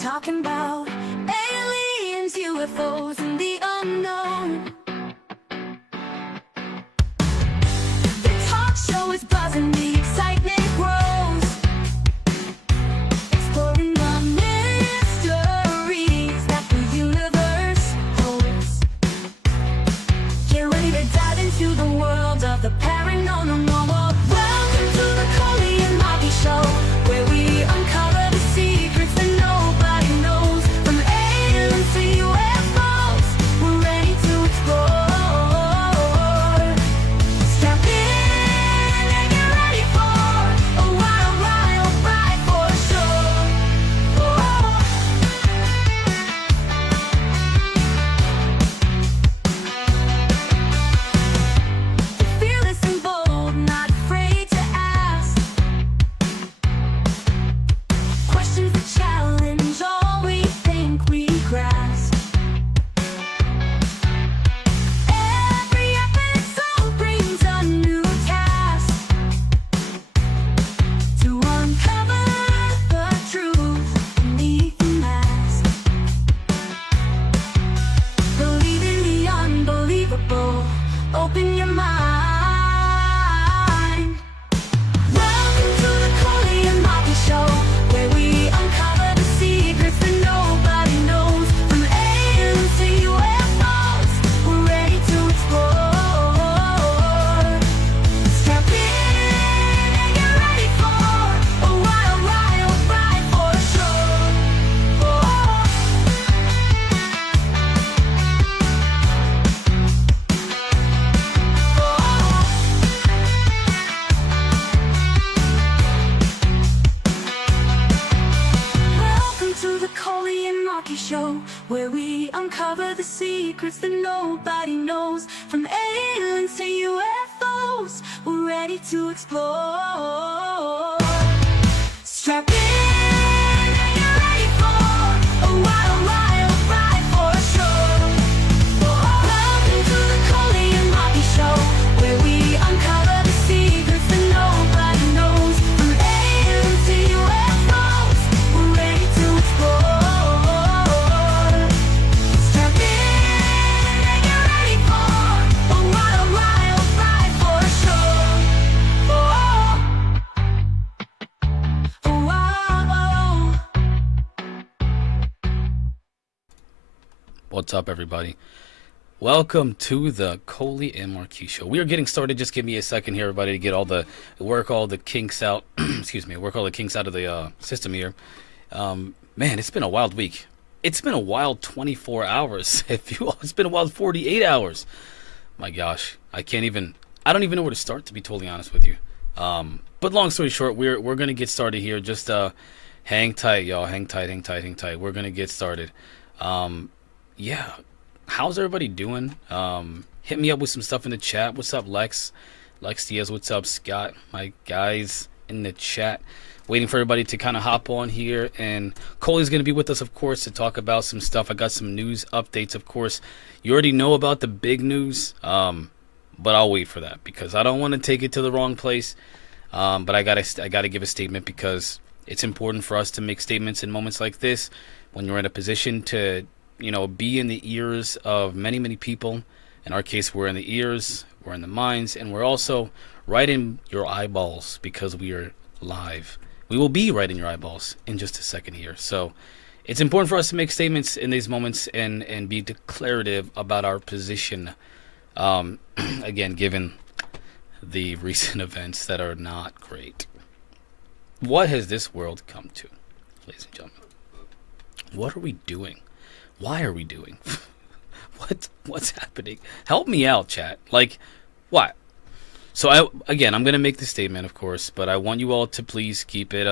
talking about aliens, UFOs, and the unknown. The talk show is buzzing, the excitement grows, exploring the mysteries that the universe holds. Get ready to dive into the world of the paranormal. Welcome to the Coley and Marty Show, where we uncover the secrets that nobody knows. From aliens to UFOs, we're ready to explore. Strap in and get ready for a wild ride for sure. Fearless and bold, not afraid to ask questions that challenge all we think we grasp. Every episode brings a new task to uncover the truth beneath the mask. Believe in the unbelievable. Open your mind. Welcome to the Coley and Marty Show, where we uncover the secrets that nobody knows. From aliens to UFOs, we're ready to explore. Strap in and get ready for a wild ride for sure. Welcome to the Coley and Marty Show, where we uncover the secrets that nobody knows. From aliens to UFOs, we're ready to explore. Strap in and get ready for a wild ride for sure. Welcome to the Coley and Marty Show, where we uncover the secrets that nobody knows. From aliens to UFOs, we're ready to explore. Strap in and get ready for a wild ride for sure. What's up, everybody? Welcome to the Coley and Marquis Show. We are getting started. Just give me a second here, everybody, to get all the kinks out. Excuse me, work all the kinks out of the system here. Man, it's been a wild week. It's been a wild 24 hours. It's been a wild 48 hours. My gosh, I don't even know where to start, to be totally honest with you. But long story short, we're gonna get started here. Just hang tight, y'all. Hang tight. We're gonna get started. Yeah, how's everybody doing? Hit me up with some stuff in the chat. What's up, Lex Diaz? What's up, Scott? My guys in the chat, waiting for everybody to kind of hop on here. And Coley's going to be with us, of course, to talk about some stuff. I got some news updates, of course. You already know about the big news, but I'll wait for that because I don't want to take it to the wrong place. But I gotta give a statement because it's important for us to make statements in moments like this when you're in a position to, be in the ears of many, many people. In our case, we're in the ears, we're in the minds, and we're also right in your eyeballs because we are live. We will be right in your eyeballs in just a second here. So it's important for us to make statements in these moments and be declarative about our position. Again, given the recent events that are not great. What has this world come to, ladies and gentlemen? What are we doing? Why are we doing? What's happening? Help me out, chat. Like, what? So I'm gonna make the statement, of course, but I want you all to please keep it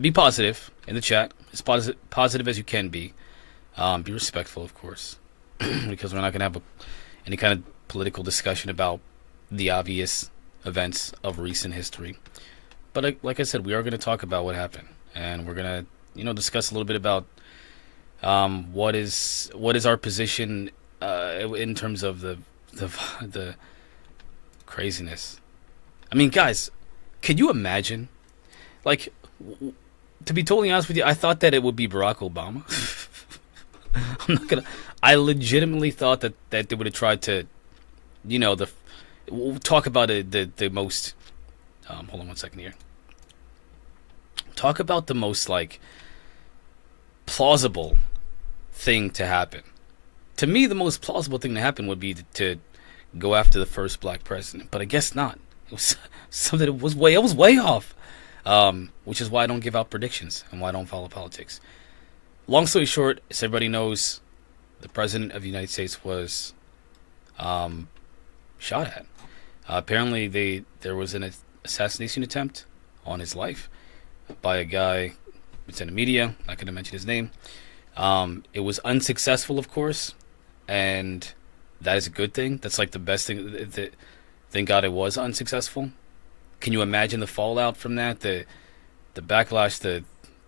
be positive in the chat, as positive as you can be. Be respectful, of course, because we're not gonna have any kind of political discussion about the obvious events of recent history. But like I said, we are gonna talk about what happened, and we're gonna discuss a little bit about what is our position in terms of the craziness. I mean, guys, could you imagine? Like, To be totally honest with you, I thought that it would be Barack Obama. I'm not gonna. I legitimately thought that they would have tried to, the we'll talk about the most. Hold on one second here. Talk about the most like plausible thing to happen. To me, the most plausible thing to happen would be to go after the first black president, but I guess not. It was something that was way off. Which is why I don't give out predictions and why I don't follow politics. Long story short, as everybody knows, the president of the United States was shot at. Apparently, there was an assassination attempt on his life by a guy. It's in the media. Not going to mention his name. It was unsuccessful, of course, and that is a good thing. That's like the best thing. Thank God it was unsuccessful. Can you imagine the fallout from that? The backlash,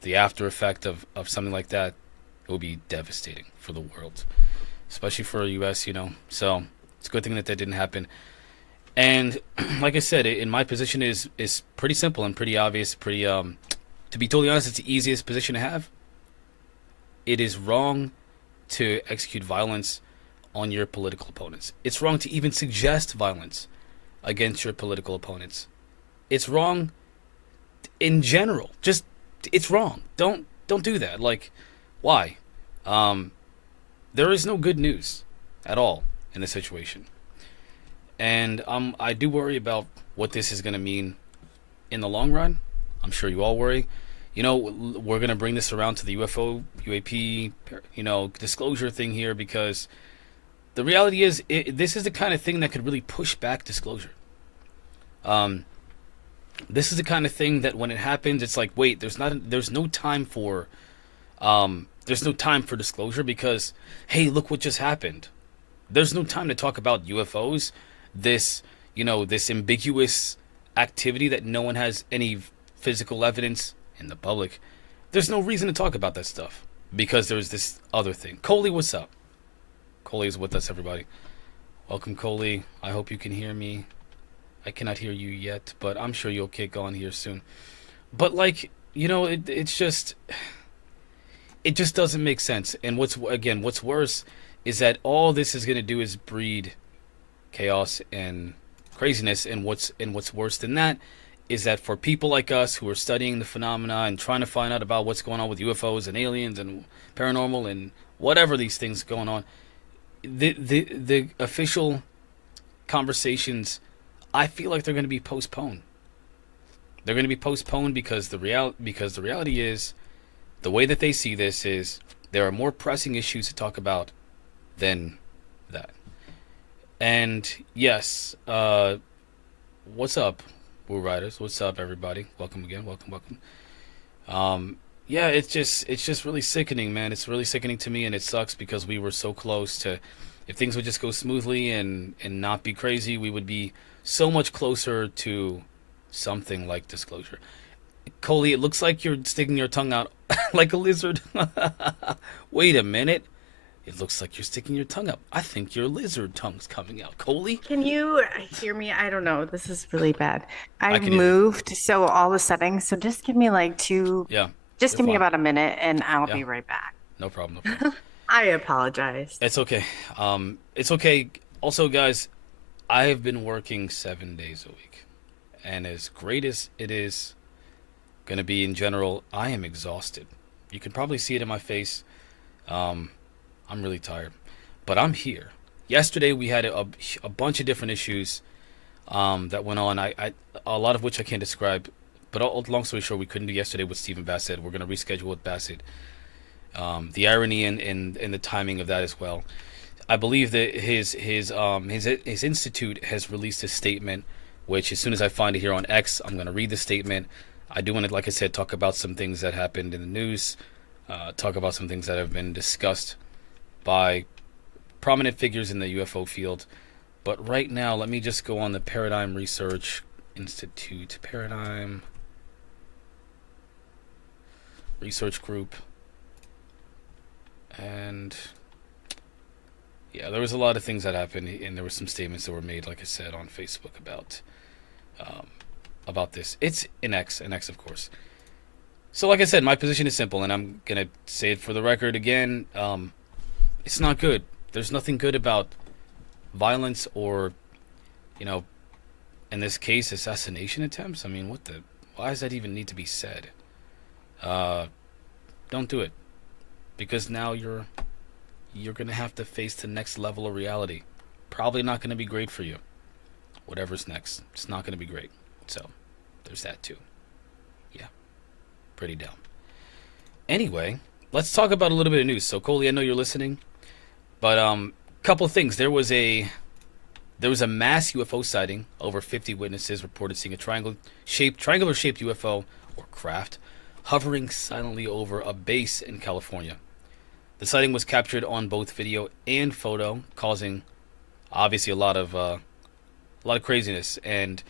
the after effect of something like that? It would be devastating for the world, especially for the U.S., So it's a good thing that didn't happen. And like I said, in my position is pretty simple and pretty obvious. To be totally honest, it's the easiest position to have. It is wrong to execute violence on your political opponents. It's wrong to even suggest violence against your political opponents. It's wrong in general. Just, it's wrong. Don't do that. Like, why? There is no good news at all in this situation. And I do worry about what this is going to mean in the long run. I'm sure you all worry. We're going to bring this around to the UAP, disclosure thing here, because the reality is this is the kind of thing that could really push back disclosure. This is the kind of thing that when it happens, it's like, wait, there's no time for disclosure because, hey, look what just happened. There's no time to talk about UFOs, this ambiguous activity that no one has any physical evidence in the public. There's no reason to talk about that stuff because there's this other thing. Coley, what's up? Coley is with us, everybody. Welcome, Coley. I hope you can hear me. I cannot hear you yet, but I'm sure you'll kick on here soon. But it just doesn't make sense. And what's worse is that all this is going to do is breed chaos and craziness. And what's worse than that is that for people like us who are studying the phenomena and trying to find out about what's going on with UFOs and aliens and paranormal and whatever these things going on, the official conversations, I feel like they're going to be postponed. They're going to be postponed because the reality is, the way that they see this is there are more pressing issues to talk about than that. And yes, what's up, Woo Riders? What's up, everybody? Welcome again. Welcome. Yeah, it's just really sickening, man. It's really sickening to me, and it sucks because we were so close to, if things would just go smoothly and not be crazy, we would be so much closer to something like disclosure. Coley, it looks like you're sticking your tongue out like a lizard. Wait a minute. It looks like you're sticking your tongue out. I think your lizard tongue's coming out. Coley? Can you hear me? I don't know. This is really bad. I can hear you. moved, so all the settings. So just give me like two. Yeah. Just give me fine. about a minute, and I'll Yeah. be right back. No problem. I apologize. It's okay. It's okay. Also, guys, I have been working 7 days a week. And as great as it is going to be in general, I am exhausted. You can probably see it in my face. I'm really tired. But I'm here. Yesterday, we had a bunch of different issues that went on. I a lot of which I can't describe. But long story short, we couldn't do yesterday with Stephen Bassett. We're going to reschedule with Bassett. The irony and the timing of that as well. I believe that his institute has released a statement, which as soon as I find it here on X, I'm going to read the statement. I do want to, like I said, talk about some things that happened in the news, talk about some things that have been discussed by prominent figures in the UFO field. But right now, let me just go on the Paradigm Research Institute, Paradigm Research Group. And yeah, there was a lot of things that happened, and there were some statements that were made, like I said, on Facebook about this. It's an X, of course. So, like I said, my position is simple, and I'm gonna say it for the record again. It's not good. There's nothing good about violence or, you know, in this case, assassination attempts. I mean, what the? Why does that even need to be said? Uh, don't do it, because now you're gonna have to face the next level of reality. Probably not gonna be great for you. Whatever's next, it's not gonna be great. So, there's that too. Yeah, pretty dumb. Anyway, let's talk about a little bit of news. So, Coley, I know you're listening, but couple of things. There was a mass UFO sighting. Over 50 witnesses reported seeing a triangular-shaped UFO or craft hovering silently over a base in California. The sighting was captured on both video and photo, causing obviously a lot of craziness and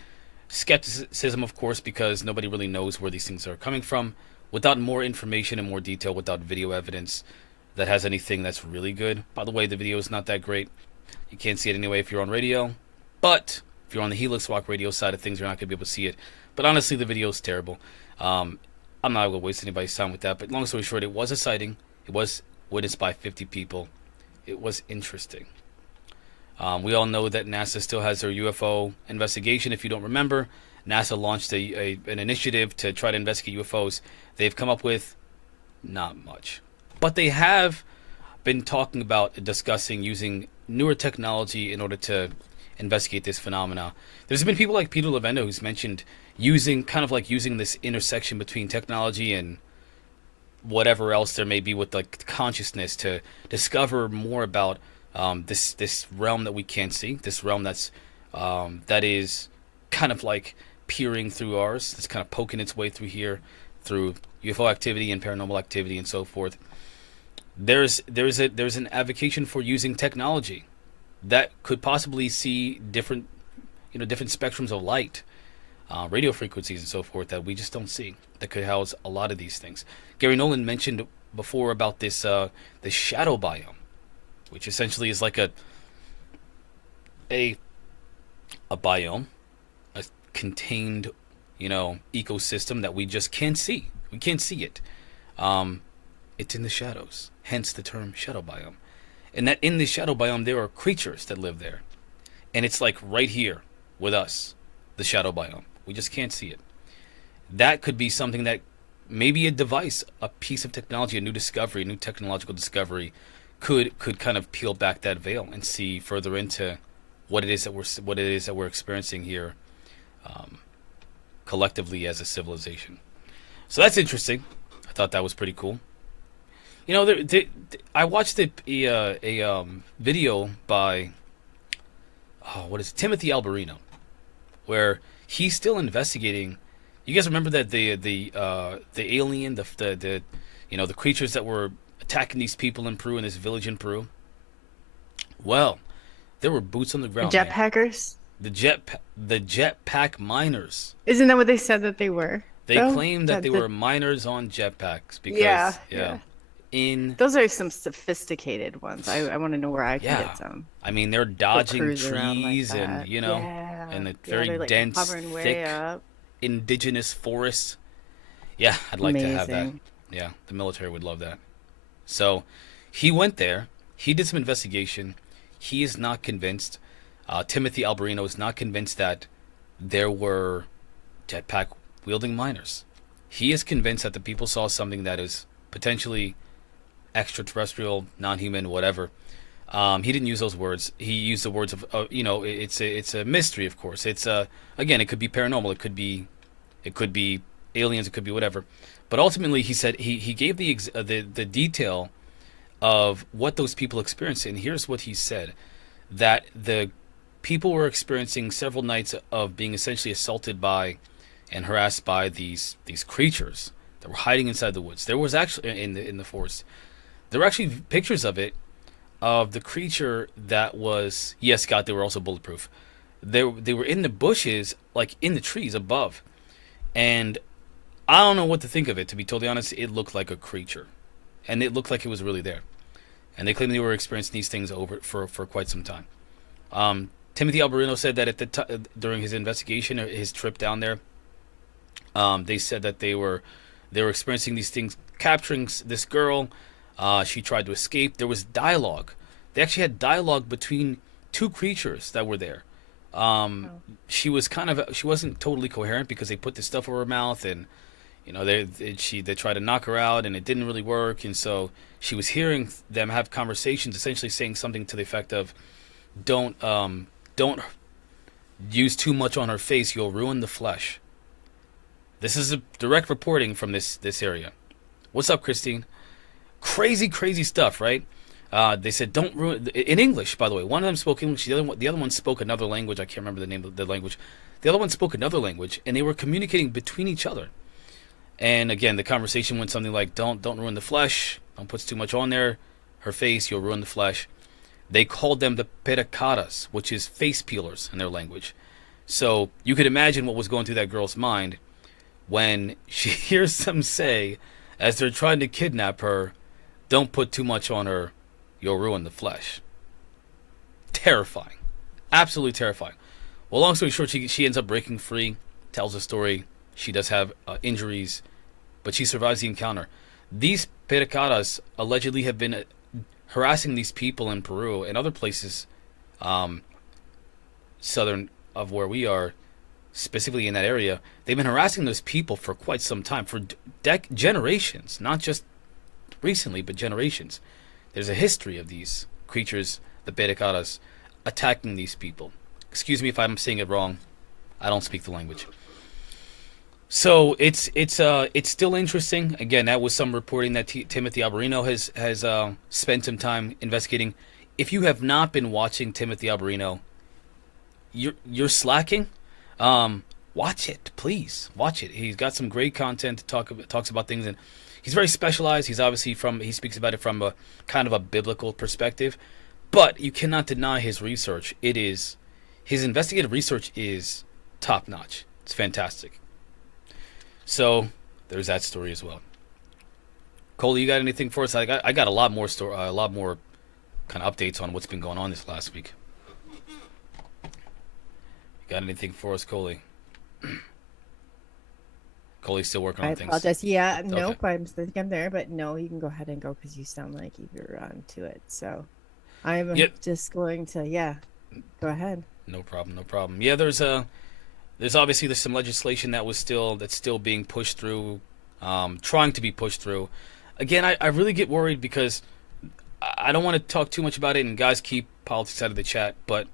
skepticism, of course, because nobody really knows where these things are coming from. Without more information and more detail, without video evidence that has anything that's really good. By the way, the video is not that great. You can't see it anyway if you're on radio. But if you're on the Helix Walk radio side of things, you're not going to be able to see it. But honestly, the video is terrible. I'm not going to waste anybody's time with that. But long story short, it was a sighting. It was witnessed by 50 people. It was interesting. We all know that NASA still has their UFO investigation. If you don't remember, NASA launched an initiative to try to investigate UFOs. They've come up with not much. But they have been talking about discussing using newer technology in order to investigate this phenomena. There's been people like Peter Levenda who's mentioned using this intersection between technology and whatever else there may be with like consciousness to discover more about this realm that we can't see, this realm that is kind of like peering through ours. It's kind of poking its way through here, through UFO activity and paranormal activity and so forth. There's an advocacy for using technology that could possibly see different spectrums of light, radio frequencies and so forth that we just don't see, that could house a lot of these things. Gary Nolan mentioned before about this the shadow biome, which essentially is like a biome, a contained ecosystem that we just can't see. We can't see it. It's in the shadows, hence the term shadow biome. And that in the shadow biome there are creatures that live there. And it's like right here with us, the shadow biome. We just can't see it. That could be something that maybe a device, a piece of technology, a new discovery, a new technological discovery could kind of peel back that veil and see further into what it is that we're experiencing here collectively as a civilization. So that's interesting. I thought that was pretty cool. I watched a video by Timothy Alberino, where he's still investigating. You guys remember that the alien, the creatures that were attacking these people in Peru, in this village in Peru? Well, there were boots on the ground. The jetpackers? The jetpack miners. Isn't that what they said that they were? They claimed that they were miners on jetpacks because those are some sophisticated ones. I want to know where I can get some. I mean, they're dodging trees like and and a very like dense, thick, indigenous forests. Yeah, I'd like to have that. Yeah, the military would love that. So he went there. He did some investigation. He is not convinced. Timothy Alberino is not convinced that there were jetpack wielding miners. He is convinced that the people saw something that is potentially extraterrestrial, non-human, whatever. He didn't use those words. He used the words of it's a mystery, of course. It's again, it could be paranormal, it could be aliens, it could be whatever. But ultimately, he said he gave the detail of what those people experienced, and here's what he said: that the people were experiencing several nights of being essentially assaulted by and harassed by these creatures that were hiding inside the woods. There was actually in the forest. There were actually pictures of it, of the creature that was, yes, Scott, they were also bulletproof. They were in the bushes, like in the trees above, and I don't know what to think of it. To be totally honest, it looked like a creature, and it looked like it was really there. And they claimed they were experiencing these things for quite some time. Timothy Alberino said that during his investigation or his trip down there, they said that They were experiencing these things, capturing this girl. She tried to escape. There was dialogue. They actually had dialogue between two creatures that were there. She wasn't totally coherent because they put this stuff over her mouth, and they tried to knock her out, and it didn't really work. And so she was hearing them have conversations, essentially saying something to the effect of, don't use too much on her face. You'll ruin the flesh. This is a direct reporting from this area. What's up, Christine? Crazy stuff, right? They said don't ruin, in English, by the way. One of them spoke English. The other one spoke another language. I can't remember the name of the language. The other one spoke another language, and they were communicating between each other. And again, the conversation went something like, don't ruin the flesh. Don't put too much on there. Her face, you'll ruin the flesh. They called them the pericadas, which is face peelers in their language. So you could imagine what was going through that girl's mind when she hears them say, as they're trying to kidnap her, don't put too much on her, you'll ruin the flesh. Terrifying. Absolutely terrifying. Well, long story short, she ends up breaking free, tells a story. She does have injuries, but she survives the encounter. These pericadas allegedly have been harassing these people in Peru and other places, southern of where we are, specifically in that area. They've been harassing those people for quite some time, for generations, not just recently, but generations. There's a history of these creatures, the pericadas, attacking these people. Excuse me if I'm saying it wrong. I don't speak the language. So it's still interesting. Again, that was some reporting that Timothy Alberino has spent some time investigating. If you have not been watching Timothy Alberino, you're slacking. Watch it, please. Watch it. He's got some great content. Talks about things, and he's very specialized. He speaks about it from a kind of a biblical perspective, but you cannot deny his research. His investigative research is top notch. It's fantastic. So there's that story as well. Cole, you got anything for us? I got a lot more kind of updates on what's been going on this last week. You got anything for us, Coley? Coley's still working on things. I apologize. Yeah, nope. Okay. I think I'm there, but no, you can go ahead and go because you sound like you're on to it. So I'm just going to, go ahead. No problem. Yeah, there's obviously some legislation that's still being pushed through, trying to be pushed through. Again, I really get worried because I don't want to talk too much about it, and guys keep politics out of the chat, but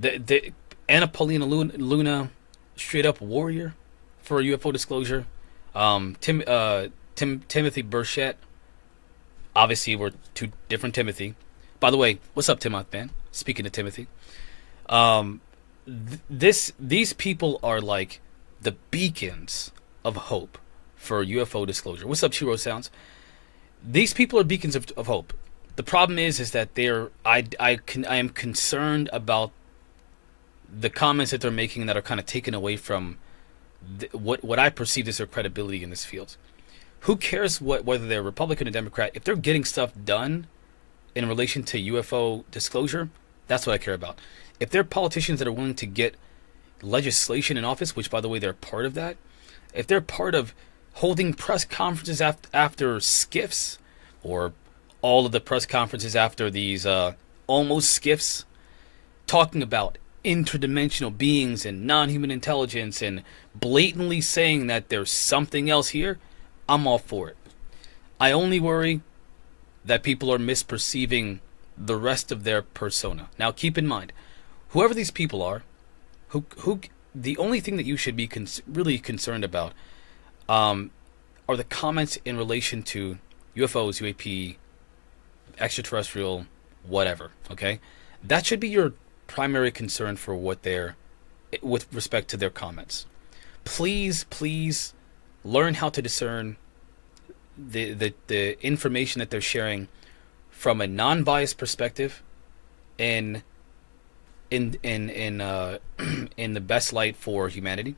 the Anna Paulina Luna, straight up warrior for UFO disclosure. Timothy Burchett. Obviously, we're two different Timothy. By the way, what's up, Timoth, man? Speaking of Timothy, these people are like the beacons of hope for UFO disclosure. What's up, Chiro Sounds? These people are beacons of hope. The problem is that I am concerned about the comments that they're making that are kind of taken away from what I perceive as their credibility in this field. Who cares whether they're Republican or Democrat? If they're getting stuff done in relation to UFO disclosure, that's what I care about. If they're politicians that are willing to get legislation in office, which, by the way, they're part of that, if they're part of holding press conferences after skiffs, or all of the press conferences after these almost skiffs, talking about interdimensional beings and non-human intelligence and blatantly saying that there's something else here, I'm all for it. I only worry that people are misperceiving the rest of their persona. Now, keep in mind, whoever these people are, who the only thing that you should be really concerned about are the comments in relation to UFOs, UAP, extraterrestrial, whatever. Okay, that should be your primary concern for with respect to their comments. Please learn how to discern the information that they're sharing from a non-biased perspective in the best light for humanity,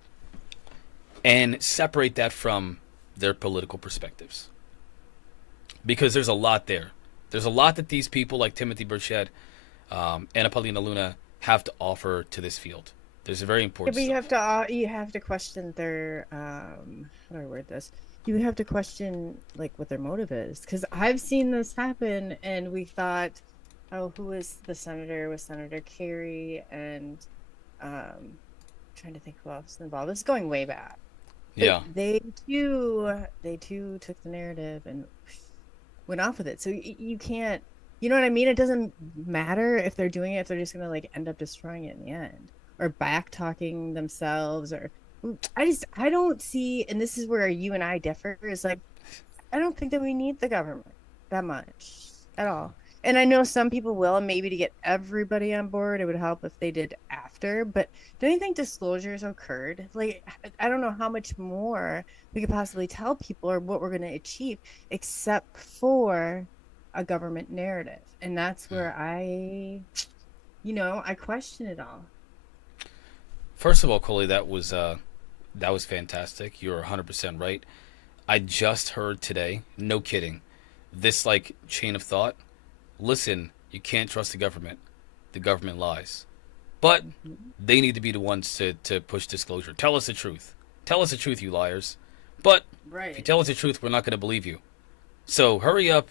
and separate that from their political perspectives, because there's a lot there. There's a lot that these people like Timothy Burchett, Anna Paulina Luna have to offer to this field. There's a very important But you have to question their how do I word this? you have to question like what their motive is, because I've seen this happen, and we thought, oh, who was the senator? It was Senator Kerry, and trying to think who else is involved. This is going way back. But Yeah. they too took the narrative and went off with it. So you can't, you know what I mean? It doesn't matter if they're doing it, if they're just gonna like end up destroying it in the end, or back talking themselves, or I don't see, and this is where you and I differ, is like I don't think that we need the government that much at all. And I know some people will, and maybe to get everybody on board, it would help if they did after. But don't you think disclosures occurred? Like, I don't know how much more we could possibly tell people or what we're going to achieve, except for a government narrative. And that's where I question it all. First of all, Coley, that was fantastic. You're 100% right. I just heard today, no kidding, this like chain of thought. Listen, you can't trust the government. The government lies. But they need to be the ones to push disclosure. Tell us the truth. Tell us the truth, you liars. But if you tell us the truth, we're not going to believe you. So hurry up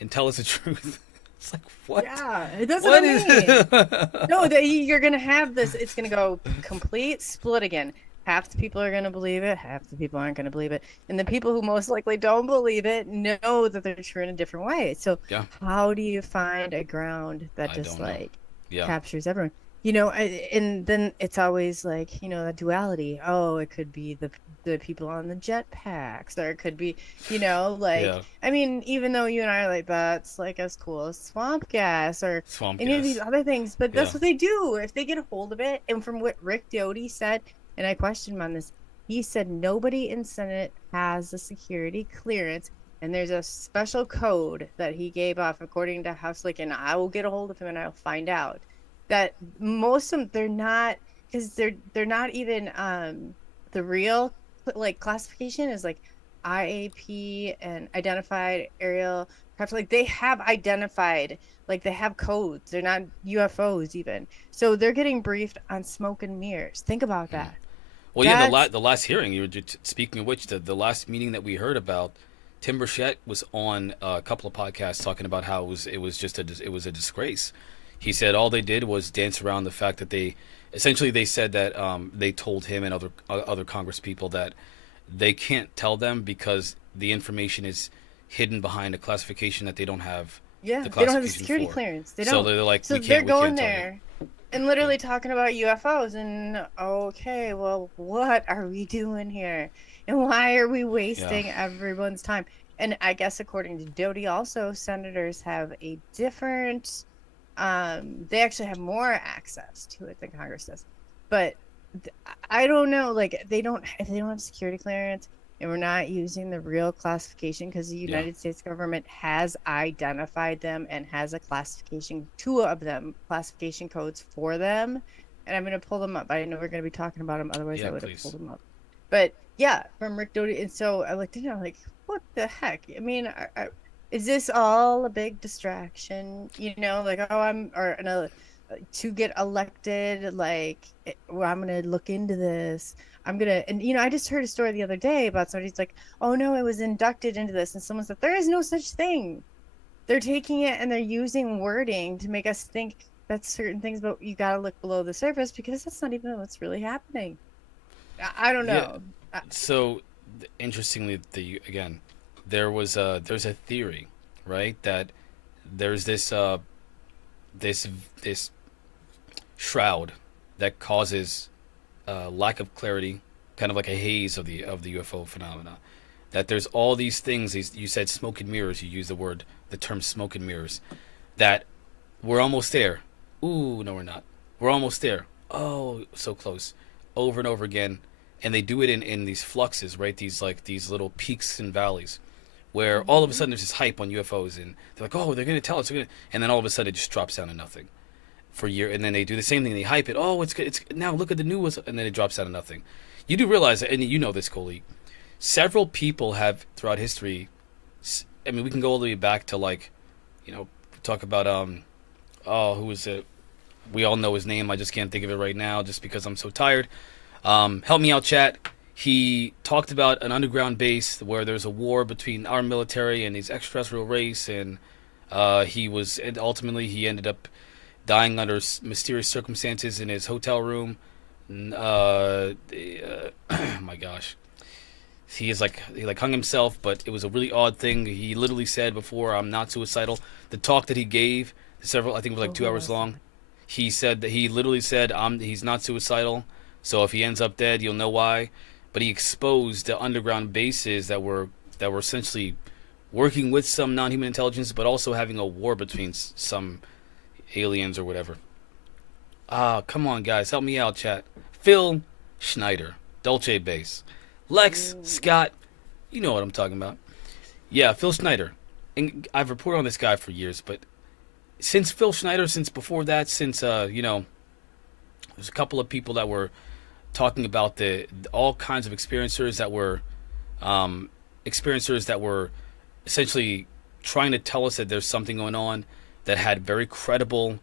and tell us the truth. It's like, what? Yeah, it doesn't mean. No, you're going to have this. It's going to go complete split again. Half the people are going to believe it. Half the people aren't going to believe it. And the people who most likely don't believe it know that they're true in a different way. So how do you find a ground that just like captures everyone? And then it's always like, the duality. Oh, it could be the people on the jetpacks, or it could be, I mean, even though you and I are like, that's like as cool as swamp gas or any of these other things, but that's what they do if they get a hold of it. And from what Rick Doty said, and I questioned him on this, he said nobody in Senate has a security clearance, and there's a special code that he gave off according to House Slick, and I will get a hold of him and I'll find out that most of them, they're not, because they're not even the real like classification is like IAP and identified aerial craft. Like they have identified, like they have codes. They're not UFOs even. So they're getting briefed on smoke and mirrors. Think about that. Well, yeah, the last hearing, you were speaking of which, the last meeting that we heard about, Tim Burchett was on a couple of podcasts talking about how it was a disgrace. He said all they did was dance around the fact that they said that they told him and other Congress people that they can't tell them because the information is hidden behind a classification that they don't have. Yeah, they don't have the security clearance. They don't. So they're like, so they're going there and literally talking about UFOs, and okay, well, what are we doing here? And why are we wasting everyone's time? And I guess according to Doty, also senators have a different. They actually have more access to it than Congress does. But I don't know. Like if they don't have security clearance, and we're not using the real classification because the United States government has identified them and has a classification, two of them, classification codes for them. And I'm going to pull them up. I know we're going to be talking about them. Otherwise, I would have pulled them up. But yeah, from Rick Doty. And so I looked at it, I'm like, what the heck? I mean, is this all a big distraction? Like, to get elected, like, well, I'm going to look into this. I just heard a story the other day about somebody's like, oh no, I was inducted into this. And someone said, there is no such thing. They're taking it and they're using wording to make us think that's certain things, but you got to look below the surface because that's not even what's really happening. I don't know. Yeah. So interestingly, there's a theory, right? That there's this shroud that causes lack of clarity, kind of like a haze of the UFO phenomena. That there's all these things. You said smoke and mirrors. You used the term smoke and mirrors. That we're almost there. Ooh, no, we're not. We're almost there. Oh, so close. Over and over again, and they do it in these fluxes, right? These little peaks and valleys, where all of a sudden there's this hype on UFOs, and they're like, oh, they're gonna tell us, and then all of a sudden it just drops down to nothing. For a year, and then they do the same thing. They hype it. Oh, it's now look at the new ones, and then it drops down to nothing. You do realize, and you know this, Coley. Several people have throughout history. I mean, we can go all the way back to talk about who is it? We all know his name. I just can't think of it right now, just because I'm so tired. Help me out, chat. He talked about an underground base where there's a war between our military and his extraterrestrial race, and and ultimately he ended up dying under mysterious circumstances in his hotel room. My gosh, he hung himself, but it was a really odd thing. He literally said before, "I'm not suicidal." The talk that he gave, I think it was like 2 hours long. He said that he literally said, he's not suicidal. So if he ends up dead, you'll know why. But he exposed the underground bases that were essentially working with some non-human intelligence, but also having a war between some aliens or whatever. Come on, guys, help me out, chat. Phil Schneider, Dolce Base, Lex Scott, you know what I'm talking about. Yeah, Phil Schneider, and I've reported on this guy for years, but since Phil Schneider, since before that, there's a couple of people that were talking about all kinds of experiencers that were essentially trying to tell us that there's something going on, that had very credible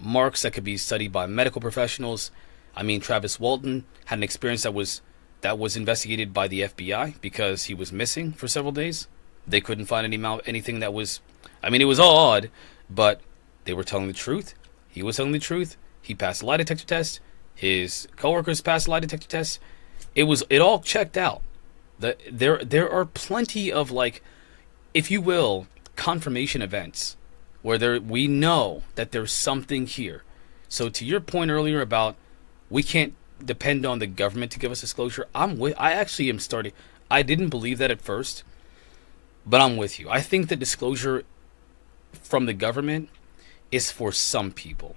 marks that could be studied by medical professionals. I mean, Travis Walton had an experience that was investigated by the FBI because he was missing for several days. They couldn't find anything that was. I mean, it was all odd, but they were telling the truth. He was telling the truth. He passed a lie detector test. His coworkers passed a lie detector test. It all checked out. There are plenty of, like, if you will, confirmation events where we know that there's something here. So to your point earlier about we can't depend on the government to give us disclosure, I actually am starting. I didn't believe that at first, but I'm with you. I think that disclosure from the government is for some people.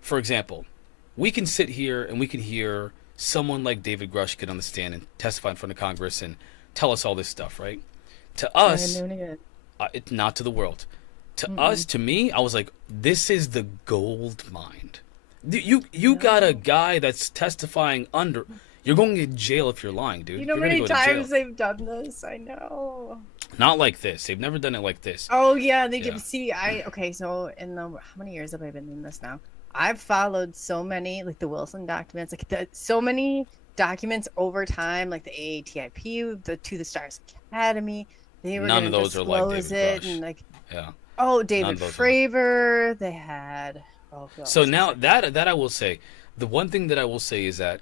For example, we can sit here and we can hear someone like David Grush get on the stand and testify in front of Congress and tell us all this stuff, right? To us, not to the world. To us, to me, I was like, this is the gold mine. You got a guy that's testifying under. You're going to jail if you're lying, dude. You know how many times they've done this? I know. Not like this. They've never done it like this. Oh yeah, they give. See, okay. So how many years have I been in this now? I've followed so many, like the Wilson documents, so many documents over time, like the AATIP, the To the Stars Academy. They were none of those are like David it, Grush. And like, yeah. Oh, David Fravor. They had. Oh, so now that I will say, the one thing that I will say is that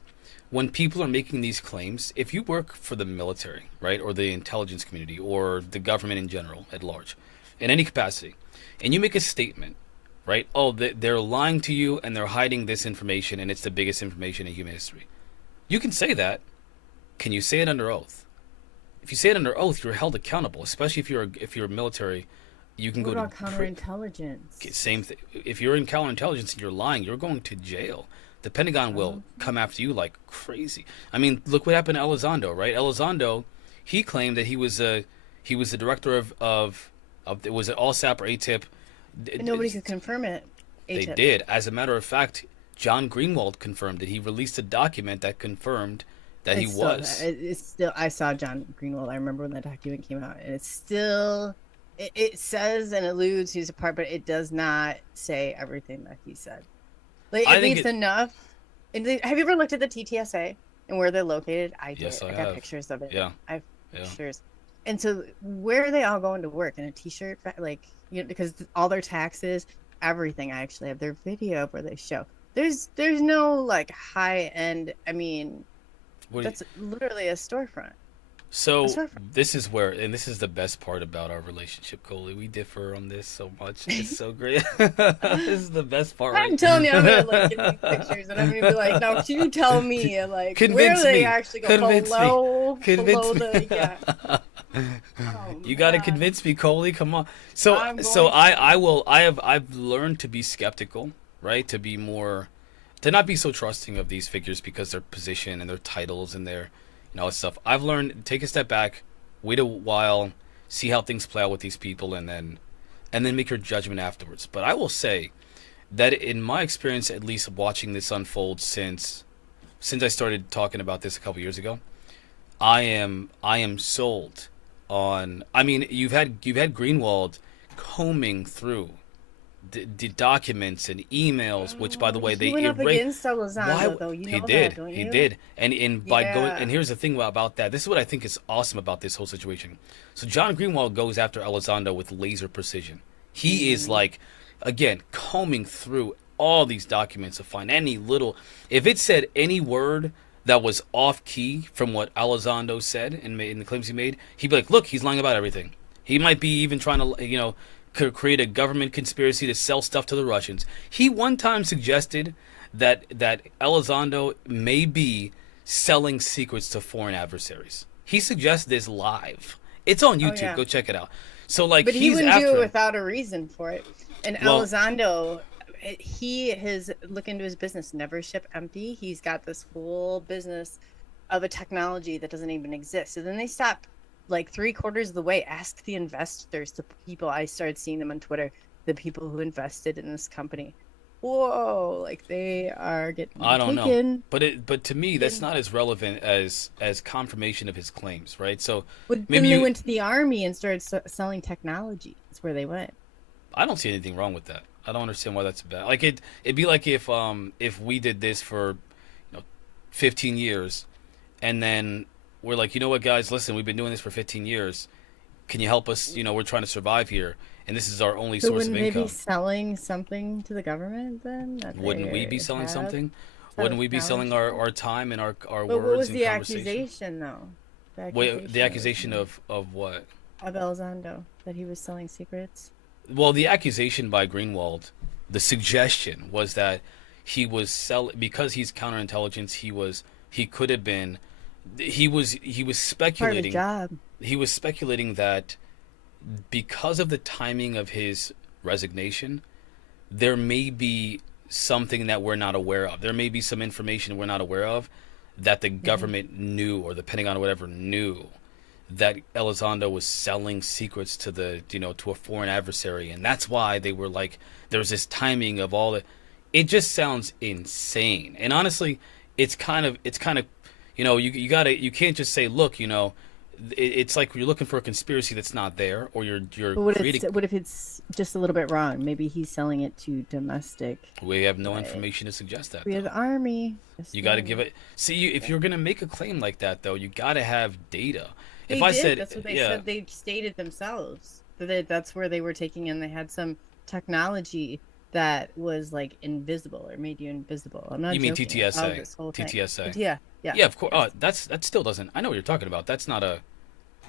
when people are making these claims, if you work for the military, right, or the intelligence community, or the government in general at large, in any capacity, and you make a statement, right? Oh, they're lying to you and they're hiding this information, and it's the biggest information in human history. You can say that. Can you say it under oath? If you say it under oath, you're held accountable, especially if you're military. You can what go about to counterintelligence. Same thing. If you're in counterintelligence and you're lying, you're going to jail. The Pentagon will come after you like crazy. I mean, look what happened to Elizondo, right? Elizondo, he claimed that he was the director of was it ALSAP or ATIP? And nobody could confirm it. They did. As a matter of fact, John Greenwald confirmed it. He released a document that confirmed that he was. It's still. I saw John Greenwald. I remember when that document came out, and it's still. It says and alludes he's a part, but it does not say everything that he said. Like, at least enough. Have you ever looked at the TTSA and where they're located? I did. Yes, I got have pictures of it. Yeah. I have pictures. And so, where are they all going to work? In a t-shirt? Like, because all their taxes, everything. I actually have their video where they show. There's no, like, high-end, I mean, that's literally a storefront. So this is the best part about our relationship, Coley. We differ on this so much. It's so great. This is the best part. I'm telling you, I'm gonna look at these pictures and I'm gonna be like, "No, can you tell me, like, convince where me. they actually go below the yeah." You got to convince me, Coley. Come on. I've learned to be skeptical, right? To not be so trusting of these figures because their position and their titles and their all this stuff. I've learned to take a step back, wait a while, see how things play out with these people, and then make your judgment afterwards. But I will say that in my experience, at least watching this unfold since I started talking about this a couple years ago, I am sold on. I mean, you've had Greenwald combing through the documents and emails, which by the way He they went up erased. against Elizondo, though. You He know did. that, don't He you? did. And by going, Yeah. and here's the thing about that. This is what I think is awesome about this whole situation. So John Greenwald goes after Elizondo with laser precision. He is like, again, combing through all these documents to find any little. If it said any word that was off key from what Elizondo said and in the claims he made, he'd be like, "Look, he's lying about everything." He might be even trying to, create a government conspiracy to sell stuff to the Russians. He one time suggested that Elizondo may be selling secrets to foreign adversaries. He suggested this live. It's on YouTube. yeah. Go check it out. So like, But he he's wouldn't after do it him. without a reason for it. And Well- Elizondo, he has look into his business, never ship empty. He's got this whole business of a technology that doesn't even exist. So then they stop like 3/4 of the way. Ask the investors, the people, I started seeing them on Twitter, the people who invested in this company. Whoa, like they are getting I don't taken. know, but to me that's not as relevant as confirmation of his claims, right? So But then maybe they you, went to the army and started selling technology. That's where they went. I don't see anything wrong with that. I don't understand why that's bad. Like it'd be like if we did this for 15 years, and then we're like, you know what, guys, listen, we've been doing this for 15 years. Can you help us? We're trying to survive here, and this is our only So source of wouldn't they income. be selling something to the government then? Wouldn't we be selling something? Have Wouldn't we be selling technology? our time and our But words what was and the conversation? accusation, though? Wait, the accusation of what? of Elizondo, that he was selling secrets. Well, the accusation by Greenwald, the suggestion was that he was because he's counterintelligence. He could have been. He was Part of the speculating. job. He was speculating that because of the timing of his resignation, there may be something that we're not aware of. There may be some information we're not aware of that the government knew, or the Pentagon or whatever knew, that Elizondo was selling secrets to to a foreign adversary, and that's why they were like, there was this timing of all the. It just sounds insane, and honestly, it's kind of you can't just say, look, it's like you're looking for a conspiracy that's not there, or you're But what creating. if it's just a little bit wrong? Maybe he's selling it to domestic. We have no information to suggest that. We have though. the army. You got to give it. See, if you're gonna make a claim like that, though, you got to have data. They If I did. said, That's what they yeah, said. They stated themselves that's where they were taking in. They had some technology that was like invisible or made you invisible. I'm not. You mean joking. I saw TTSA? this whole thing. TTSA. Yeah. yeah, of course. Oh, that still doesn't. I know what you're talking about. That's not a.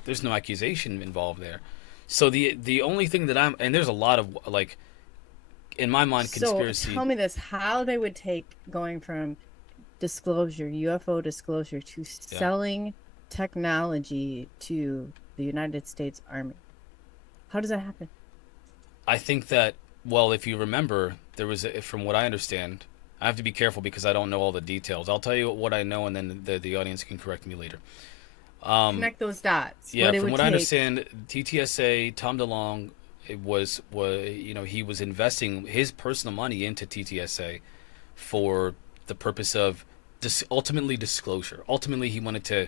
There's no accusation involved there. So the only thing that and there's a lot of like, in my mind, conspiracy. So tell me this: how they would take going from disclosure, UFO disclosure, to selling technology to the United States Army? How does that happen? I think that, well, if you remember, there was, from what I understand, I have to be careful because I don't know all the details. I'll tell you what I know, and then the audience can correct me later. Connect those dots. Yeah, from what I take. understand, TTSA, Tom DeLonge, was he was investing his personal money into TTSA for the purpose of ultimately disclosure. Ultimately, he wanted to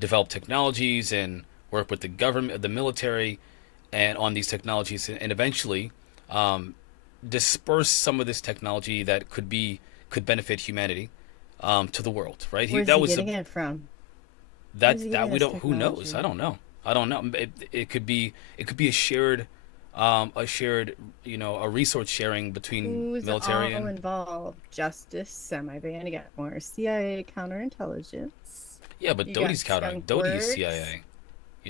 develop technologies and work with the government, the military, and on these technologies, and eventually disperse some of this technology that could benefit humanity to the world. Right? Where's he getting it from? That he that getting we this don't. Who knows? technology? I don't know. It could be a shared a resource sharing between Who's military all and involved? Justice, semi-ban. You got more CIA, counterintelligence. yeah, but You Doty's got countering. skunk Doty is works. CIA.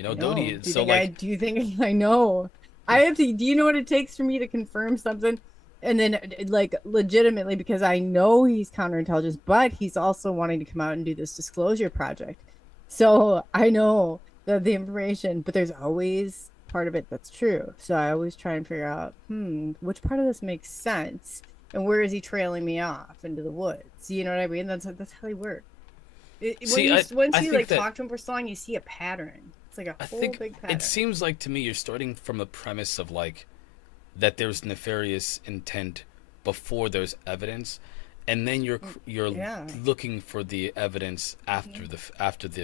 No. Doty Do is you so think like. do you think I know? I have to. Do you know what it takes for me to confirm something? And then, like, legitimately, because I know he's counterintelligence, but he's also wanting to come out and do this disclosure project. So I know the information, but there's always part of it that's true. So I always try and figure out, which part of this makes sense, and where is he trailing me off into the woods? You know what I mean? That's how he works. See, Once I you think like that- talk to him for so long, you see a pattern. It's like a I whole think big pattern. it seems like to me you're starting from the premise of like that there's nefarious intent before there's evidence, and then you're Yeah. looking for the evidence after the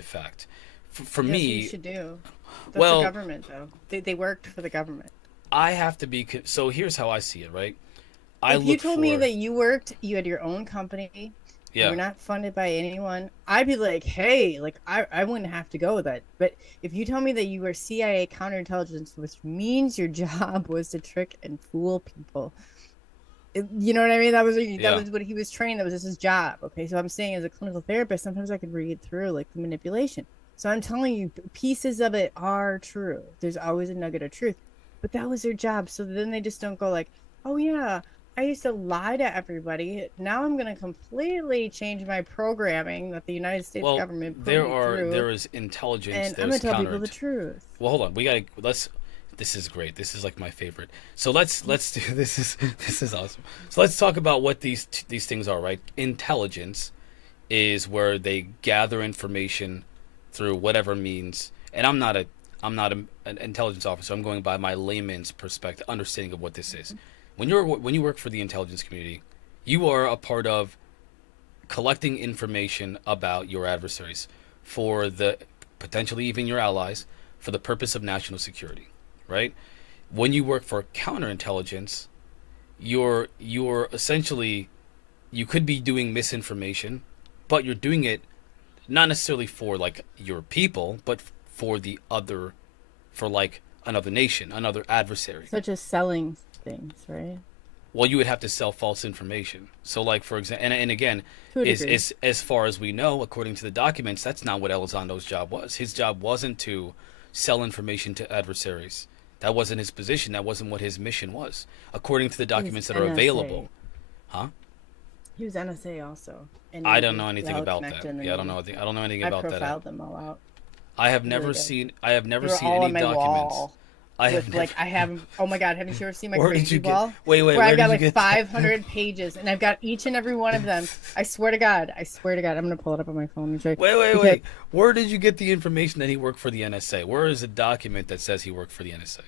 fact. For That's what me, you should do. That's well, the government, though. They worked for the government. I have to be so here's how I see it, right? I If you look told me for that you had your own company, you yeah. were not funded by anyone, I'd be like, hey, like I wouldn't have to go with that. But if you tell me that you were CIA counterintelligence, which means your job was to trick and fool people, you know what I mean? That Yeah. was what he was trained. That was just his job. Okay, so I'm saying as a clinical therapist, sometimes I can read through like the manipulation. So I'm telling you, pieces of it are true. There's always a nugget of truth, but that was their job. So then they just don't go like, oh yeah, I used to lie to everybody. Now I'm going to completely change my programming that the United States Well, government put me through, there is intelligence, and I'm going there's to tell people counter. the truth. Well, hold on. Let's. This is great. This is like my favorite. So let's do this is awesome. So let's talk about what these things are. Right. Intelligence is where they gather information through whatever means. And an intelligence officer. I'm going by my layman's perspective, understanding of what this is. When you work for the intelligence community, you are a part of collecting information about your adversaries for the potentially even your allies for the purpose of national security, right? When you work for counterintelligence, you're essentially you could be doing misinformation, but you're doing it not necessarily for like your people, but for the other for like another nation, another adversary. Such as selling things, right? Well, you would have to sell false information. So, like for example, and again, To a is degree. as far as we know, according to the documents, that's not what Elizondo's job was. His job wasn't to sell information to adversaries. That wasn't his position. That wasn't what his mission was, according to the documents that are NSA. available. Huh? He was NSA also. And I he don't was know anything well about that. connected in the Yeah, I don't Navy. know. I don't know anything I about that. profiled them all out. I have never Really good. seen. I have never They were seen all any on my documents. wall. I have With never. like I have. Oh my god! Haven't you ever seen my Where did crazy you get? wall? Wait, Where where I've did got you like get? 500 pages, and I've got each and every one of them. I swear to God. I swear to God. I'm gonna pull it up on my phone and show you. Wait. Where did you get the information that he worked for the NSA? Where is a document that says he worked for the NSA?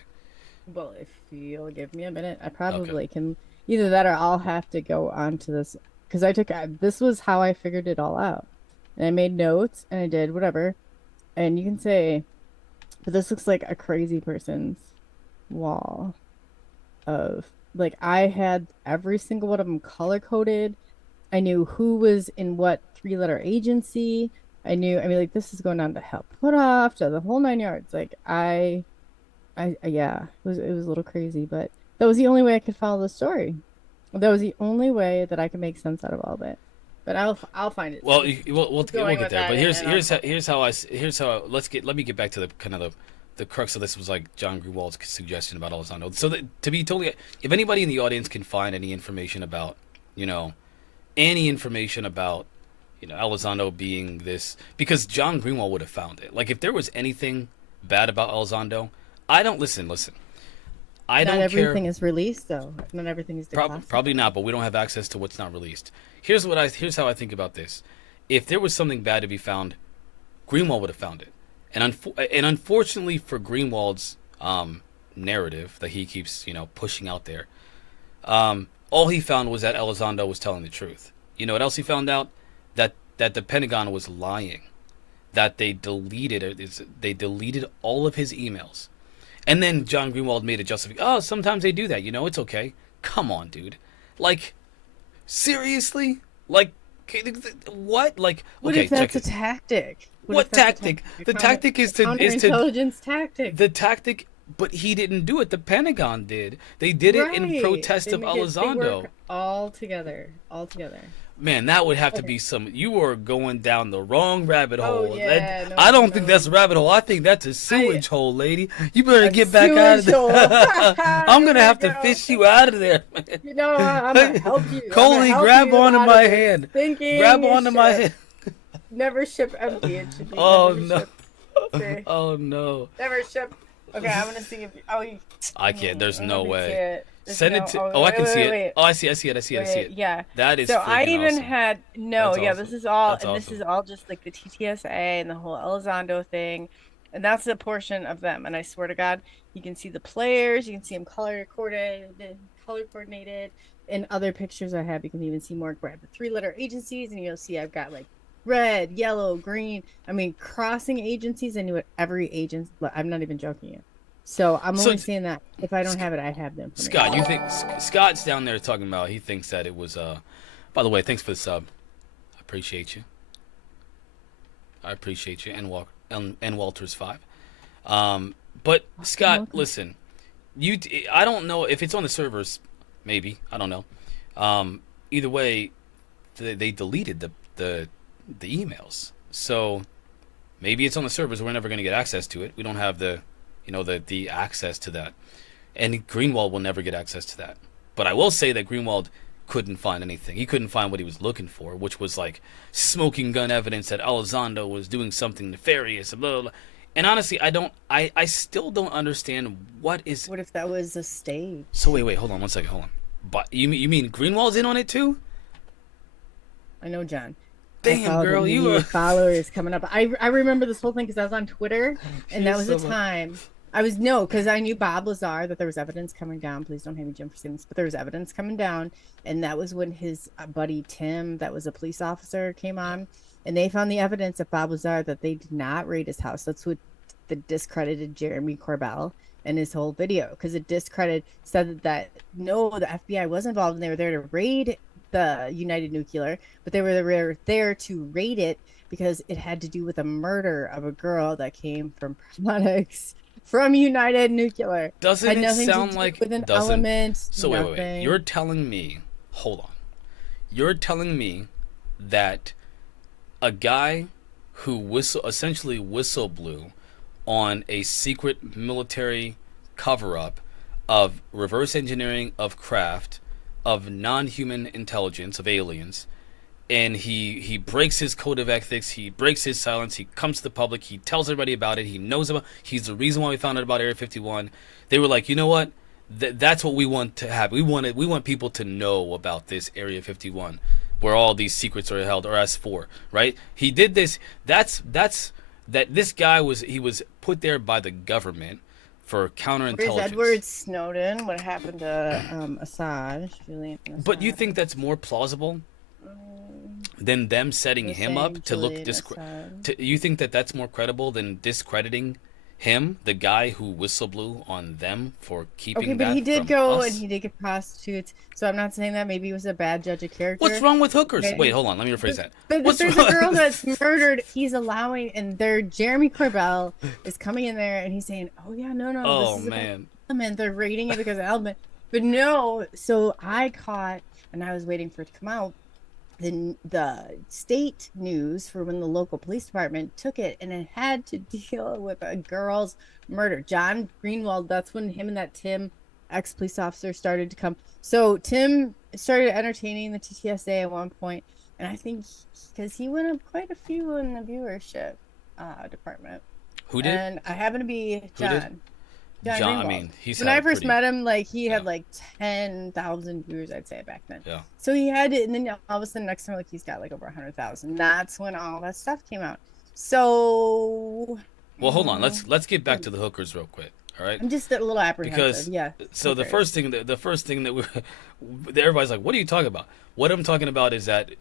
Well, if you'll give me a minute, I probably can. Either that, or I'll have to go on to this because this was how I figured it all out, and I made notes and I did whatever, and you can say, but this looks like a crazy person's wall of like I had every single one of them color coded. I knew who was in what 3-letter agency. I mean, like this is going on to help put off to the whole 9 yards. Like yeah, it was a little crazy, but that was the only way I could follow the story. That was the only way that I could make sense out of all of it. But I'll find it. Well, we'll going get with there. that But and here's how let me get back to the kind of the crux of this was like John Greenwald's suggestion about Elizondo. So to be totally, if anybody in the audience can find any information about, any information about, Elizondo being this, because John Greenwald would have found it. Like if there was anything bad about Elizondo, I don't listen. I Not don't care. everything is released though. Not everything is declassified. Probably not, but we don't have access to what's not released. Here's how I think about this. If there was something bad to be found, Greenwald would have found it. And unfortunately for Greenwald's narrative that he keeps, pushing out there, all he found was that Elizondo was telling the truth. You know what else he found out? That the Pentagon was lying. That they deleted all of his emails. And then John Greenwald made a justification. Oh, sometimes they do that. It's okay. Come on, dude. Like, seriously? Like, what? Like, What okay, if that's check a tactic? What tactic? The tactic is to counterintelligence tactic. the tactic, but he didn't do it. The Pentagon did. They did it in protest of They Elizondo. work all together. Man, that would have to be some. You are going down the wrong rabbit hole. Yeah, no, I don't think that's a rabbit hole. I think that's a sewage hole, lady. You better A get back out of sewage hole. there. I'm gonna There have you to go. fish you out of there, man. I'm gonna help you. Coley, grab onto my hand. Grab onto my hand. Never ship empty. It should be Oh never no. ship. See? Oh no. Never ship. Okay, I'm gonna see if. I can't. There's I no don't way. see it. There's Send no- it to. oh, Oh, I can wait, see wait, it. wait. Oh, I see it. Yeah. That is. So I freaking even awesome. had That's yeah. awesome. This is all, That's and this awesome. is all just like the TTSA and the whole Elizondo thing, and that's a portion of them. And I swear to God, you can see the players, you can see them color coordinated. In other pictures I have, you can even see more. Grab the 3-letter agencies, and you'll see I've got like red, yellow, green. I mean, crossing agencies. I knew what every agent. I'm not even joking. So I'm So, only saying that if I don't have it, I have the information. Scott, you think Scott's down there talking about he thinks that it was by the way, thanks for the sub. I appreciate you. I appreciate you and Walters 5. But Scott, listen. I don't know if it's on the servers, maybe. I don't know. Either way, they deleted the emails. So maybe it's on the servers. We're never going to get access to it. We don't have the access to that. And Greenwald will never get access to that. But I will say that Greenwald couldn't find anything. He couldn't find what he was looking for, which was like smoking gun evidence that Elizondo was doing something nefarious, blah, blah, blah. And honestly, I still don't understand what is. What if that was a stage? So wait, hold on one second, hold on. But you mean Greenwald's in on it too? I know, John. Damn, girl, you were followers coming up. I remember this whole thing because I was on Twitter, and that was the time. Because I knew Bob Lazar, that there was evidence coming down. Please don't hate me, Jim, for saying this, but there was evidence coming down, and that was when his buddy Tim, that was a police officer, came on, and they found the evidence of Bob Lazar that they did not raid his house. That's what discredited Jeremy Corbell and his whole video, because it said that no, the FBI was involved and they were there to raid the United Nuclear, but they were there to raid it because it had to do with a murder of a girl that came from products from United Nuclear. Doesn't it sound like with an element? So wait. You're telling me, hold on. You're telling me that a guy who essentially whistle blew on a secret military cover-up of reverse engineering of craft, of non-human intelligence, of aliens, and he breaks his code of ethics, he breaks his silence, he comes to the public, he tells everybody about it, he's the reason why we found out about Area 51. They were like, you know what? That's what we want to have. We want people to know about this Area 51, where all these secrets are held, or S4, right? He did this. This guy was put there by the government for counterintelligence. Where's Edward Snowden? What happened to Assad? Julian Assad? But you think that's more plausible than them setting him up to look you think that's more credible than discrediting him, the guy who whistle blew on them for keeping that? Okay, but he did from go us? and he did get prostitutes. So I'm not saying that maybe he was a bad judge of character. What's wrong with hookers? Okay. Wait, hold on. Let me rephrase that. But What's there's wrong? a girl that's murdered. He's allowing, and Jeremy Corbell is coming in there and he's saying, "Oh yeah, no, Oh this is man. element. They're rating it because of element." But no. So I caught, and I was waiting for it to come out. Then the state news for when the local police department took it, and it had to deal with a girl's murder. John Greenwald. That's when him and that Tim, ex-police officer, started to come. So Tim started entertaining the TTSA at one point, and I think because he went up quite a few in the viewership department. Who did? And I happen to be John. John, Greenwald. I mean, he's when I first met him, like he had like 10,000 viewers, I'd say, back then. Yeah. So he had it, and then all of a sudden, next time, like he's got like over 100,000. That's when all that stuff came out. So. Well, hold on. Let's get back to the hookers real quick. All right. I'm just a little apprehensive. Because so the first thing that everybody's like, what are you talking about? What I'm talking about is that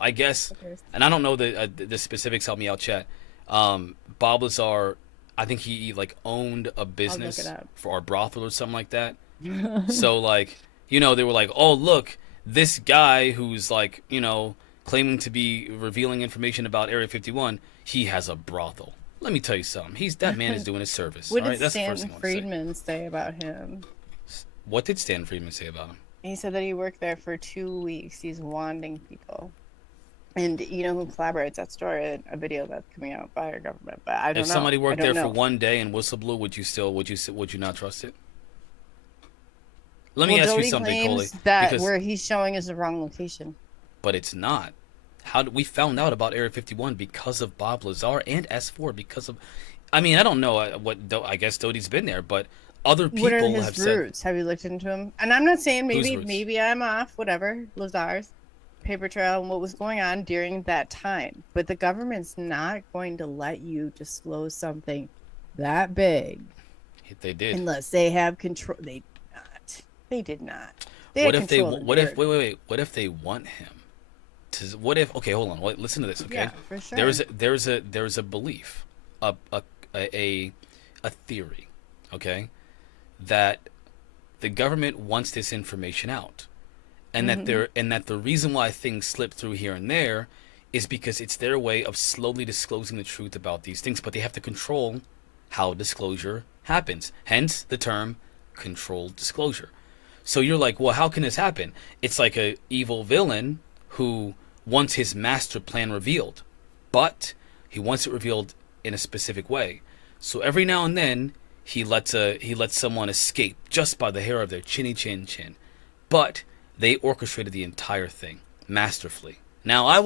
I guess, and I don't know the specifics. Help me out, chat. Bob Lazar, I think he like owned a business for our brothel or something like that. So like, they were like, oh look, this guy who's like, claiming to be revealing information about Area 51, he has a brothel. Let me tell you something. That man is doing his service. What all right? did That's the first Stan thing I wanna say. Friedman say about him? What did Stan Friedman say about him? He said that he worked there for 2 weeks. He's wanding people. And you know who collaborates that story? A video that's coming out by our government. But I don't know. If somebody worked there for 1 day and whistle blew, would you not trust it? Let me ask you something, Coley. That where he's showing is the wrong location. But it's not. We found out about Area 51 because of Bob Lazar and S4 because of, I mean, I don't know I guess Doty's been there, but other people what are his have roots? said. Have you looked into him? And I'm not saying maybe I'm off, whatever, Lazar's paper trail and what was going on during that time. But the government's not going to let you disclose something that big. They did. Unless they have control. They did not. What if they want him? What if? Okay, hold on. Listen to this. Okay. Yeah, for sure. There's a belief, a theory. okay, that the government wants this information out, and that the reason why things slip through here and there is because it's their way of slowly disclosing the truth about these things, but they have to control how disclosure happens. Hence the term controlled disclosure. So you're like, well, how can this happen? It's like a evil villain who wants his master plan revealed, but he wants it revealed in a specific way. So every now and then he lets someone escape just by the hair of their chinny chin chin. But they orchestrated the entire thing masterfully. Now I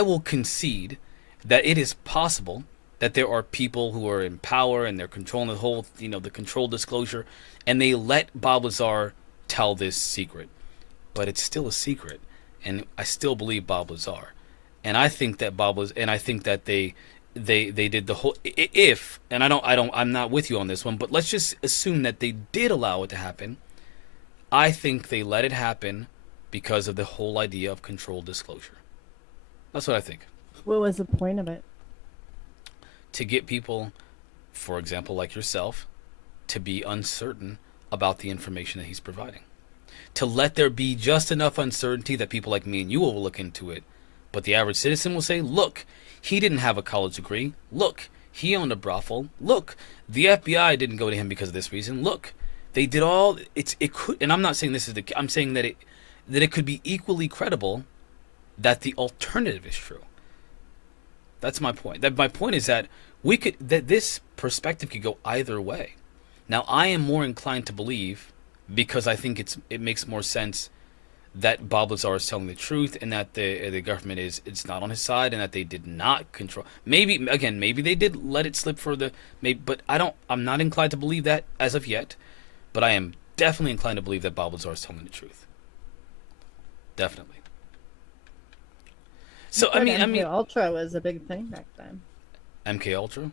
will concede that it is possible that there are people who are in power and they're controlling the whole, the controlled disclosure, and they let Bob Lazar tell this secret. But it's still a secret, and I still believe Bob Lazar. And I think that they did the whole, if, and I'm not with you on this one, but let's just assume that they did allow it to happen. I think they let it happen because of the whole idea of controlled disclosure. That's what I think. What was the point of it? To get people, for example, like yourself, to be uncertain about the information that he's providing. To let there be just enough uncertainty that people like me and you will look into it, but the average citizen will say, look, he didn't have a college degree. Look, he owned a brothel. Look, the FBI didn't go to him because of this reason. Look, they did all, it could, and I'm not saying this is I'm saying that it could be equally credible that the alternative is true. That's my point. My point is that this perspective could go either way. Now, I am more inclined to believe, because I think it makes more sense, that Bob Lazar is telling the truth, and that the government it's not on his side, and that they did not control. Maybe they did let it slip for but I'm not inclined to believe that as of yet. But I am definitely inclined to believe that Bob Lazar is telling the truth. Definitely. So I mean, MK Ultra was a big thing back then. MK Ultra.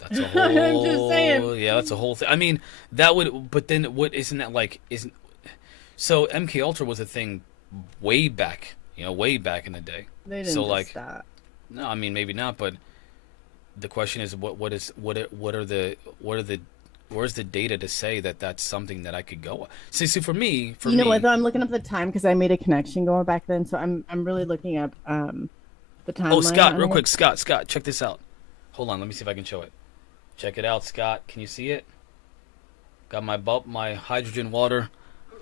That's a whole. I'm just saying. Yeah, that's a whole thing. I mean, that would. But then, what isn't that like? Isn't so? MK Ultra was a thing way back. Way back in the day. They didn't just stop. No, I mean maybe not. But the question is, where's the data to say that that's something that I could go? See, for me, you know what? Though I'm looking up the time because I made a connection going back then, so I'm really looking up the timeline. Oh, Scott, real quick, Scott, check this out. Hold on, let me see if I can show it. Check it out, Scott. Can you see it? Got my hydrogen water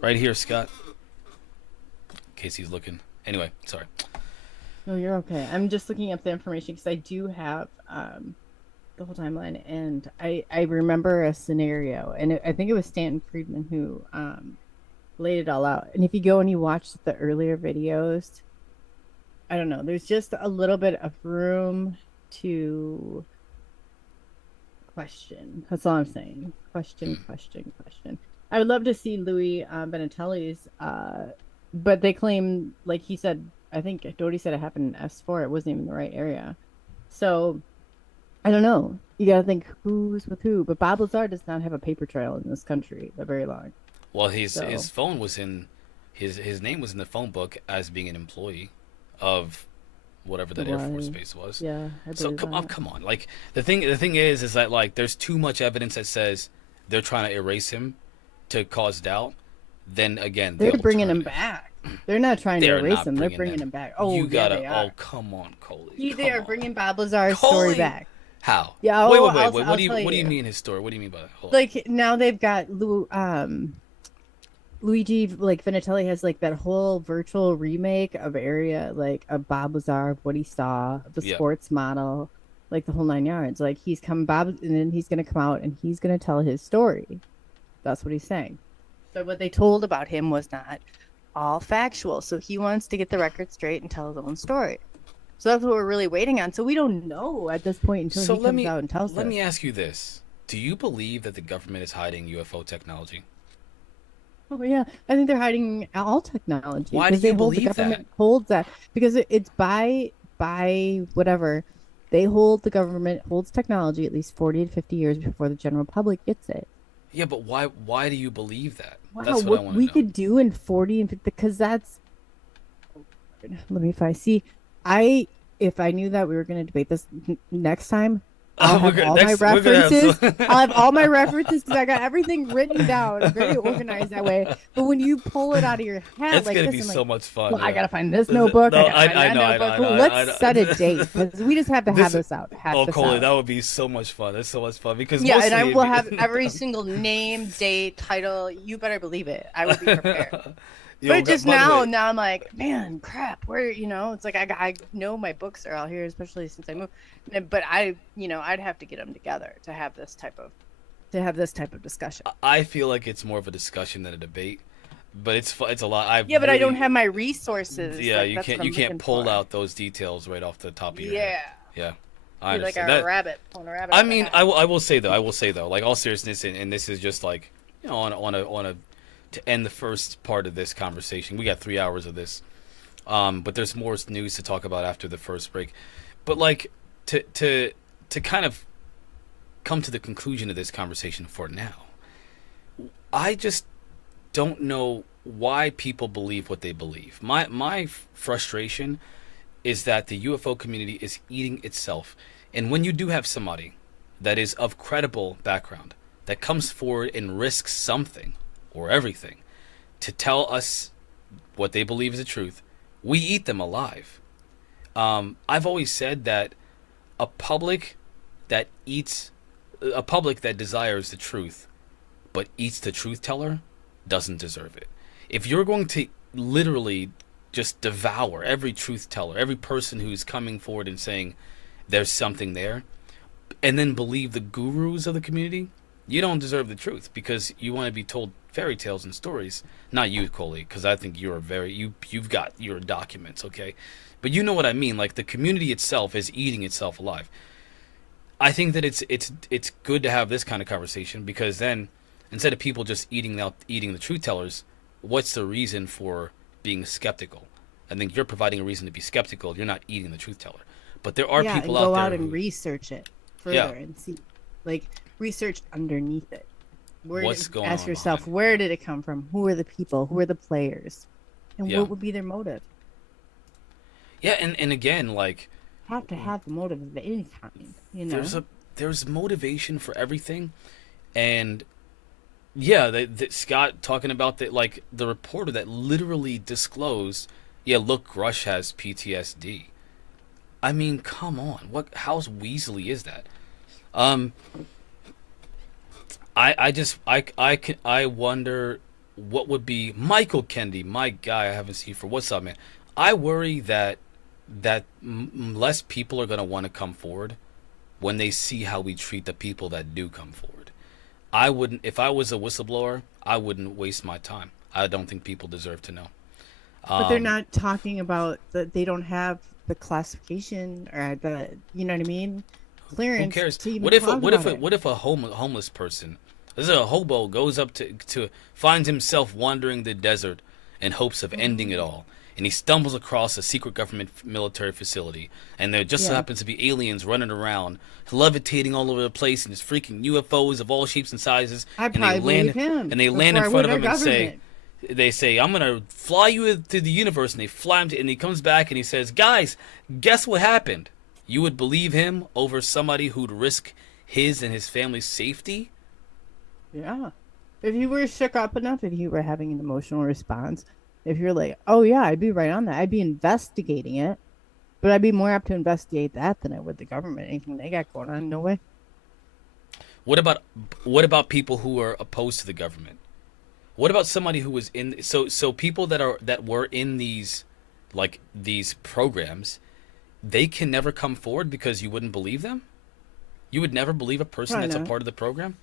right here, Scott. In case he's looking. Anyway, sorry. No, you're okay. I'm just looking up the information because I do have the whole timeline, and I remember a scenario, and I think it was Stanton Friedman who laid it all out. And if you go and you watch the earlier videos, I don't know, there's just a little bit of room to question. That's all I'm saying. Question. I would love to see Louis Benatelli's, but they claim, like he said, I think Doty said it happened in S4. It wasn't even the right area. So I don't know. You got to think who's with who. But Bob Lazar does not have a paper trail in this country for very long. Well, his phone was in his name was in the phone book as being an employee of whatever that Air Force base was. Yeah. So come on. Like the thing is that like there's too much evidence that says they're trying to erase him to cause doubt. Then again, they're bringing him back. They're not trying to erase him. They're bringing him back. Oh, you gotta. Yeah, oh, come on, Coley. They are bringing Bob Lazar's story back. How? Yeah. Wait. What do you mean his story? What do you mean by that? Like now they've got Luigi Vinatelli has like that whole virtual remake of area, like a Bob Lazar of what he saw, the sports model, like the whole 9 yards. Like he's coming Bob, and then he's gonna come out and he's gonna tell his story. That's what he's saying. So what they told about him was not all factual. So he wants to get the record straight and tell his own story. So that's what we're really waiting on. So we don't know at this point until he comes out and tells us. Let me ask you this. Do you believe that the government is hiding UFO technology? Oh, yeah. I think they're hiding all technology. Why do you believe the government holds that? Because it's by whatever. The government holds technology at least 40 to 50 years before the general public gets it. Yeah, but why do you believe that? Wow, that's what I want to know. Could do in 40 and 50, because that's... Let me see. If I knew that we were going to debate this next time, I'll We're have gonna- all next- my we're gonna have references. some- I'll have all my references because I got everything written down. I'm very organized that way. But when you pull it out of your head It's like gonna this, be I'm so like, much fun. well, I yeah. gotta find this notebook. No, I gotta find that I notebook. know. Let's set a date because we just have to have this out. Oh, Coley, that would be so much fun. That's so much fun because Yeah, mostly and I it'd will be- have every single name, date, title. You better believe it. I would be prepared. Yo, But just by the way- now I'm like, man, crap. Where it's like I know my books are all here, especially since I moved. But I'd have to get them together to have this type of discussion. I feel like it's more of a discussion than a debate, but it's a lot. Yeah, but I don't have my resources. Yeah, like, you that's can't what you I'm can't looking pull for. out those details right off the top of your Yeah. head. Yeah, I You're like understand. a rabbit pulling a rabbit. I out of a mean, hat. I will say though, like all seriousness, and this is just like on a to end the first part of this conversation. We got 3 hours of this, but there's more news to talk about after the first break. But like to kind of come to the conclusion of this conversation for now, I just don't know why people believe what they believe. My frustration is that the UFO community is eating itself. And when you do have somebody that is of credible background that comes forward and risks something or everything to tell us what they believe is the truth, we eat them alive. I've always said that a public that desires the truth but eats the truth teller doesn't deserve it. If you're going to literally just devour every truth teller, every person who's coming forward and saying there's something there, and then believe the gurus of the community, you don't deserve the truth because you want to be told fairy tales and stories. Not you, Coley, because I think you're you've got your documents, okay? But you know what I mean. Like the community itself is eating itself alive. I think that it's good to have this kind of conversation because then instead of people just eating the truth tellers, what's the reason for being skeptical? I think you're providing a reason to be skeptical. You're not eating the truth teller. But there are people and out go there out and who, research it further Yeah. and see, like research underneath it. What's going ask on yourself, behind it? where did it come from? Who are the people? Who are the players? And Yeah. what would be their motive? Yeah, and again, like Have to have a motive of any kind, you know. there's motivation for everything, and yeah, that Scott talking about that, like the reporter that literally disclosed, yeah, look, Rush has PTSD. I mean, come on, how Weasley is that? I wonder what would be Michael Kennedy, my guy I haven't seen for what's up, man. I worry that less people are gonna want to come forward when they see how we treat the people that do come forward. I wouldn't, if I was a whistleblower, I wouldn't waste my time. I don't think people deserve to know. But they're not talking about that. They don't have the classification or the, you know what I mean, clearance. Who cares? To even What if talk about it. what if a homeless person, this is a hobo, goes up to finds himself wandering the desert in hopes of ending it all, and he stumbles across a secret government military facility, and there just so Yeah. happens to be aliens running around, levitating all over the place, and there's freaking UFOs of all shapes and sizes. I'd and probably they land, believe him and they land before in I front of would him our and say. government. They say, I'm going to fly you to the universe, and they fly him to, and he comes back and he says, guys, guess what happened? You would believe him over somebody who'd risk his and his family's safety? Yeah. If you were shook up enough, if you were having an emotional response, if you're like, oh yeah, I'd be right on that. I'd be investigating it. But I'd be more apt to investigate that than I would the government. Anything they got going on, no way. What about people who are opposed to the government? What about somebody who was in so people that were in these programs, they can never come forward because you wouldn't believe them? You would never believe a person Probably that's not. a part of the program?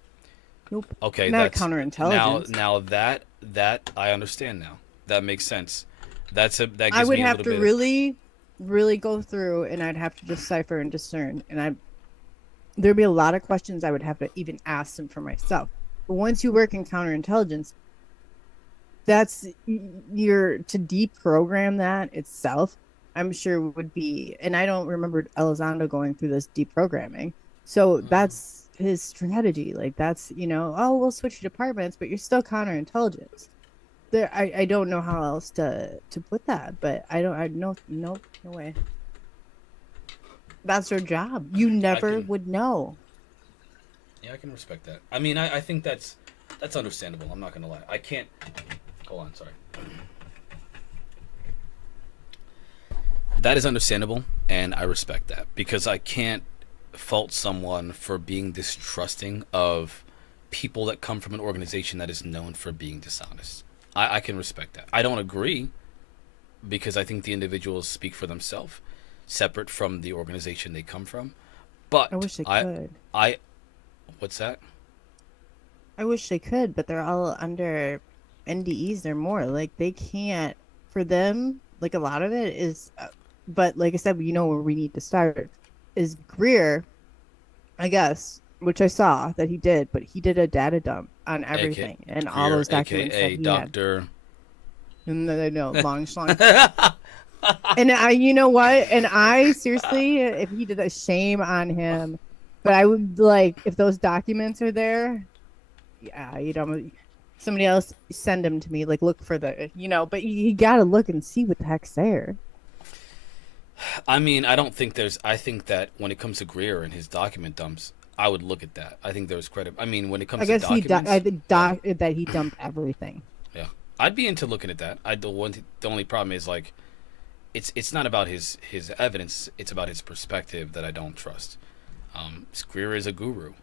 Nope. Okay, Not that's counterintelligence. Now that I understand now. That makes sense. That gives I would me a have little to bit really, really go through, and I'd have to decipher and discern, and there'd be a lot of questions I would have to even ask them for myself. But once you work in counterintelligence, that's to deprogram that itself. I'm sure would be, and I don't remember Elizondo going through this deprogramming. So that's his strategy. Like that's, oh, we'll switch departments, but you're still counterintelligence. I don't know how else to put that, but no way. That's their job. You never would know. Yeah, I can respect that. I mean, I think that's understandable. I'm not gonna lie. I can't. Hold on, sorry. That is understandable, and I respect that because I can't fault someone for being distrusting of people that come from an organization that is known for being dishonest. I can respect that. I don't agree because I think the individuals speak for themselves, separate from the organization they come from. But I wish they could. What's that? I wish they could, but they're all under NDEs. They're more like they can't. For them, like a lot of it is. But like I said, you know where we need to start is Greer, I guess, which I saw that he did, but he did a data dump on everything and all those documents that he Dr. had. No, long schlong. And you know what? And I seriously, if he did a shame on him, but I would like if those documents are there, yeah, you know, somebody else send them to me. Like look for the, you know, but you gotta look and see what the heck's there. I mean, I think that when it comes to Greer and his document dumps, I would look at that. I think there's credit. I mean, when it comes to documents, that he dumped everything. Yeah, I'd be into looking at that. The only problem is like, it's not about his evidence. It's about his perspective that I don't trust. Greer is a guru,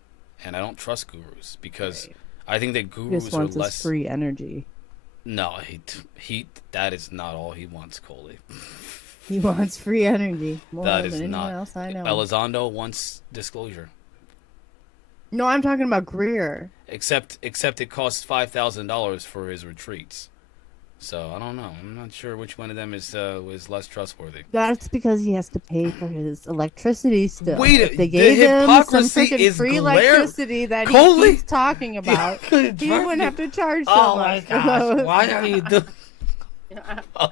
and I don't trust gurus because I think that gurus just wants are less free energy. No, he that is not all he wants, Coley. He wants free energy more that than is anyone not, else I know. Elizondo wants disclosure. No, I'm talking about Greer. Except it costs $5,000 for his retreats. So I don't know. I'm not sure which one of them is less trustworthy. That's because he has to pay for his electricity still. Wait, if they gave him some freaking free electricity that Coley, he keeps talking about, he wouldn't have to charge so much. Oh my gosh! Why are you doing? Oh,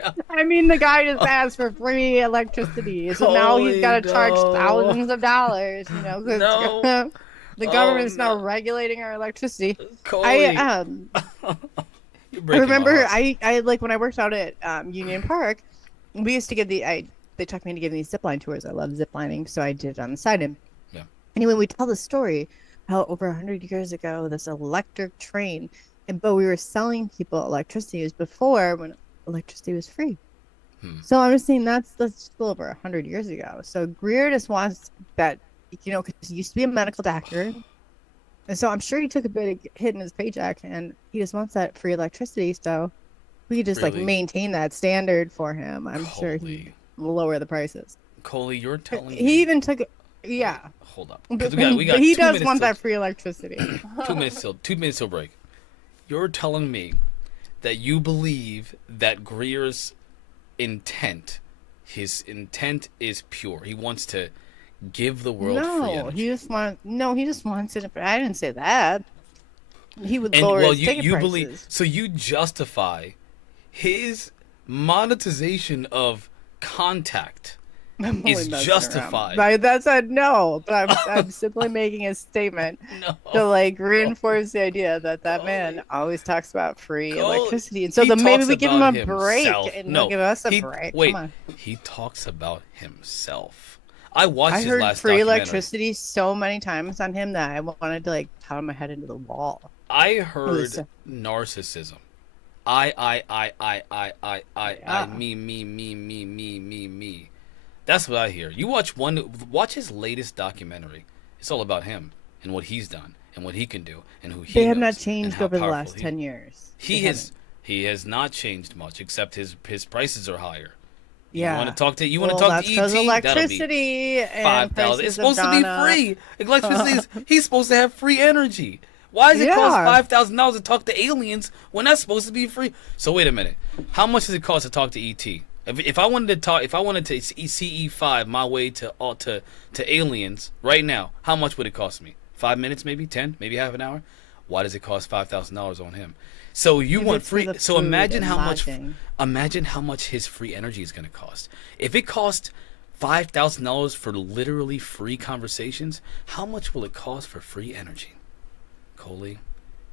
no. I mean, the guy just asked for free electricity, so now he's got to charge thousands of dollars. You know, because the government's now regulating our electricity. I remember I like when I worked out at Union Park, we used to get they took me to give these zipline tours. I love ziplining, so I did it on the side. And anyway, we tell the story how over 100 years ago, this electric train. But we were selling people electricity. It was before when electricity was free. So I'm just saying that's still over 100 years ago. So Greer just wants that, you know, because he used to be a medical doctor. And so I'm sure he took a bit of hit in his paycheck and he just wants that free electricity. So we could just like maintain that standard for him. I'm sure he will lower the prices. Coley, you're telling me. He even took yeah. Hold up. We got he does want that free electricity. 2 minutes till break. You're telling me that you believe that Greer's his intent is pure. He wants to give the world free energy. He just wants it. But I didn't say that. He would lower his ticket prices. Believe, so you justify his monetization of contact is justified. That's a no, but I'm simply making a statement to like reinforce the idea that man always talks about free electricity, and so then maybe we give him a break and he'll give us a break. Wait, come on. He talks about himself. I watched his heard last free documentary. Electricity so many times on him that I wanted to like pound my head into the wall. I heard narcissism. Me. That's what I hear. You watch his latest documentary. It's all about him and what he's done and what he can do and who he. They have not changed over the last 10 years. He has not changed much, except his prices are higher. Yeah. You want to talk to ET? Electricity and $5,000. It's supposed to be free. Electricity he's supposed to have free energy. Why does it cost $5,000 to talk to aliens when that's supposed to be free? So wait a minute. How much does it cost to talk to ET? If I wanted to CE5 my way to aliens right now, how much would it cost me? 5 minutes, maybe 10, maybe half an hour. Why does it cost $5,000 on him? So you want free? So imagine how much his free energy is going to cost. If it costs $5,000 for literally free conversations, how much will it cost for free energy? Coley,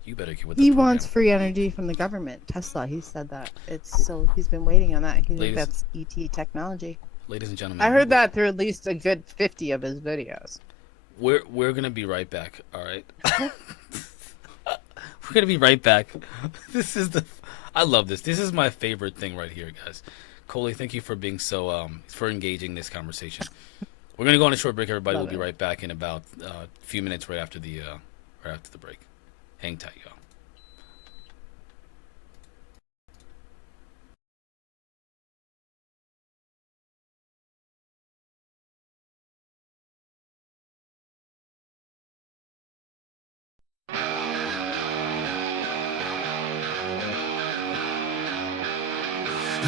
you better get with the He program. wants free energy from the government. Tesla, he said that. He's been waiting on that. He thinks that's ET technology. ladies and gentlemen. I heard that through at least a good 50 of his videos. We're gonna be right back. All right. We're gonna be right back. I love this. This is my favorite thing right here, guys. Coley, thank you for being so for engaging this conversation. We're gonna go on a short break, everybody. We'll be right back in about a few minutes, right after the break. Hang tight, y'all.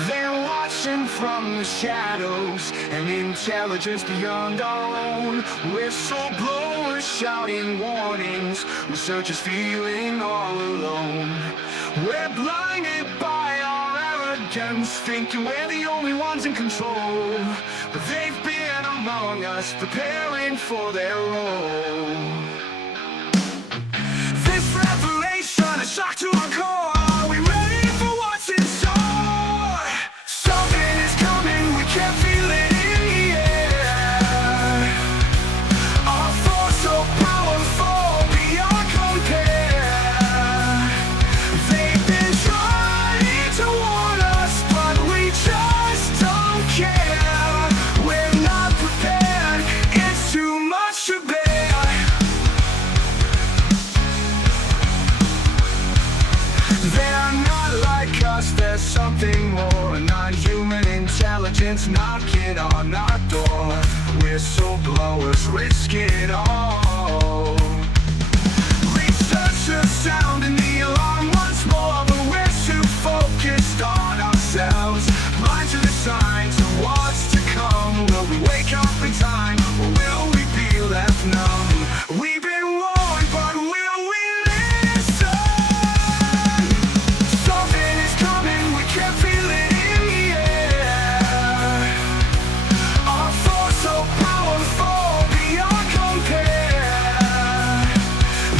They're watching from the shadows, an intelligence beyond our own. Whistleblowers shouting warnings, researchers feeling all alone. We're blinded by our arrogance, thinking we're the only ones in control. But they've been among us, preparing for their role. This revelation is shock to our core. Are we ready for what's in store? Something is coming, we can feel it in the air. Our force so powerful, beyond compare. They've been trying to warn us, but we just don't care. We're not prepared, it's too much to bear. They're not like us, there's something more. A non-human intelligence knocking on our door. Whistleblowers risk it all. Researchers sounding the alarm once more, but we're too focused on ourselves. Blind to the signs of what's to come. Will we wake up in time, or will we be left numb? We've been warned, but will we listen? Something is coming, we can feel it in the air. Our force so powerful, beyond compare.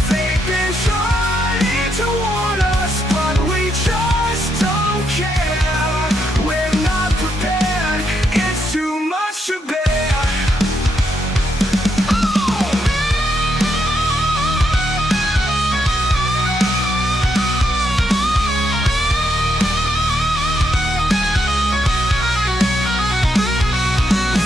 They've been trying to warn us, but we just don't care. We're not prepared, it's too much to bear.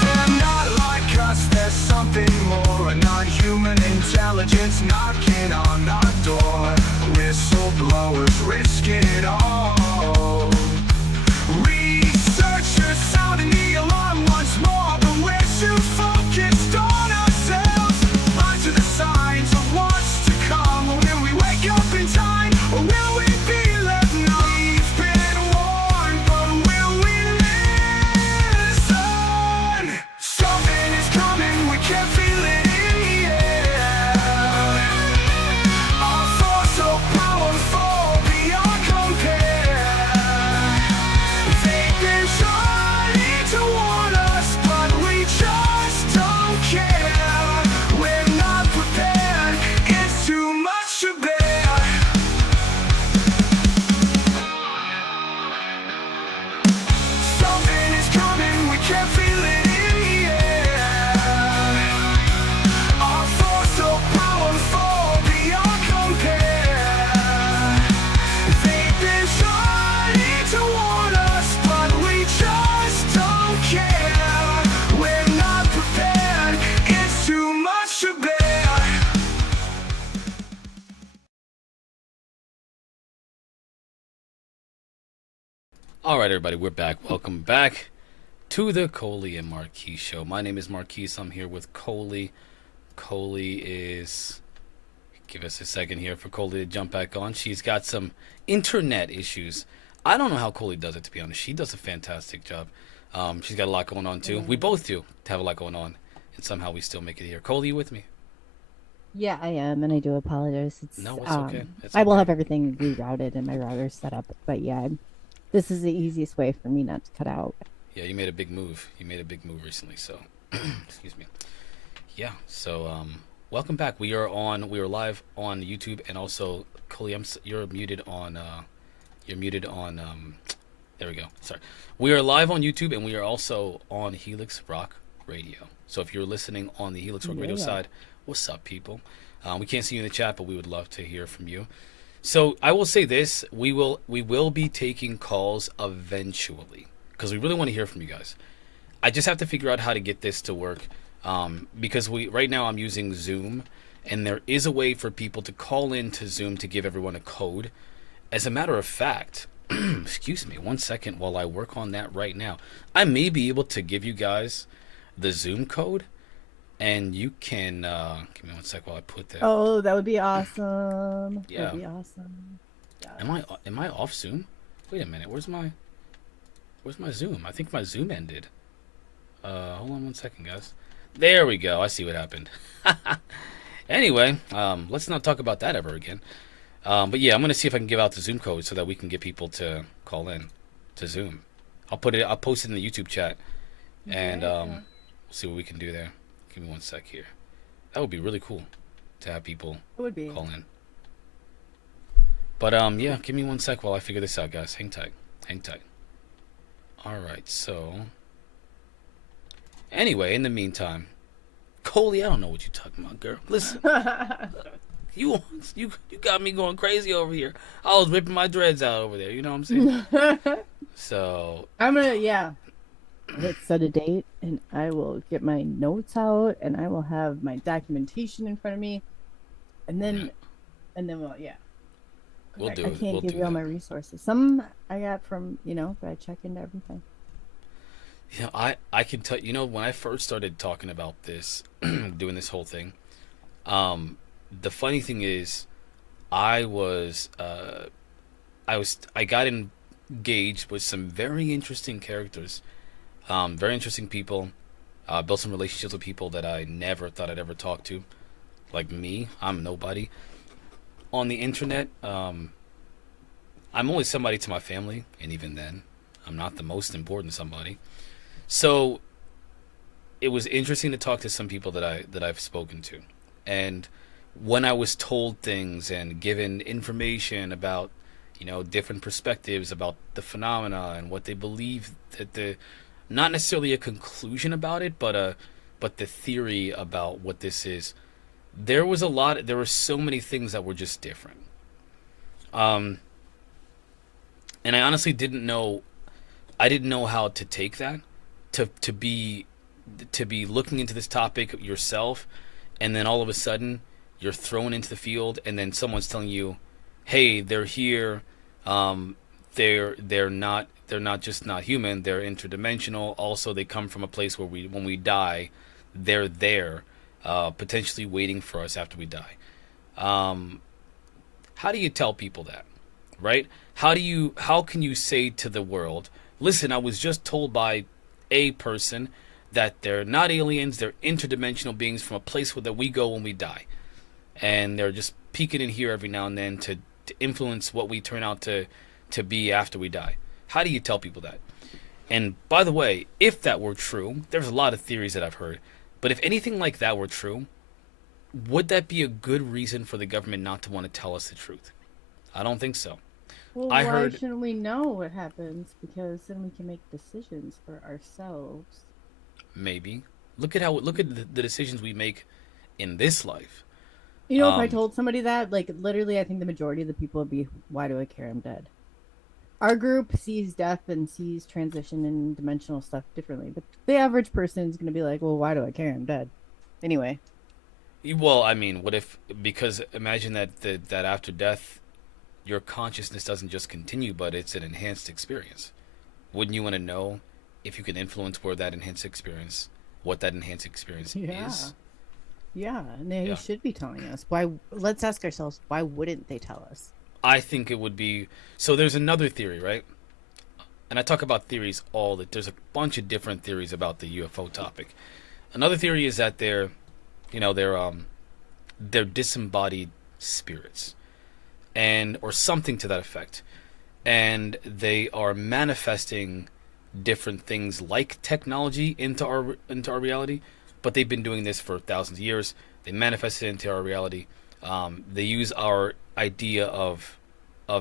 They're not like us, there's something more. A non-human intelligence knocking on our door. Whistleblowers risk it all. Researchers sounding the alarm once more, but we're too focused on ourselves. Blind to the signs of what's to come. Will we wake up in time, or will we be left numb? We've been warned, but will we listen? Something is coming, we can feel it in the air. Our force so powerful, beyond compare. They've been trying to warn us, but we just don't care. We're not prepared, it's too much to bear. Something is coming, we can feel it in the air. Our force so powerful, beyond compare. They've been trying to warn us, but we just don't care. We're not prepared, it's too much to bear. All right, everybody, we're back. Welcome back to the Coley and Marquis Show. My name is Marquis. I'm here with Coley. Coley is... Give us a second here for Coley to jump back on. She's got some internet issues. I don't know how Coley does it, to be honest. She does a fantastic job. She's got a lot going on, too. We both do have a lot going on, and somehow we still make it here. Coley, you with me? Yeah, I am, and I do apologize. No, it's okay. It's I will okay. have everything rerouted and my router set up, but yeah, this is the easiest way for me not to cut out. Yeah, you made a big move. You made a big move recently, so excuse me. Yeah, so welcome back. We are live on YouTube, and also Coley, you're muted on There we go. Sorry. We are live on YouTube, and we are also on Helix Rock Radio. So if you're listening on the Helix Rock Radio side, what's up, people? We can't see you in the chat, but we would love to hear from you. So I will say this: we will be taking calls eventually because we really want to hear from you guys. I just have to figure out how to get this to work because right now I'm using Zoom, and there is a way for people to call in to Zoom to give everyone a code. As a matter of fact, excuse me, 1 second while I work on that right now. I may be able to give you guys the Zoom code, and you can give me 1 sec while I put that. Oh, that would be awesome. Yeah. That'd be awesome. Yes. Am I off Zoom? Wait a minute. Where's my Zoom? I think my Zoom ended. Hold on 1 second, guys. There we go. I see what happened. Anyway, let's not talk about that ever again. But yeah, I'm gonna see if I can give out the Zoom code so that we can get people to call in to Zoom. I'll post it in the YouTube chat, and see what we can do there. Give me 1 sec here. That would be really cool to have people call in. But yeah, give me 1 sec while I figure this out, guys. Hang tight. All right, so anyway, in the meantime, Coley, I don't know what you're talking about, girl. Listen, you got me going crazy over here. I was ripping my dreads out over there. You know what I'm saying? So I'm gonna let's set a date, and I will get my notes out, and I will have my documentation in front of me, and then we'll we'll do I it. can't give you all my resources. Some I got from but I check into everything. Yeah, I can tell when I first started talking about this, doing this whole thing, the funny thing is, I got engaged with some very interesting characters, very interesting people, built some relationships with people that I never thought I'd ever talk to, like me. I'm nobody on the internet. I'm only somebody to my family, and even then, I'm not the most important somebody. So it was interesting to talk to some people that I've spoken to, and when I was told things and given information about different perspectives about the phenomena and what they believe, that not necessarily a conclusion about it, but the theory about what this is, there were so many things that were just different. And I honestly didn't know how to take that, to be looking into this topic yourself, and then all of a sudden you're thrown into the field, and then someone's telling you, hey, they're here, they're not just not human, they're interdimensional. Also, they come from a place where when we die, they're there, potentially waiting for us after we die. How do you tell people that, right? How can you say to the world, listen, I was just told by a person that they're not aliens, they're interdimensional beings from a place that we go when we die, and they're just peeking in here every now and then to influence what we turn out to be after we die. How do you tell people that? And by the way, if that were true, there's a lot of theories that I've heard, but if anything like that were true, would that be a good reason for the government not to want to tell us the truth? I don't think so. Well, why shouldn't we know what happens? Because then we can make decisions for ourselves. Maybe. Look at the decisions we make in this life. If I told somebody that, literally, I think the majority of the people would be, why do I care? I'm dead. Our group sees death and sees transition and dimensional stuff differently, but the average person is going to be like, well, why do I care? I'm dead. Anyway. Well, I mean, because imagine that after death, your consciousness doesn't just continue, but it's an enhanced experience. Wouldn't you want to know if you can influence what that enhanced experience is? Yeah, and they should be telling us. Why? Let's ask ourselves, why wouldn't they tell us? I think it would be... So there's another theory, right? And I talk about theories there's a bunch of different theories about the UFO topic. Another theory is that they're disembodied spirits, or something to that effect, and they are manifesting different things like technology into our reality. But they've been doing this for thousands of years. They manifest it into our reality. They use our idea of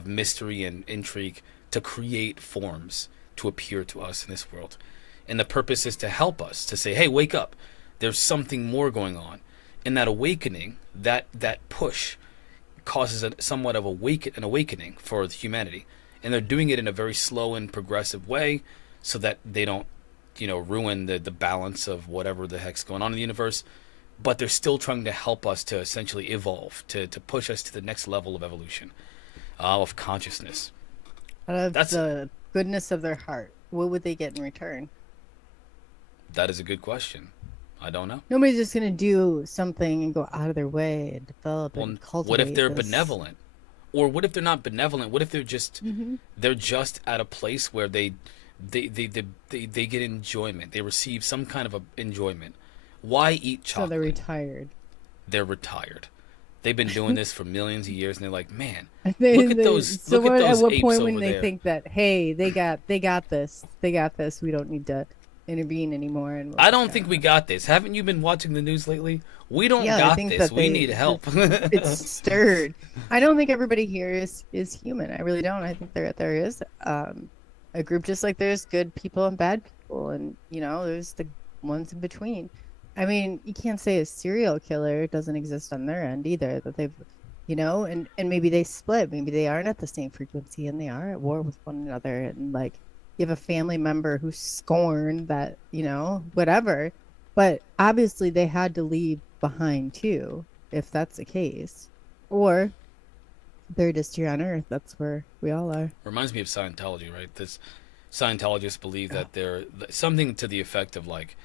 mystery and intrigue to create forms to appear to us in this world. And the purpose is to help us, to say, hey, wake up. There's something more going on. And that awakening, that push, causes somewhat of an awakening for humanity. And they're doing it in a very slow and progressive way so that they don't, ruin the balance of whatever the heck's going on in the universe. But they're still trying to help us to essentially evolve, to push us to the next level of evolution, of consciousness. That's the goodness of their heart. What would they get in return? That is a good question. I don't know. Nobody's just gonna do something and go out of their way and develop and cultivate. What if they're this. benevolent? Or what if they're not benevolent? What if they're just they're just at a place where they get enjoyment. They receive some kind of a enjoyment. Why eat chocolate? So they're retired. They're retired. They've been doing this for millions of years, and they're like, man, At what point when they think that, hey, they got this, we don't need to intervene anymore? And I don't think we got this. Haven't you been watching the news lately? We don't got this. We need help. It's stirred. I don't think everybody here is human. I really don't. I think there is a group, just like there's good people and bad people, and there's the ones in between. I mean, you can't say a serial killer doesn't exist on their end either, that they've, and maybe they split. Maybe they aren't at the same frequency and they are at war with one another. And like, you have a family member who's scorned that, whatever. But obviously they had to leave behind too, if that's the case. Or they're just here on Earth. That's where we all are. Reminds me of Scientology, right? This Scientologists believe that they're something to the effect of like,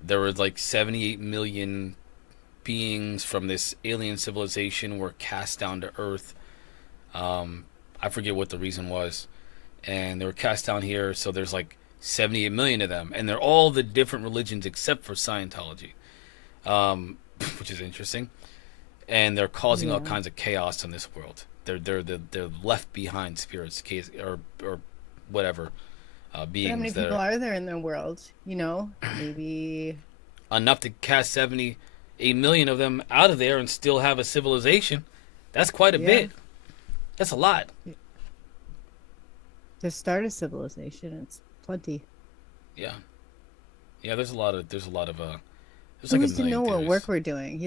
there were like 78 million beings from this alien civilization were cast down to Earth. I forget what the reason was. And they were cast down here, so there's like 78 million of them. And they're all the different religions except for Scientology, which is interesting. And they're causing all kinds of chaos in this world. They're left behind spirits, or whatever. Beings. How many people are there in their world? Maybe enough to cast 78 million of them out of there and still have a civilization. That's quite a bit. That's a lot. To start a civilization, it's plenty. Yeah. There's a lot of there's Who's like to know what work we're doing?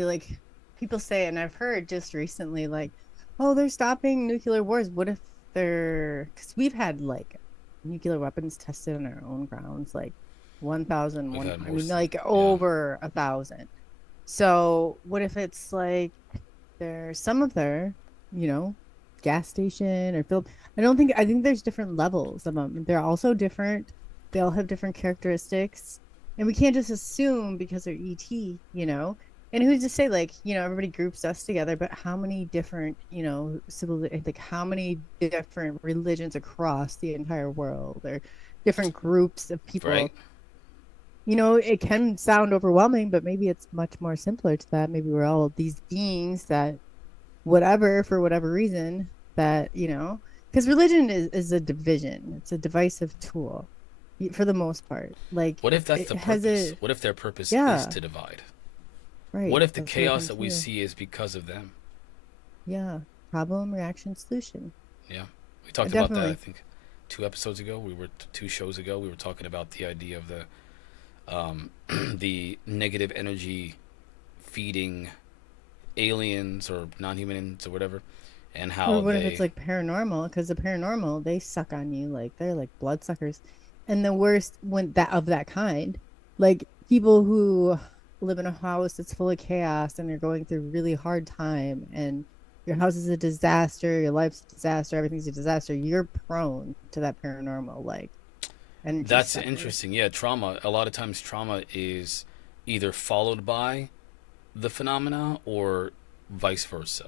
People say, and I've heard just recently, like, oh, they're stopping nuclear wars. What if because we've had like nuclear weapons tested on our own grounds, like 1,001. I mean, like over 1,000. So what if it's like there's some of their, gas station or field? I think there's different levels of them. They're also different. They all have different characteristics, and we can't just assume because they're ET, And who's to say, like, everybody groups us together, but how many different, how many different religions across the entire world, or different groups of people? Right. It can sound overwhelming, but maybe it's much more simpler to that. Maybe we're all these beings that, for whatever reason, that, because religion is a division. It's a divisive tool, for the most part. Like, what if that's the purpose? What if their purpose is to divide? Right. What if the chaos that we see is because of them? Yeah. Problem, reaction, solution. Yeah. We talked about that, I think, 2 shows ago. We were talking about the idea of the negative energy feeding aliens or non-humans or whatever, and how or what if it's like paranormal? Because the paranormal, they suck on you, like they're like bloodsuckers. And the worst of that kind, like people who live in a house that's full of chaos and you're going through a really hard time and your house is a disaster, your life's a disaster, everything's a disaster, you're prone to that paranormal, like. And that's interesting. Yeah, trauma. A lot of times trauma is either followed by the phenomena or vice versa.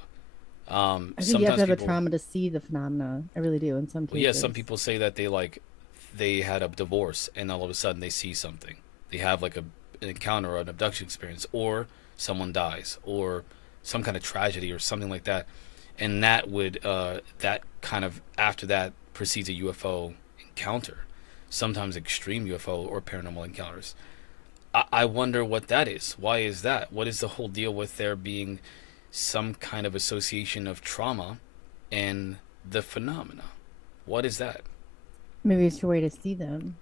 I think you have to have a trauma to see the phenomena. I really do in some cases. Well, yeah, some people say that they had a divorce and all of a sudden they see something. They have like an encounter or an abduction experience, or someone dies, or some kind of tragedy or something like that, and that would that kind of after that precedes a UFO encounter, sometimes extreme UFO or paranormal encounters. I wonder what that is. Why is that? What is the whole deal with there being some kind of association of trauma and the phenomena? What is that? Maybe it's your way to see them.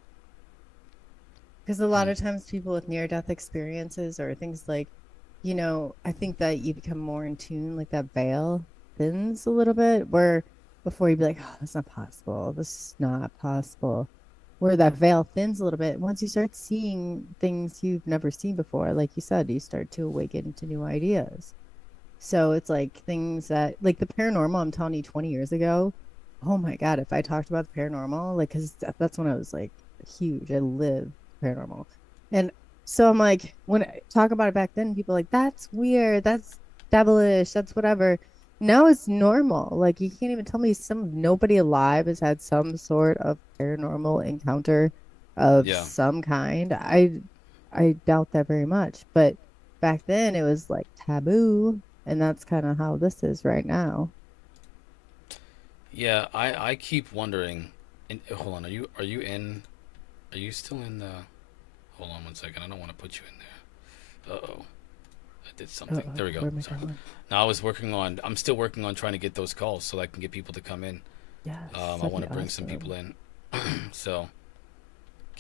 Because a lot of times people with near-death experiences or things like, I think that you become more in tune, like that veil thins a little bit, where before you'd be like, oh, that's not possible. This is not possible. Where that veil thins a little bit. Once you start seeing things you've never seen before, like you said, you start to awaken to new ideas. So it's like things that, like the paranormal, I'm telling you, 20 years ago, oh my God, if I talked about the paranormal, like, because that's when I was like huge. I lived paranormal. And so I'm like, when I talk about it back then, people are like, that's weird, that's devilish, that's whatever. Now it's normal. Like, you can't even tell me nobody alive has had some sort of paranormal encounter of Yeah. some kind. I doubt that very much. But back then it was like taboo, and that's kind of how this is right now. Yeah, I keep wondering. Hold on, are you still in the? Hold on one second. I don't want to put you in there. Uh-oh. I did something. There we go. Where am I Sorry. going? Now I'm still working on trying to get those calls so I can get people to come in. Yes, I that'd want be to bring some awesome. people in. So,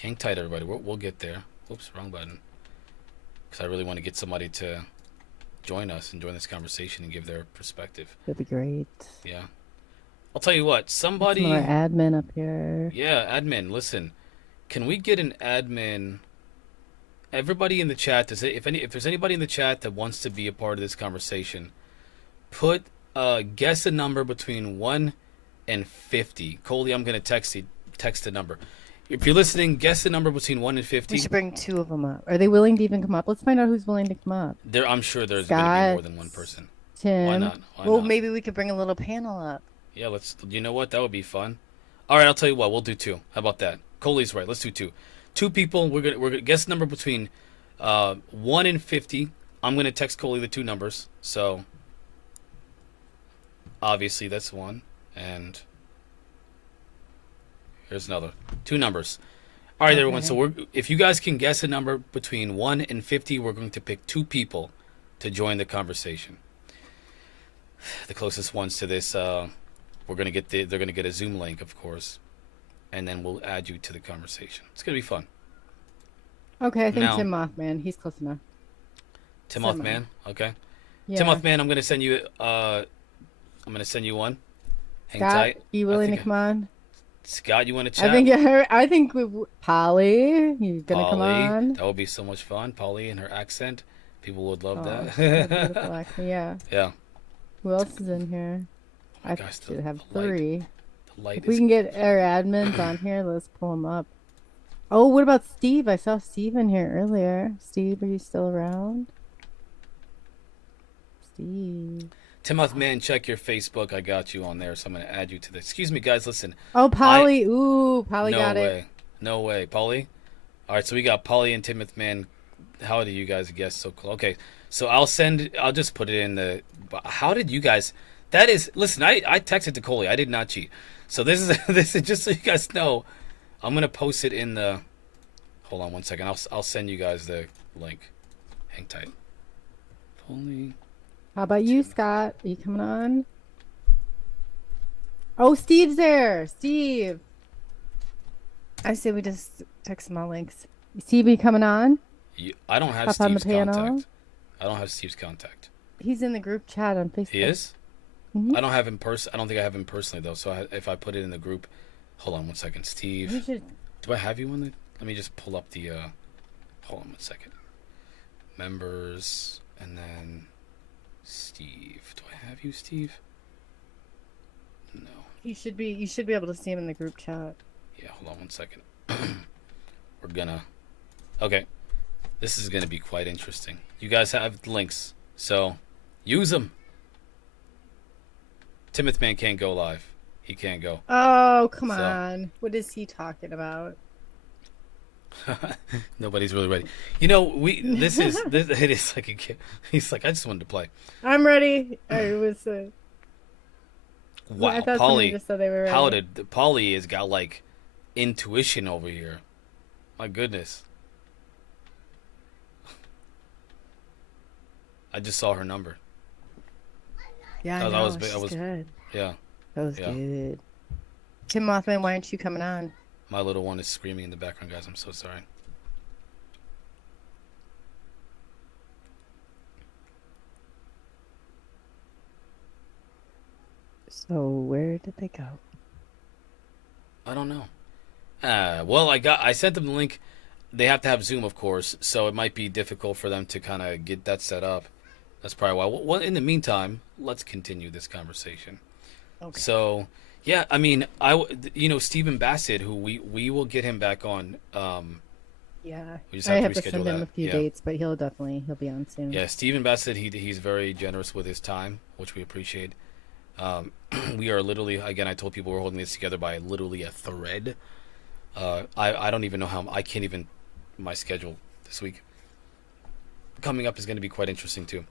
hang tight, everybody. We'll get there. Oops, wrong button. Because I really want to get somebody to join us and join this conversation and give their perspective. That'd be great. Yeah. I'll tell you what. Some of our Somebody. admin up here. Yeah, admin. Listen, can we get an admin? Everybody in the chat, if there's anybody in the chat that wants to be a part of this conversation, put guess a number between 1 and 50. Coley, I'm gonna text the number. If you're listening, guess a number between 1 and 50. We should bring two of them up. Are they willing to even come up? Let's find out who's willing to come up. I'm sure there's gonna be more than one person. Tim. Why not? Why Well, not? maybe we could bring a little panel up. Yeah, let's. You know what? That would be fun. All right, I'll tell you what. We'll do two. How about that? Coley's right. Let's do two. Two people. We're gonna guess number between 1 and 50. I'm gonna text Coley the two numbers. So obviously that's one, and here's another. Two numbers. All right, everyone. So if you guys can guess a number between 1 and 50, we're going to pick two people to join the conversation. The closest ones to this, they're gonna get a Zoom link, of course, and then we'll add you to the conversation. It's gonna be fun. Okay, I think Now- Tim Mothman. He's close enough. Tim Semi. Mothman, okay. Yeah. Tim Mothman, I'm gonna send you. I'm gonna send you one. Hang Scott, tight. you willing to come on? Scott, you want to chat? I think Polly, you gonna come Polly, on? that would be so much fun. Polly and her accent, people would love Oh, that. beautiful accent, yeah. Yeah. Who else is in here? I gosh, should the have light. three. The light If we is. can get our admins on here, let's pull them up. Oh, what about Steve? I saw Steve in here earlier. Steve, are you still around? Steve. Tim Mothman, check your Facebook. I got you on there, so I'm gonna add you to this. Excuse me, guys. Listen. Oh, Polly. Ooh, Polly No got way. it. No way. Polly? All right, so we got Polly and Timothy, man. How do you guys guess so close? Okay, so I'll just put it in the. How did you guys? That is. Listen, I texted to Coley. I did not cheat. So this is this is just so you guys know. I'm gonna post it in the. Hold on one second. I'll send you guys the link. Hang tight. Polly. How about you, Scott? Are you coming on? Oh, Steve's there. Steve. I say we just text them all links. Steve, are you coming on? I don't have Hop on the Steve's panel. contact. I don't have Steve's contact. He's in the group chat on Facebook. He is? Mhm. I don't have him I don't think I have him personally though. So if I put it in the group, hold on one second, Steve. You should. Do I have you on the? Let me just pull up the. Hold on one second. Members and then Steve. Do I have you, Steve? No. You should be able to see him in the group chat. Yeah. Hold on one second. We're gonna. Okay. This is gonna be quite interesting. You guys have links, so use them. Timothy Man can't go live. He can't go. Oh, come So- on. What is he talking about? Nobody's really ready. You know, this it is like a kid. He's like, I just wanted to play. I'm ready. I was. Wow, I thought somebody Polly. just said they were ready. How did Polly has got like intuition over here? My goodness. I just saw her number. Yeah, That I know. was- She's that was- good. Yeah. That was Yeah. good. Tim Mothman, why aren't you coming on? My little one is screaming in the background, guys. I'm so sorry. So where did they go? I don't know. Well, I sent them the link. They have to have Zoom, of course, so it might be difficult for them to kind of get that set up. That's probably why. Well, in the meantime, let's continue this conversation. Okay. So, yeah, I mean, Stephen Bassett, who we will get him back on. Yeah. We just I have have to to reschedule send him that. a few Yeah. dates, but he'll be on soon. Yeah, Stephen Bassett, he's very generous with his time, which we appreciate. We are literally, again, I told people we're holding this together by literally a thread. I don't even know how, I can't even, my schedule this week coming up is going to be quite interesting too.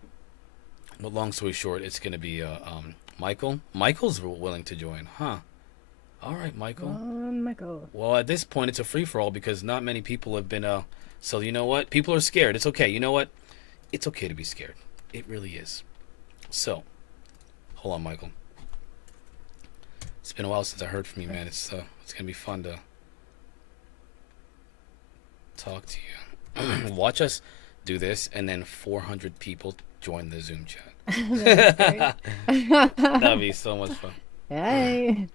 But long story short, it's going to be Michael. Michael's willing to join, huh? All right, Michael. Michael. Well, at this point, it's a free-for-all because not many people have been, so you know what? People are scared. It's okay. You know what? It's okay to be scared. It really is. So, hold on, Michael. It's been a while since I heard from you, man. It's going to be fun to talk to you. Watch us do this, and then 400 people join the Zoom chat. That'd be so much fun. Hey.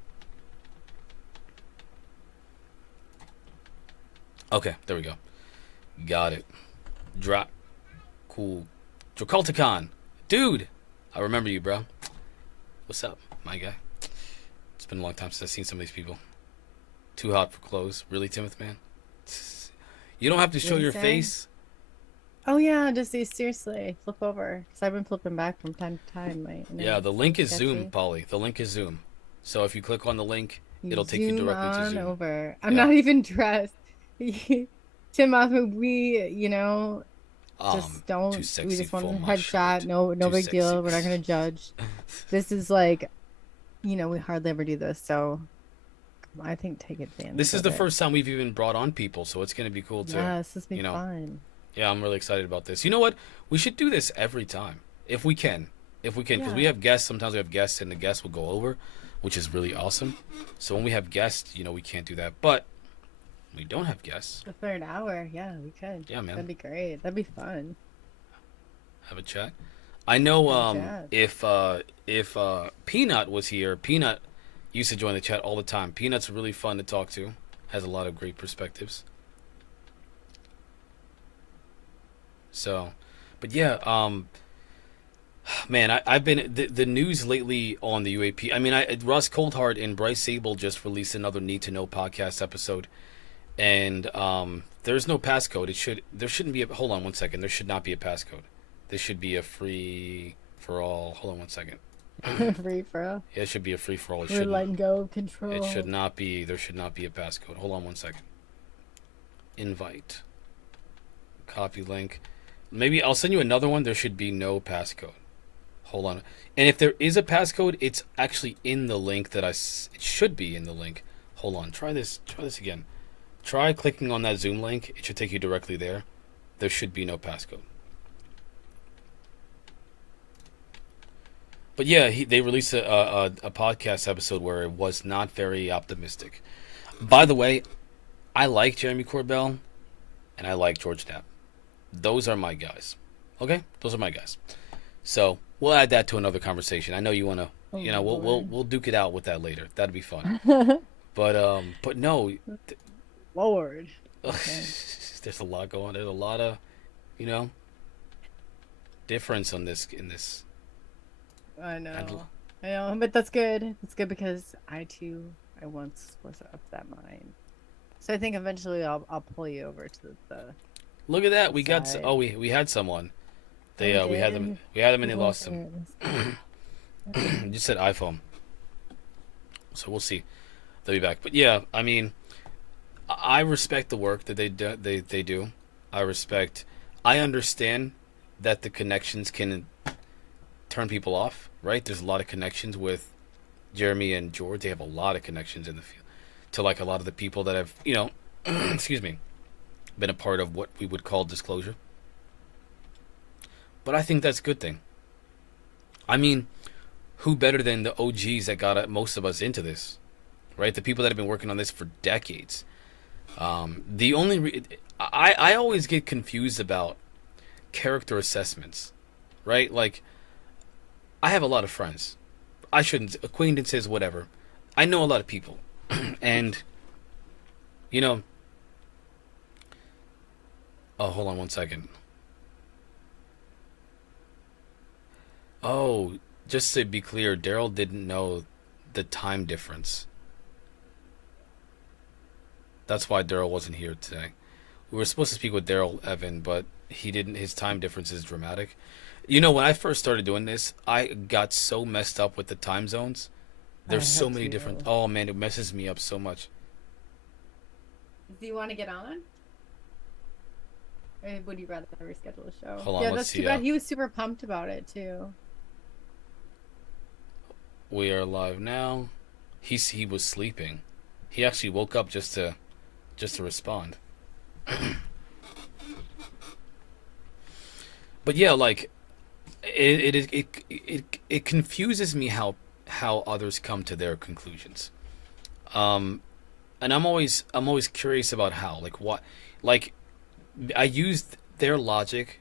Okay, there we go. Got it. Drop. Cool. Draculticon. Dude, I remember you, bro. What's up, my guy? It's been a long time since I've seen some of these people. Too hot for clothes. Really, Timothy, man? You don't have to show Really, your Sam? face. Oh yeah, just seriously, flip over. Because I've been flipping back from time to time. Yeah, the link is sketchy. Zoom, Polly. The link is Zoom. So if you click on the link, it'll take you Zoom directly to on Zoom. over. I'm Yeah. not even dressed. Timothy, we, just don't. too We sexy just want for a my headshot. shirt. No Too big deal. sexy. We're not gonna judge. This is like, we hardly ever do this, so I think take advantage. This is of the it. first time we've even brought on people, so it's going to be cool to. Yeah, this has been you know. fun. Yeah, I'm really excited about this. You know what? We should do this every time if we can. Because Yeah. we have guests. Sometimes we have guests, and the guests will go over, which is really awesome. So when we have guests, we can't do that. But we don't have guests. The third hour, yeah, we could. Yeah, man. That'd be great. That'd be fun. Have a chat. I know Have a if Peanut was here, Peanut used to join the chat all the time. Peanut's really fun to talk to. Has a lot of great perspectives. So, but yeah, man, I've been the news lately on the UAP. I mean, Russ Coldheart and Bryce Sable just released another Need to Know podcast episode, and there's no passcode. There shouldn't be a. Hold on one second. There should not be a passcode. This should be a free for all. Hold on one second. Free for all. Yeah, it should be a free for all. It We're should. letting go of control. It should not be. There should not be a passcode. Hold on one second. Invite. Copy link. Maybe I'll send you another one. There should be no passcode. Hold on. And if there is a passcode, it's actually in the link that it should be in the link. Hold on. Try this. Try this again. Try clicking on that Zoom link. It should take you directly there. There should be no passcode. But yeah, they released a podcast episode where it was not very optimistic. By the way, I like Jeremy Corbell, and I like George Knapp. Those are my guys. Okay, those are my guys. So we'll add that to another conversation. I know you want to. We'll duke it out with that later. That'd be fun. But no. Lord. There's a lot going. There's a lot of, difference in this. I know, but that's good. It's good because I once was of that mind. So I think eventually I'll pull you over to the. Look at that. We got. Side. We had someone. We had them and they lost them. You said iPhone. So we'll see. They'll be back. But yeah, I mean, I respect the work that they do. I understand that the connections can turn people off, right? There's a lot of connections with Jeremy and George. They have a lot of connections in the field to like a lot of the people that have, excuse me, been a part of what we would call disclosure. But I think that's a good thing. I mean, who better than the OGs that got most of us into this, right? The people that have been working on this for decades. The only I always get confused about character assessments, right? Like, I have a lot of friends. I shouldn't acquaintances, whatever. I know a lot of people, and you know. Oh, hold on one second. Oh, just to be clear, Daryl didn't know the time difference. That's why Daryl wasn't here today. We were supposed to speak with Daryl Evan, but he didn't. His time difference is dramatic. You know, when I first started doing this, I got so messed up with the time zones. I There's so had many to. different. Oh man, it messes me up so much. Do you want to get on? Or would you rather reschedule a show? Hold on, yeah, let's that's see, too bad. He was super pumped about it too. We are live now. He was sleeping. He actually woke up just to respond. But yeah, like it confuses me how others come to their conclusions. And I'm always curious about how, like, what, like, I use their logic,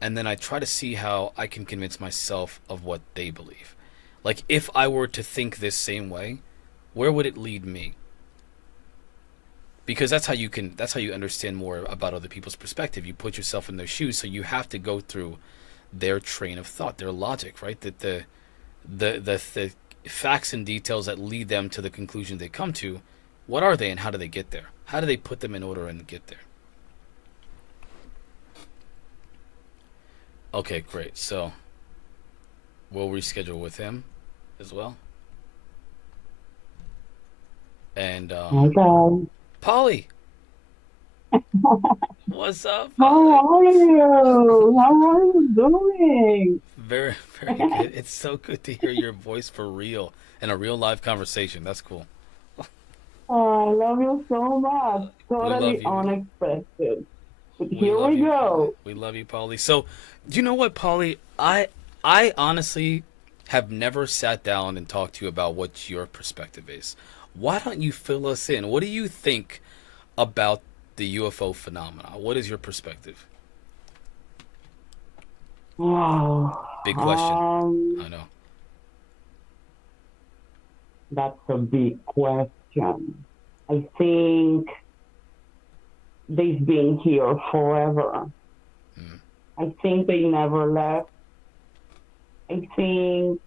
and then I try to see how I can convince myself of what they believe. Like, if I were to think this same way, where would it lead me? Because that's how you understand more about other people's perspective. You put yourself in their shoes, so you have to go through their train of thought, their logic, right? That the facts and details that lead them to the conclusion they come to, what are they and how do they get there? How do they put them in order and get there? Okay, great. So we'll reschedule with him as well. And Okay. Polly, what's up, How Polly? are you? How are you doing? Very, very good. It's so good to hear your voice for real and a real live conversation. That's cool. Oh, I love you so much. We love Totally you. unexpected. But We here love we you, Polly. go. We love you, Polly. So, do you know what, Polly? I honestly have never sat down and talked to you about what your perspective is. Why don't you fill us in? What do you think about the UFO phenomena? What is your perspective? Wow. Big question. I know. That's a big question. I think they've been here forever. Mm. I think they never left. I think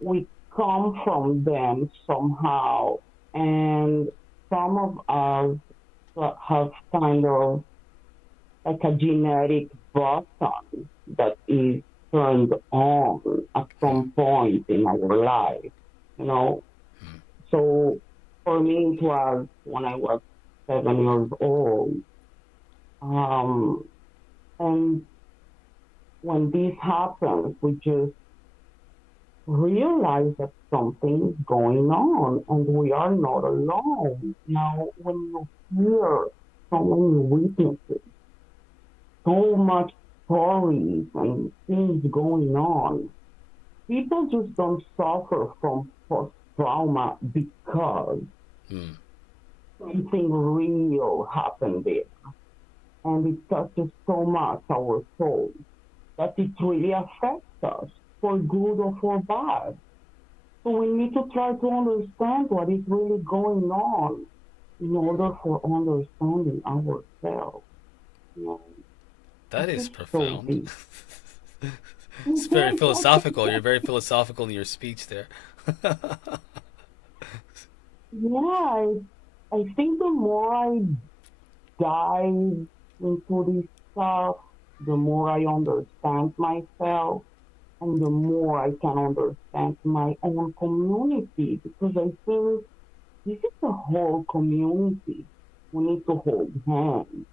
we come from them somehow, and some of us have kind of like a genetic button that is turned on at some point in our life, you know. Mm. So for me, it was when I was 7 years old, and when this happens, we just realize that something is going on and we are not alone. Now, when you hear so many witnesses, so much stories and things going on, people just don't suffer from post trauma because Mm. something real happened there. And it touches so much our soul that it really affects us for good or for bad. So we need to try to understand what is really going on in order for understanding ourselves. You know, That it's is just so profound. deep. It's very philosophical. You're very philosophical in your speech there. Yeah, I think the more I dive into this stuff, the more I understand myself and the more I can understand my own community because I think this is a whole community. We need to hold hands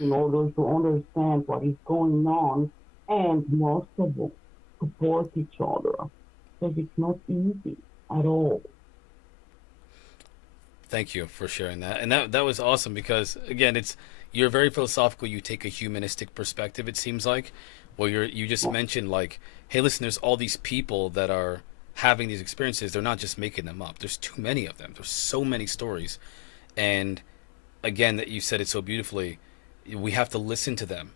in order to understand what is going on and most of all, support each other because it's not easy at all. Thank you for sharing that. And that was awesome because again, you're very philosophical. You take a humanistic perspective, it seems like. Well, you just mentioned like, hey, listen, there's all these people that are having these experiences. They're not just making them up. There's too many of them. There's so many stories. And again, that you said it so beautifully, we have to listen to them.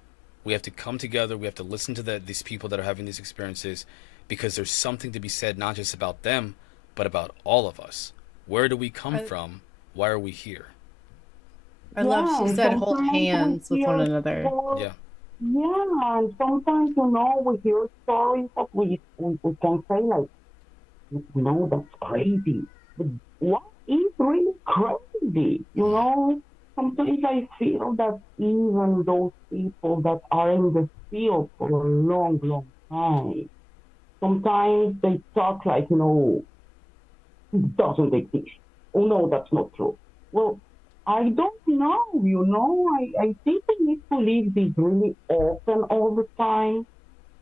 We have to come together. We have to listen to these people that are having these experiences, because there's something to be said, not just about them, but about all of us. Where do we come from? Why are we here? I love she and said hold sometimes hands we with one hear another. Yeah. yeah, and sometimes, we hear stories that we can say, like, no, that's crazy. But what is really crazy? Sometimes I feel that even those people that are in the field for a long, long time, sometimes they talk like, it doesn't exist. Oh, no, that's not true. Well, I don't know, I think we need to leave this really open all the time,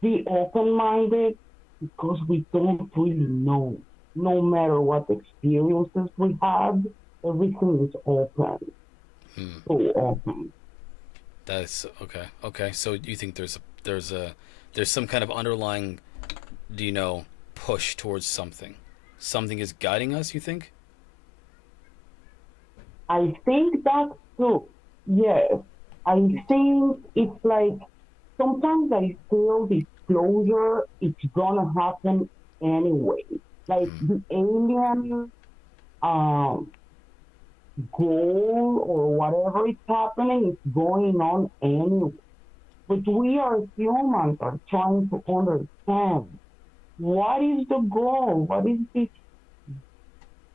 be open-minded, because we don't really know. No matter what experiences we have, everything is open, Hmm. so open. That's okay. Okay. So you think there's some kind of underlying, push towards something. Something is guiding us, you think? I think that's true. Yes, I think it's like sometimes I feel this closure, it's gonna happen anyway. Like Hmm. the alien um, goal or whatever is happening is going on anyway. But we are humans are trying to understand what is the goal? What is this?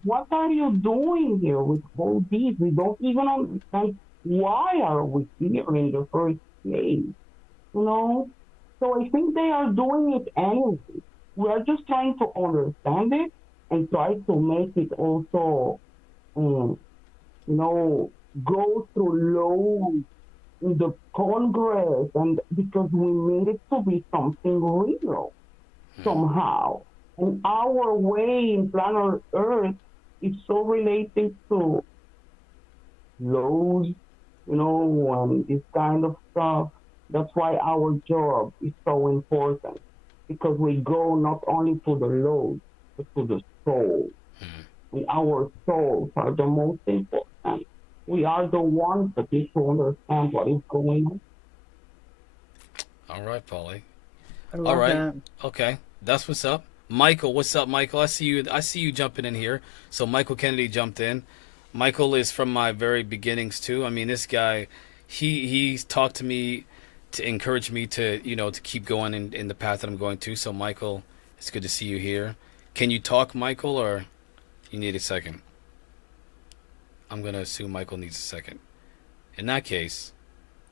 What are you doing here with all these? We don't even understand why are we here in the first place, you know? So I think they are doing it anyway. We are just trying to understand it and try to make it also, um, go through laws in the Congress, and because we need it to be something real somehow. And our way in planet Earth is so related to laws, and this kind of stuff. That's why our job is so important, because we go not only to the laws, but to the soul. And our souls are the most important. We are the ones that need to understand what is going on. All right, Polly. I All love right. that. Okay. That's what's up. Michael, what's up, Michael? I see you jumping in here. So Michael Kennedy jumped in. Michael is from my very beginnings too. I mean, this guy, he's talked to me to encourage me to, to keep going in the path that I'm going to. So Michael, it's good to see you here. Can you talk, Michael, or you need a second? I'm gonna assume Michael needs a second. In that case,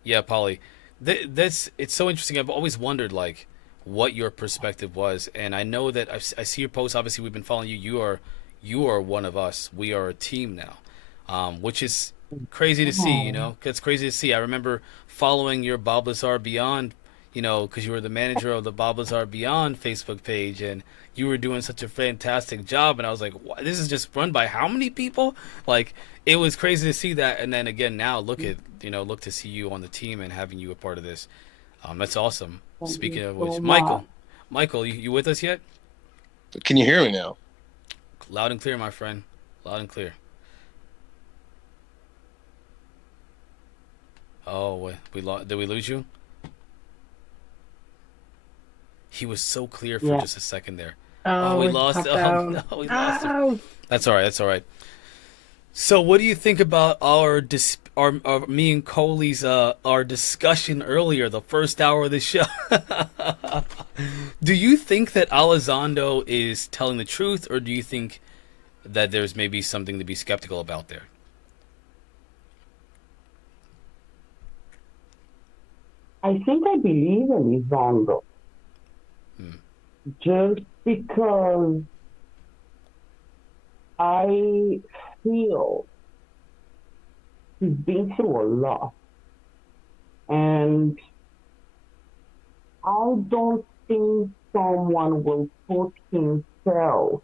yeah, Polly, that's it's so interesting. I've always wondered like what your perspective was, and I know that I see your posts. Obviously, we've been following you. You are one of us. We are a team now, which is crazy to see. It's crazy to see. I remember following your Bob Lazar Beyond, because you were the manager of the Bob Lazar Beyond Facebook page, and you were doing such a fantastic job. And I was like, this is just run by how many people? Like, it was crazy to see that. And then again, now look to see you on the team and having you a part of this. That's awesome. Thank Speaking you of so which, much. Michael, you with us yet? Can you hear me now? Loud and clear, my friend. Loud and clear. Oh, wait, did we lose you? He was so clear for Yeah. just a second there. Oh, We it lost. popped Oh out. no, we lost him. Oh, That's all right. That's all right. So, what do you think about our me and Coley's our discussion earlier, the first hour of the show? Do you think that Elizondo is telling the truth, or do you think that there's maybe something to be skeptical about there? I think I believe in Izondo just because I feel he's been through a lot. And I don't think someone will put himself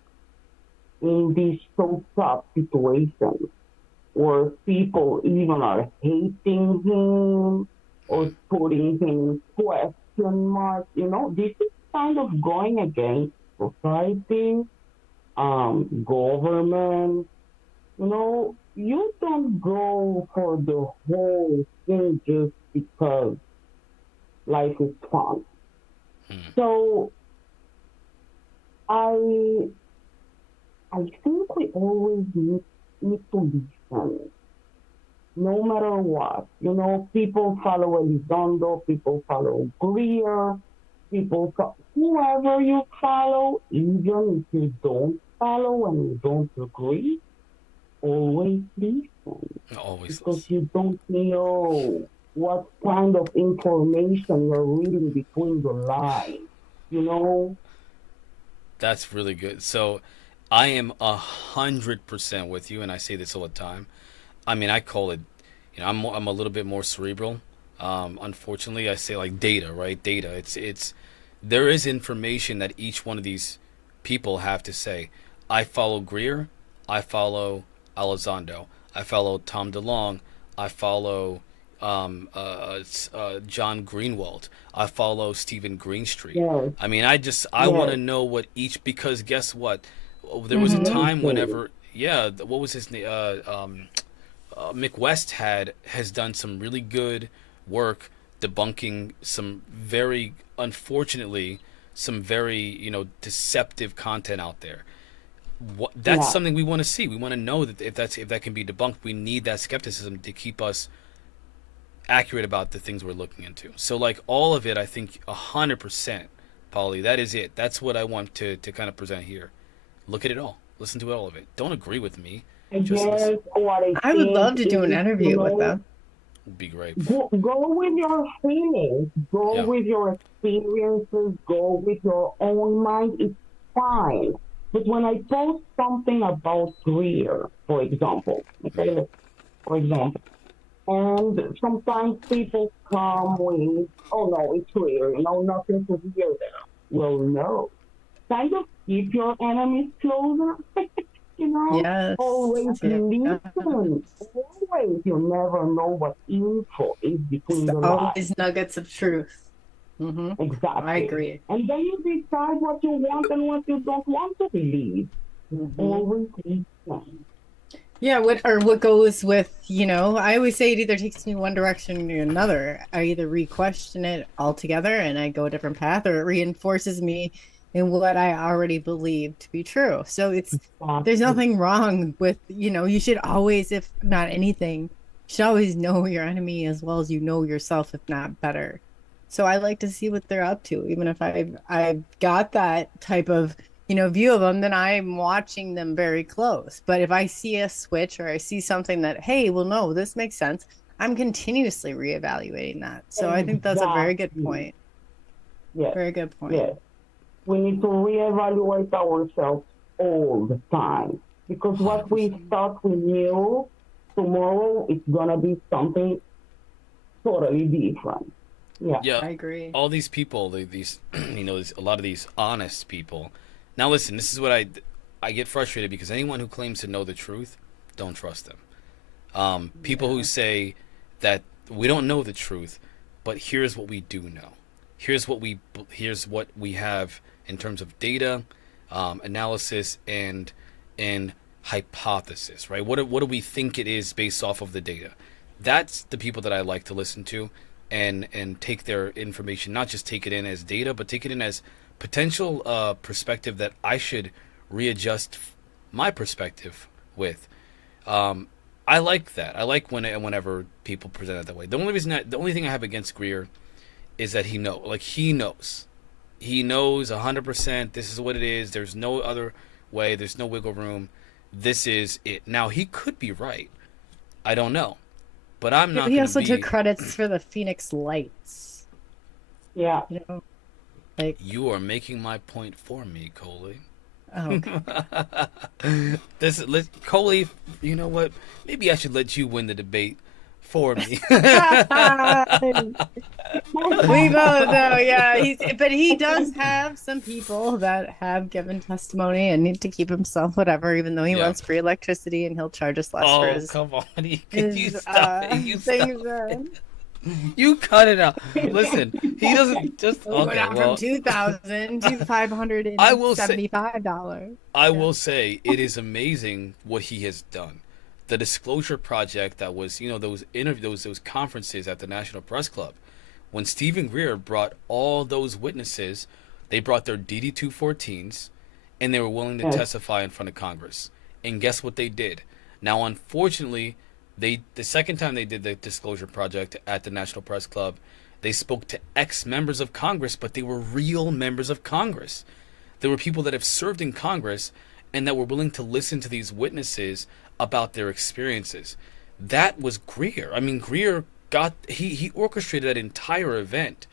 in this so tough situation where people even are hating him or putting him in question mark. This is kind of going against society, government. you don't go for the whole thing just because life is fun. Hmm. So I I think we always need to listen, no matter what. You know, people follow Elizondo, people follow Greer, whoever you follow, even if you don't follow and you don't agree, always listen Always because listen. you don't know what kind of information you're reading between the lines. You know? That's really good. So, I am 100% with you, and I say this all the time. I mean, I call it, I'm a little bit more cerebral. Unfortunately, I say like data, right? Data. There is information that each one of these people have to say. I follow Greer. I follow Elizondo. I follow Tom DeLong. I follow John Greenwald. I follow Stephen Greenstreet. Yes, I mean, I want yes. to know what each, because guess what? There was a Mm-hmm. time Listen. whenever, yeah, what was his name? Mick West has done some really good work debunking some very, unfortunately, some very, deceptive content out there. That's Yeah. something we want to see. We want to know that if that can be debunked, we need that skepticism to keep us accurate about the things we're looking into. So like all of it, I think 100%, Polly. That is it. That's what I want to kind of present here. Look at it all. Listen to all of it. Don't agree with me. I Just listen. guess what I I would think love to do an is, interview with them. It'd be great. go with your feelings, go Yeah. with your experiences, go with your own mind. It's fine. But when I post something about Greer, for example, okay, for example, and sometimes people come with, oh no, it's Greer, nothing to hear there. Well, no. Kind of keep your enemies closer, you know? Yes. Always Yeah. listen. Always. You never know what info is between There's the lines. always nuggets of truth. Mm-hmm. I Exactly. agree. And then you decide what you want and what you don't want to believe. Mm-hmm. Always listen. Yeah, what goes with, I always say it either takes me one direction or another. I either re-question it altogether and I go a different path, or it reinforces me in what I already believe to be true. So there's Exactly. nothing wrong with, you should always, if not anything, you should always know your enemy as well as you know yourself, if not better. So I like to see what they're up to, even if I've got that type of view of them, then I'm watching them very close. But if I see a switch or I see something that, hey, well, no, this makes sense, I'm continuously reevaluating that. So I think that's a very good Exactly. point. Yes. Very good point. Yes. We need to reevaluate ourselves all the time because what we 100%. thought we knew tomorrow it's gonna be something totally different. Yeah. Yeah. I agree. All these people, these, a lot of these honest people. Now listen, this is what I get frustrated because anyone who claims to know the truth, don't trust them. People who Yeah. say that we don't know the truth, but here's what we do know. Here's what we have in terms of data, analysis, and hypothesis. Right? What do we think it is based off of the data? That's the people that I like to listen to, and take their information, not just take it in as data, but take it in as potential perspective that I should readjust my perspective with. Um, I like that. I like whenever people present it that way. The only thing I have against Greer is that he knows 100%. This is what it is. There's no other way. There's no wiggle room. This is it. Now he could be right. I don't know, but I'm Yeah, but not he going to also took be. credits for the Phoenix Lights. Yeah. Like, You are making my point for me, Coley. oh, Coley. You know what? Maybe I should let you win the debate for me. we both know, yeah. But he does have some people that have given testimony and need to keep himself whatever, even though he Yeah. wants free electricity and he'll charge us less for Oh, his come on. Can you his stop it? You stop things. it. You cut it out. Listen, he doesn't just. We went Okay, out well, from 2,000 to I will say, $575. I Yeah. will say it is amazing what he has done. the Disclosure Project that was, those interviews, those conferences at the National Press Club, when Stephen Greer brought all those witnesses, they brought their DD-214s, and they were willing to testify in front of Congress. And guess what they did? Now, unfortunately, the second time they did the Disclosure Project at the National Press Club, they spoke to ex-members of Congress, but they were real members of Congress. There were people that have served in Congress and that were willing to listen to these witnesses about their experiences. That was Greer. I mean, Greer he orchestrated that entire event.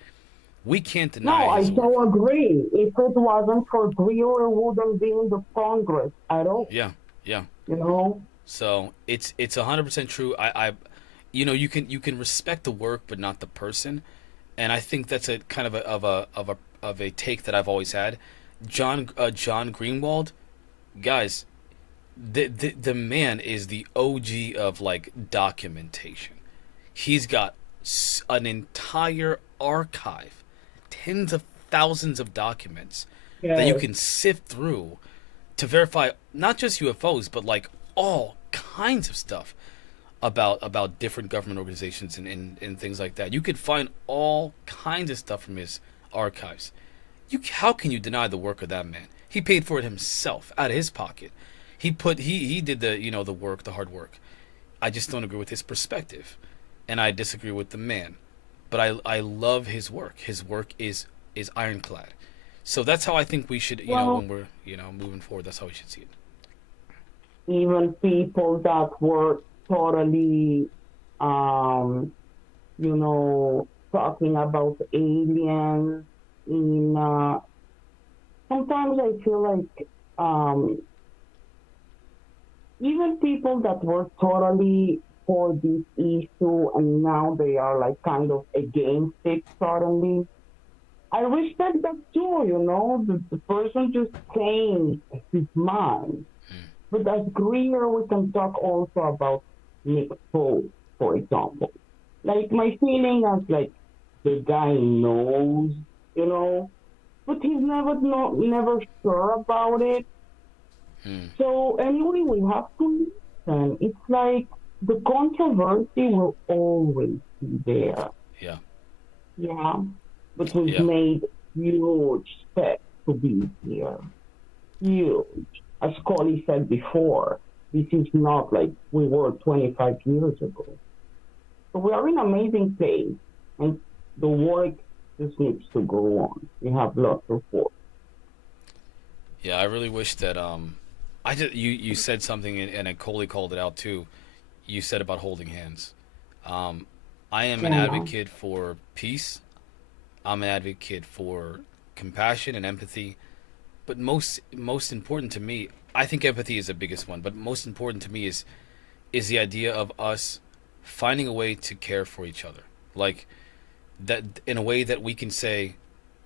We can't deny. No, I so agree. If it wasn't for Greer, it wouldn't be in the Congress at all. Yeah. So it's 100% true. You can respect the work but not the person, and I think that's a kind of a take that I've always had. John Greenwald, guys, the man is the OG of like documentation. He's got an entire archive, tens of thousands of documents that you can sift through to verify not just UFOs, but like all kinds of stuff about different government organizations and things like that. You could find all kinds of stuff from his archives. How can you deny the work of that man? He paid for it himself out of his pocket. He did the work, the hard work. I just don't agree with his perspective, and I disagree with the man. But I love his work. His work is ironclad. So that's how I think we should, when we're moving forward, that's how we should see it. Even people that were totally, talking about aliens sometimes I feel like even people that were totally for this issue and now they are like kind of against it suddenly. I respect that too, the person just changed his mind. But as Greer, we can talk also about Nick Pope, for example. Like, my feeling is like, the guy knows, but he's never sure about it. So anyway, we have to listen. It's like the controversy will always be there. Yeah. But we've made huge steps to be here. Huge. As Collie said before, this is not like we were 25 years ago. So we are in an amazing place, and the work just needs to go on. We have lots of work. Yeah, I really wish that you said something, and Coley called it out too. You said about holding hands. I am an advocate for peace. I'm an advocate for compassion and empathy. But most important to me, I think empathy is the biggest one. But most important to me is the idea of us finding a way to care for each other, like that in a way that we can say,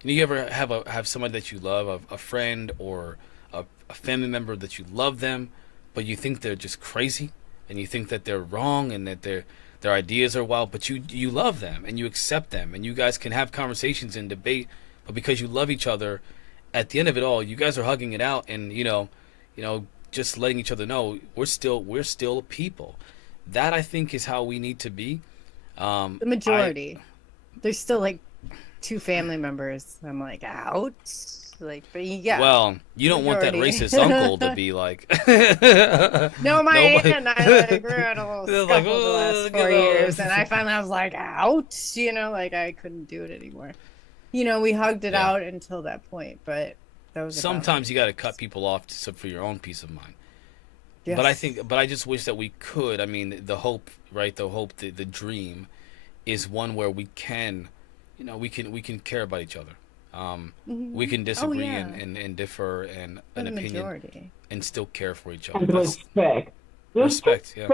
you ever have somebody that you love, a friend or a family member that you love them, but you think they're just crazy, and you think that they're wrong and that their ideas are wild, but you love them and you accept them, and you guys can have conversations and debate, but because you love each other, at the end of it all, you guys are hugging it out and just letting each other know we're still people. That, I think, is how we need to be. The majority. There's still like 2 family members. I'm like, out. Like, but yeah. Well, you don't want that racist uncle to be like. No, my aunt and I grew out a little scuffle the last 4 years, and I finally was like, out. Like I couldn't do it anymore. We hugged it out until that point, but that was. Sometimes you got to cut people off for your own peace of mind. Yes. But I just wish that we could. I mean, the hope, right? The dream, is one where we can, we can care about each other. We can disagree and differ and an opinion, majority. And still care for each other. And respect. Respect, yeah.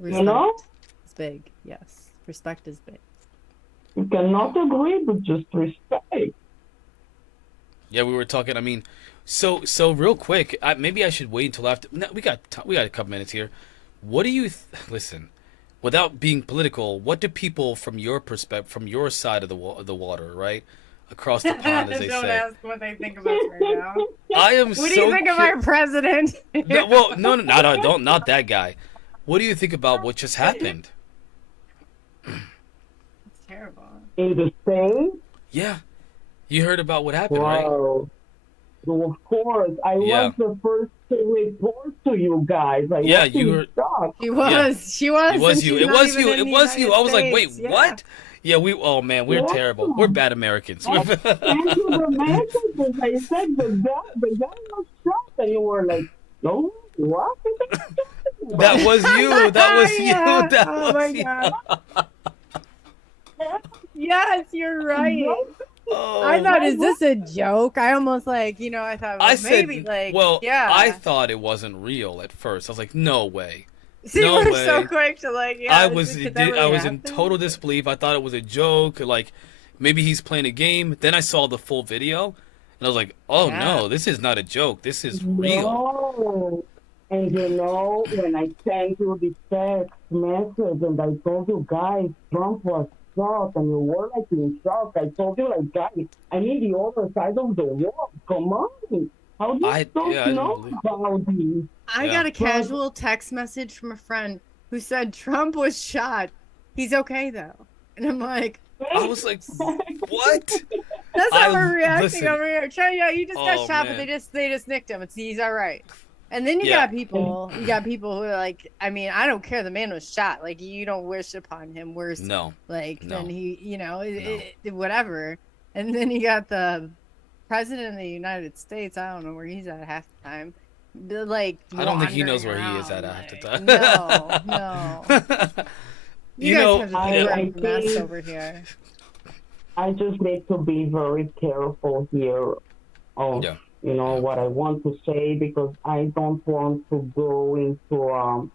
Respect is big. Yes, respect is big. You cannot agree, but just respect. Yeah, we were talking. I mean, so real quick. Maybe I should wait until after. No, we got a couple minutes here. What do you listen? Without being political, what do people from your perspective, from your side of the water, right, across the pond, as they Don't say? ask what they think of us right now. I am. What do you think of our president? No, not that guy. What do you think about what just happened? It's terrible. In the States? Yeah. You heard about what happened, right? Wow. So of course, I Yeah. was the first to report to you guys. I Yeah, was you in were. shock. She was. She was. It was and you. she's It not was even you. in It the was you. United I was like, wait, States. Yeah. what? Yeah, we. Oh man, we're Yeah. terrible. We're bad Americans. I sent you the messages. I said the guy was shocked, and you were like, no, what? That was you. That was you. Yeah. That Oh was my you. God. Yes, you're right. Oh, I thought, is this a joke? I almost like, I thought, well, I said, maybe like, well, yeah. I thought it wasn't real at first. I was like, no way. See, no we're way. so quick to like, yeah. I was could that really I was in happen? total disbelief. I thought it was a joke. Like maybe he's playing a game. Then I saw the full video, and I was like, oh Yeah. no, this is not a joke. This is real. No. And when I sent you the text message and I told you guys Trump was shocked and you were like in shock, I told you like, guys, I need the other side of the world. Come on. How do you I didn't know believe- about this? I Yeah. got a casual text message from a friend who said Trump was shot. He's okay though. And I'm like, I was like, what? that's how we're reacting listen. over here. Yeah, he just got Oh, shot, man. but they just nicked him. He's all right. And then you Yeah. got people who are like, I mean, I don't care. The man was shot. Like, you don't wish upon him worse. No. Like, No. then he, whatever. And then you got the president of the United States. I don't know where he's at half the time. Like, I don't think he knows where wandering he is at around, half the like, time. No. You guys know, have a I- big I mess think- over here. I just need to be very careful here of Yeah. what I want to say because I don't want to go into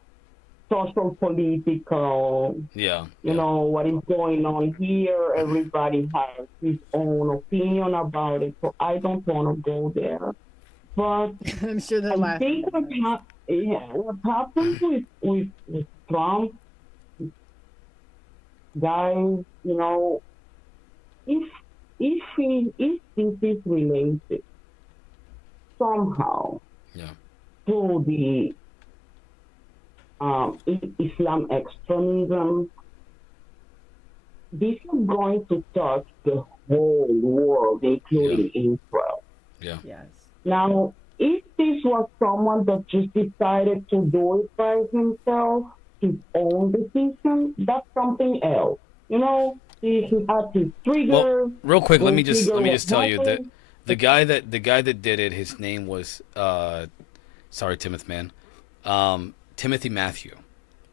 social political, Yeah. what is going on here. Everybody has his own opinion about it, so I don't want to go there. But I'm sure they're I laughing. think what happened with Trump, guys, if this is related somehow Yeah. to the Islam extremism, this is going to touch the whole world, including Israel. Yeah. Yes. Now, if this was someone that just decided to do it by himself, his own decision, that's something else. He had his trigger. Well, real quick, let me his just trigger tell you that was the guy that did it, his name was sorry, Timothy man, Timothy Matthew,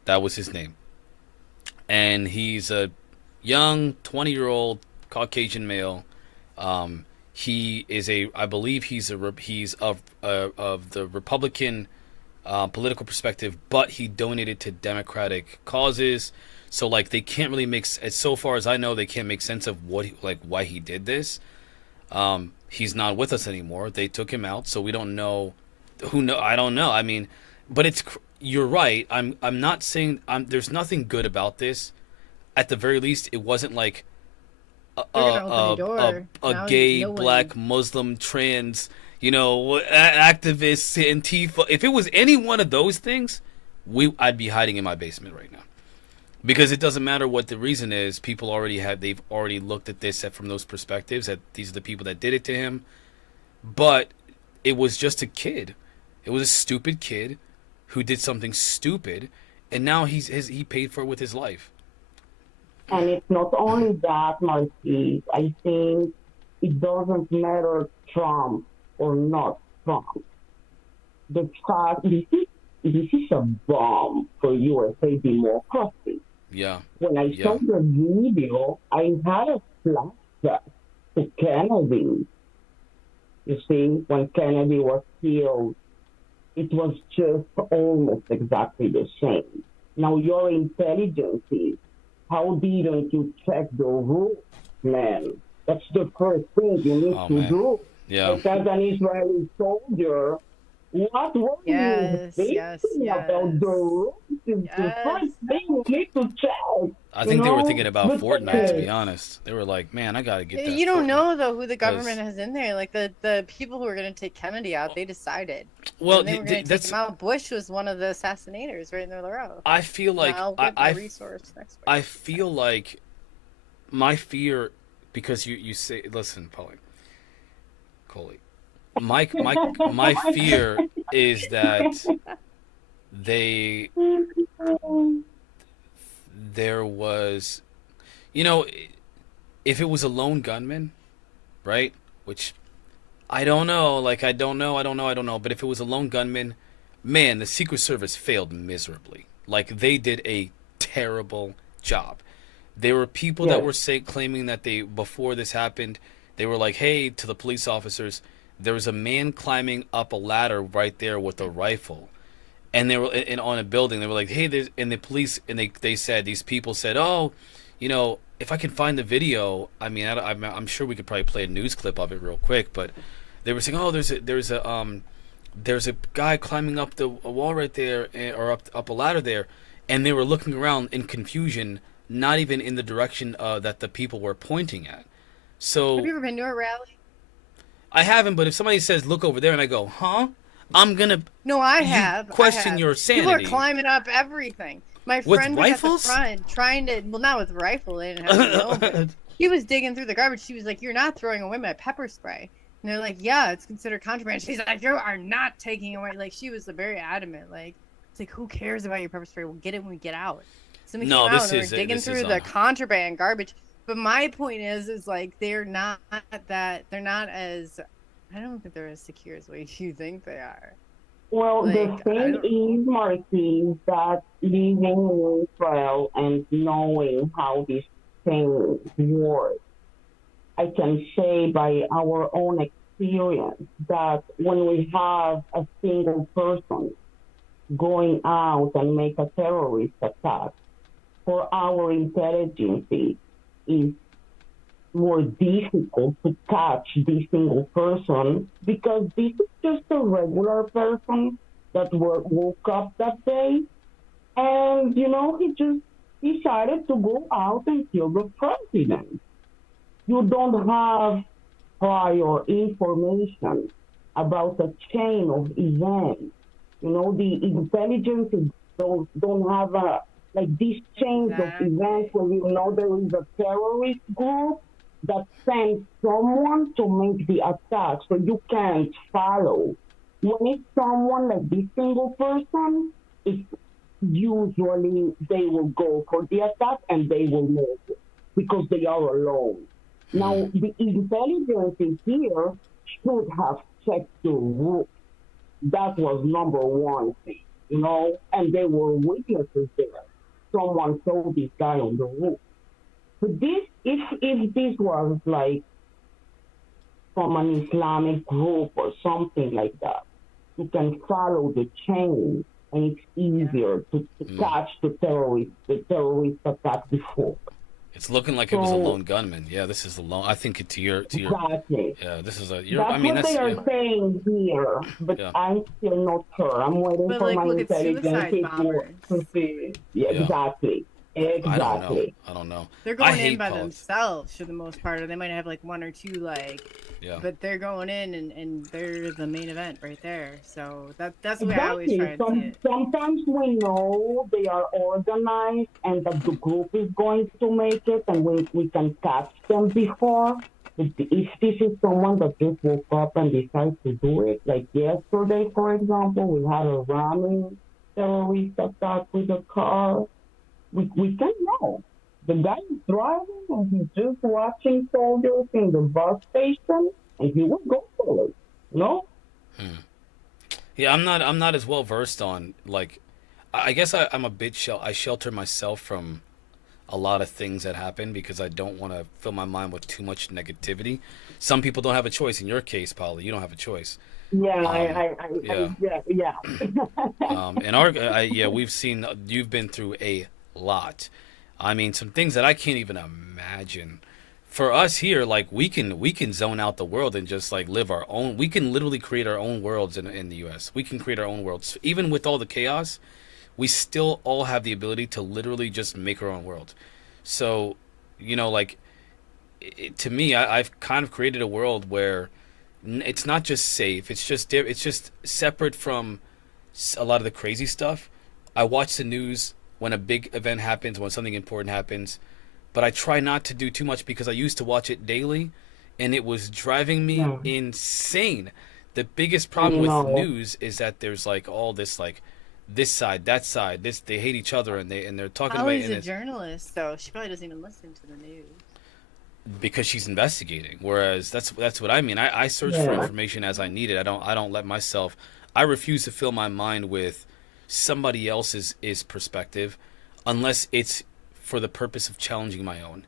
that was his name, and he's a young 20-year-old Caucasian male. He is I believe he's of the Republican political perspective, but he donated to Democratic causes. So like they can't really make, so far as I know, they can't make sense of why he did this. He's not with us anymore. They took him out, so we don't know. I don't know. I mean, but you're right. I'm not saying there's nothing good about this. At the very least, it wasn't like a gay, black, Muslim, trans, activist, Antifa. If it was any one of those things, I'd be hiding in my basement right now. Because it doesn't matter what the reason is. They've already looked at this from those perspectives, that these are the people that did it to him. But it was just a kid. It was a stupid kid who did something stupid, and now he paid for it with his life. And it's not only that, Marquis. I think it doesn't matter Trump or not Trump. The fact this is a bomb for USA democracy. Yeah. When I saw the video, I had a flashback to Kennedy. You see, when Kennedy was killed, it was just almost exactly the same. Now your intelligence is, how didn't you check the rules, man? That's the first thing you need to do. Yeah. Because an Israeli soldier What were you Yes, thinking about the rules? Is the first thing we need to check. I think they were thinking about But Fortnite, to be okay. honest. They were like, man, I gotta get that. You don't Fortnite. know though who the government 'Cause- has in there. Like the people who were going to take Kennedy out, they decided. Well, And they were going to take that's. him out. Bush was one of the assassinators right in the row. I feel like I'll get the resource next week. I feel like my fear, because you say, listen, Polly, Coley, my fear is that there was, you know, if it was a lone gunman, right? Which I don't know. Like I don't know. But if it was a lone gunman, man, the Secret Service failed miserably. Like they did a terrible job. There were people that were claiming that before this happened, they were like, hey, to the police officers, there was a man climbing up a ladder right there with a rifle. And they were on a building. They were like, hey, and the police, and they said, these people said, oh, you know, if I can find the video, I mean, I'm sure we could probably play a news clip of it real quick, but they were saying, oh, there's a guy climbing up a wall right there, or up a ladder there, and they were looking around in confusion, not even in the direction that the people were pointing at. So Have you ever been to a rally? I haven't, but if somebody says look over there, and I go, huh? I'm gonna. No, I have. Question I have. your People sanity. are climbing up everything. My With friend was rifles? at the front trying to, well, not with rifle, they didn't have to know, but he was digging through the garbage. She was like, "You're not throwing away my pepper spray." And they're like, "Yeah, it's considered contraband." She's like, "You are not taking away." Like she was very adamant. Like it's like, who cares about your pepper spray? We'll get it when we get out. So we No, came out this and is- we're digging this is through the on- contraband garbage. But my point is like they're not as, I don't think they're as secure as what you think they are. Well, the Like, I thing don't- is, Marcy, that living in Israel and knowing how these things work, I can say by our own experience that when we have a single person going out and make a terrorist attack, for our intelligence is more difficult to catch this single person because this is just a regular person that woke up that day and, you know, he just decided to go out and kill the president. You don't have prior information about a chain of events. You know, the intelligence don't have these chains of events where you know there is a terrorist group that sends someone to make the attack, so you can't follow. When it's someone like this single person, it's usually they will go for the attack and they will make it because they are alone. Now, the intelligence in here should have checked the roof. That was number one thing, you know, and there were witnesses there. Someone saw this guy on the roof. So this, if this was like from an Islamic group or something like that, you can follow the chain and it's easier to catch the terrorist attack before. It's looking like it was a lone gunman. Yeah, this is the lone. I think to your. Exactly. Yeah, this is a. That's what they are saying here, but I'm still not sure. I'm waiting But for like, my look at intelligence suicide people bombers. to see. Yeah, Yeah. exactly. Exactly. I don't know. They're I going in hate by politics. themselves for the most part, or they might have like one or two, like, Yeah. but they're going in and they're the main event right there. So that's the way I always try Exactly. and see it. Sometimes we know they are organized and that the group is going to make it and we can catch them before. But if this is someone that just woke up and decides to do it, like yesterday, for example, we had a ramming terrorist attack with a car. We can know. The guy is driving and he's just watching soldiers in the bus station and he will go for it. No? Yeah, I'm not as well versed on, like, I guess I'm a bit I shelter myself from a lot of things that happen because I don't want to fill my mind with too much negativity. Some people don't have a choice. In your case, Polly, you don't have a choice. Yeah, yeah. And we've seen, you've been through a lot. I mean, some things that I can't even imagine for us here, like we can zone out the world and just like live our own. We can literally create our own worlds in the U.S. We can create our own worlds, even with all the chaos. We still all have the ability to literally just make our own world. So, like to me, I've kind of created a world where it's not just safe. It's just separate from a lot of the crazy stuff. I watch the news when a big event happens, when something important happens, but I try not to do too much because I used to watch it daily, and it was driving me Yeah. insane. The biggest I problem with know. news is that there's like all this like this side, that side, this they hate each other and they're talking about it Holly's and a it's journalist, so she probably doesn't even listen to the news. because she's investigating. Whereas that's what I mean. I search for Yeah. information as I need it. I don't let myself. I refuse to fill my mind with somebody else's is perspective, unless it's for the purpose of challenging my own.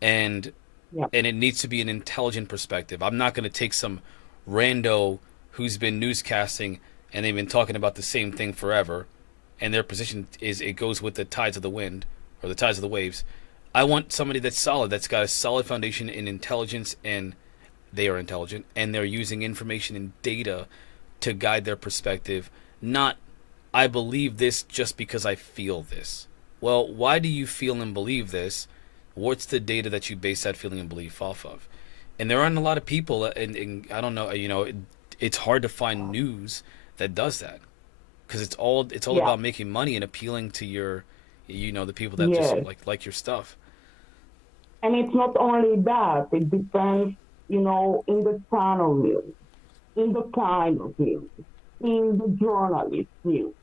And Yeah. and it needs to be an intelligent perspective. I'm not going to take some rando who's been newscasting and they've been talking about the same thing forever, and their position is it goes with the tides of the wind or the tides of the waves. I want somebody that's solid, that's got a solid foundation in intelligence, and they are intelligent, and they're using information and data to guide their perspective, not I believe this just because I feel this. Well, why do you feel and believe this? What's the data that you base that feeling and belief off of? And there aren't a lot of people, and I don't know, it's hard to find news that does that because it's all Yeah. about making money and appealing to your, the people that just Yes. like your stuff. And it's not only that, it depends, in the channel news, in the kind of news, in the journalist news,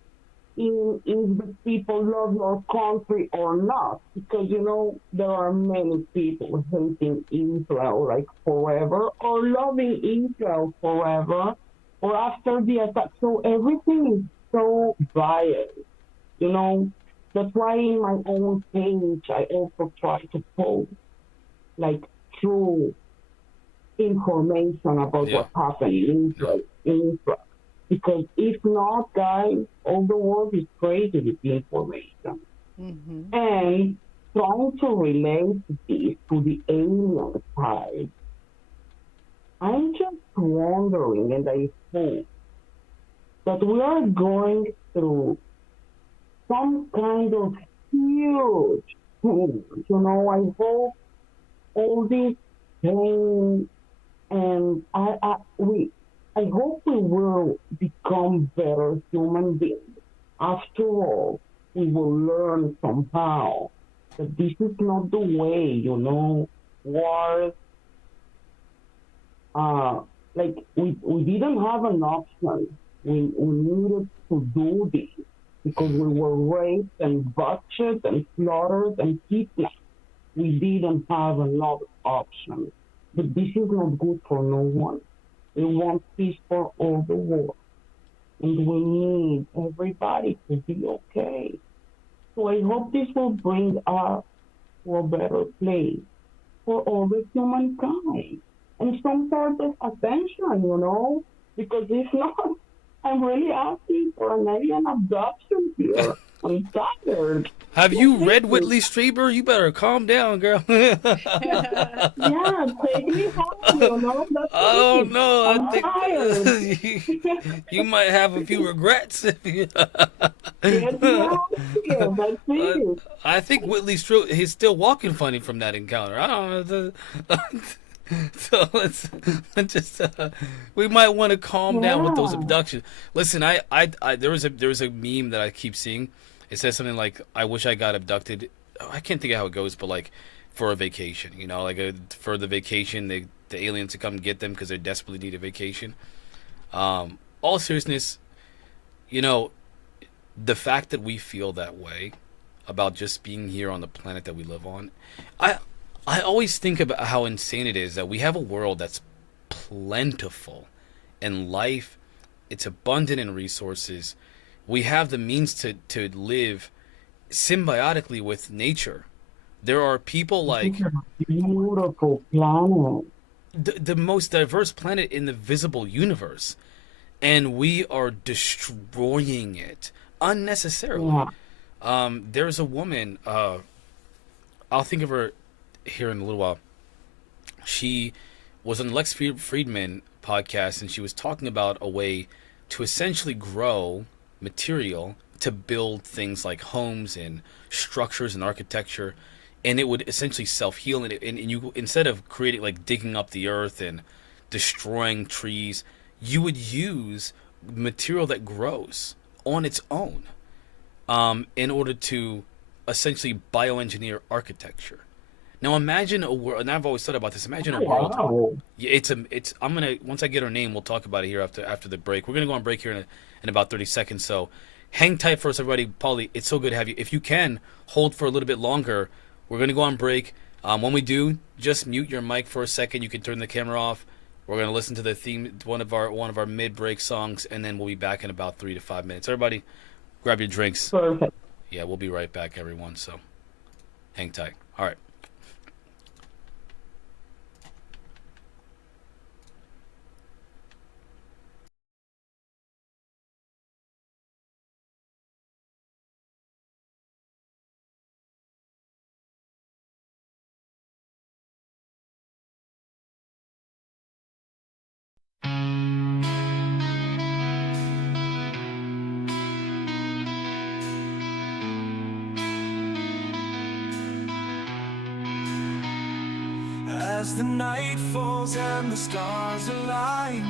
in if the people love your country or not. Because, there are many people hating Israel like forever or loving Israel forever or after the attack. So everything is so biased, you know. That's why in my own page I also try to post like true information about Yeah. what's happening in Israel. Because if not, guys, all the world is crazy with the information. Mm-hmm. And trying to relate this to the alien side, I'm just wondering, and I hope that we are going through some kind of huge change. I hope all this pain and I hope we will become better human beings. After all, we will learn somehow that this is not the way, wars, uh, like we didn't have an option. We needed to do this because we were raped and butchered and slaughtered and kidnapped. We didn't have another option. But this is not good for no one. We want peace for all the world. And we need everybody to be okay. So I hope this will bring us to a better place for all the humankind. And some sort of attention, because if not, I'm really asking for an alien abduction here. I'm tired. Have you read Whitley Strieber? You better calm down, girl. Yeah, take me home, that's Oh it. no, I'm I tired. think you might have a few regrets. Get me out of here, that's it. I think Whitley Strieber, he's still walking funny from that encounter. I don't know. So let's just we might want to calm down with those Yeah. abductions. Listen, there was a meme that I keep seeing. It says something like, "I wish I got abducted." I can't think of how it goes, but like for a vacation, for the vacation, the aliens to come get them because they desperately need a vacation. All seriousness, you know, the fact that we feel that way about just being here on the planet that we live on, I I always think about how insane it is that we have a world that's plentiful in life, it's abundant in resources. We have the means to live symbiotically with nature. There are people This like is a beautiful planet. the most diverse planet in the visible universe, and we are destroying it unnecessarily. Yeah. There's a woman. I'll think of her here in a little while. she was on Lex Friedman podcast, and she was talking about a way to essentially grow material to build things like homes and structures and architecture, and it would essentially self-heal. And you, instead of creating, like, digging up the earth and destroying trees, you would use material that grows on its own, in order to essentially bioengineer architecture. Now imagine a world, and I've always thought about this. Imagine a world. Wow. Yeah, it's. I'm gonna, once I get her name, we'll talk about it here after the break. We're gonna go on break here in about 30 seconds. So hang tight for us, everybody. Paulie, it's so good to have you. If you can hold for a little bit longer, we're gonna go on break. When we do, just mute your mic for a second. You can turn the camera off. We're gonna listen to the theme, one of our mid-break songs, and then we'll be back in about 3 to 5 minutes. Everybody, grab your drinks. Perfect. Yeah, we'll be right back, everyone. So hang tight. All right. As the night falls and the stars align,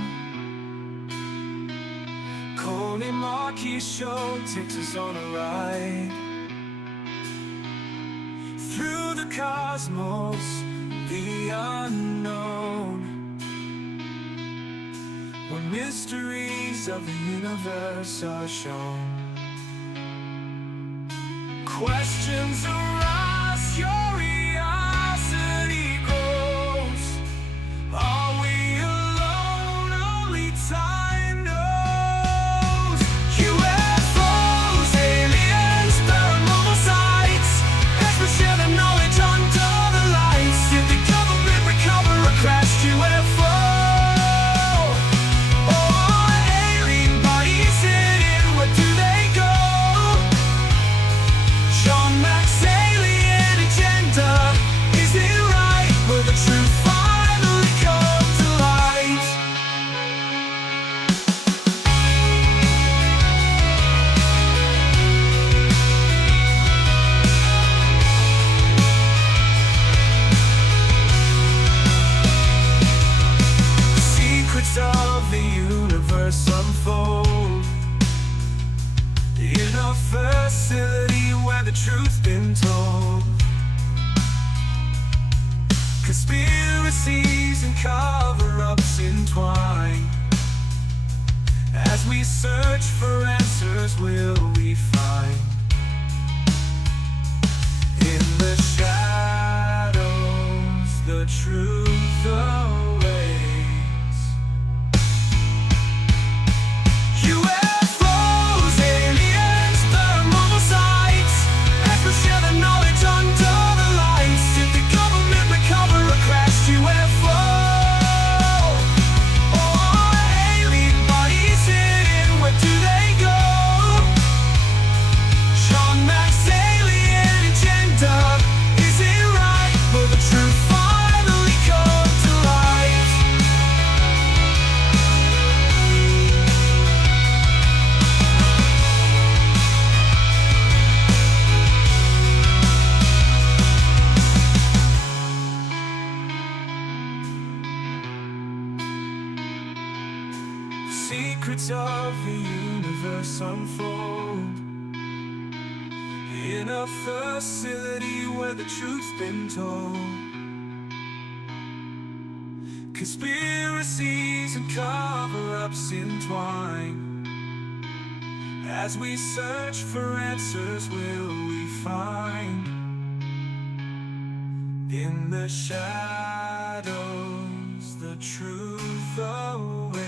Coley Marquis Show takes us on a ride through the cosmos, the unknown, where mysteries of the universe are shown. Questions arise, curiosity grows. Are we alone? Only time knows. UFOs, aliens, paranormal sights. Experts share their knowledge under the lights. Did the government recover a crashed UFO? Or alien bodies hidden, where do they go? Sean Mac's alien agenda, is it right? Will the truth finally come to light? Secrets of the universe unfold in a facility where the truth's been told. Conspiracies and cover-ups entwine. As we search for answers, will we find in the shadows the truth awaits? UFOs, aliens, paranormal sights. Experts share their knowledge under the lights. Did the government recover a crashed UFO? Or alien bodies hidden, where do they go? Sean Mac's alien agenda, is it right? Will the truth finally come to light? Secrets of the universe unfold in a facility where the truth's been told. Conspiracies and cover-ups entwine. As we search for answers, will we find in the shadows the truth awaits?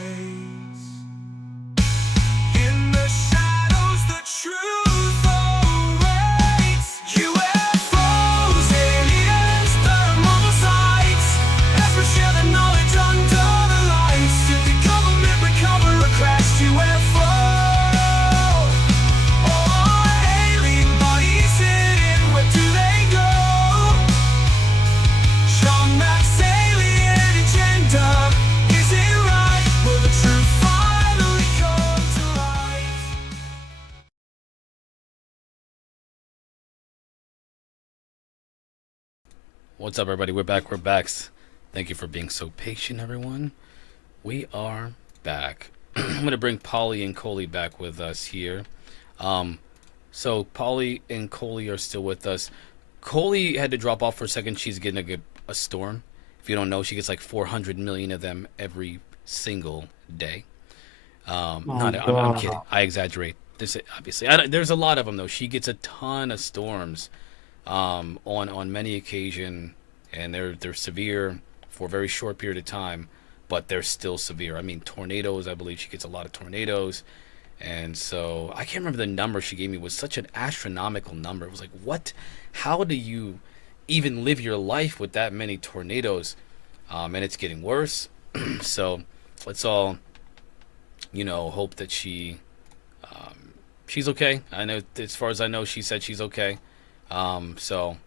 In the shadows the truth awaits. UFOs, aliens, paranormal sights. Experts share their knowledge under the lights. Did the government recover a crashed UFO? Or alien bodies hidden, where do they go? Sean Mac's What's up, everybody? We're back. We're back. Thank you for being so patient, everyone. We are back. I'm going to bring Polly and Coley back with us here. So Polly and Coley are still with us. Coley had to drop off for a second. She's getting a storm. If you don't know, she gets like 400 million of them every single day. I'm kidding. I exaggerate. This obviously. There's a lot of them though. She gets a ton of storms on many occasions, and they're severe for a very short period of time, but they're still severe. I mean, tornadoes. I believe she gets a lot of tornadoes, and so I can't remember the number she gave me. It was such an astronomical number. It was like, what? How do you even live your life with that many tornadoes? And it's getting worse. So let's all, hope that she's okay. I know, as far as I know, she said she's okay. So,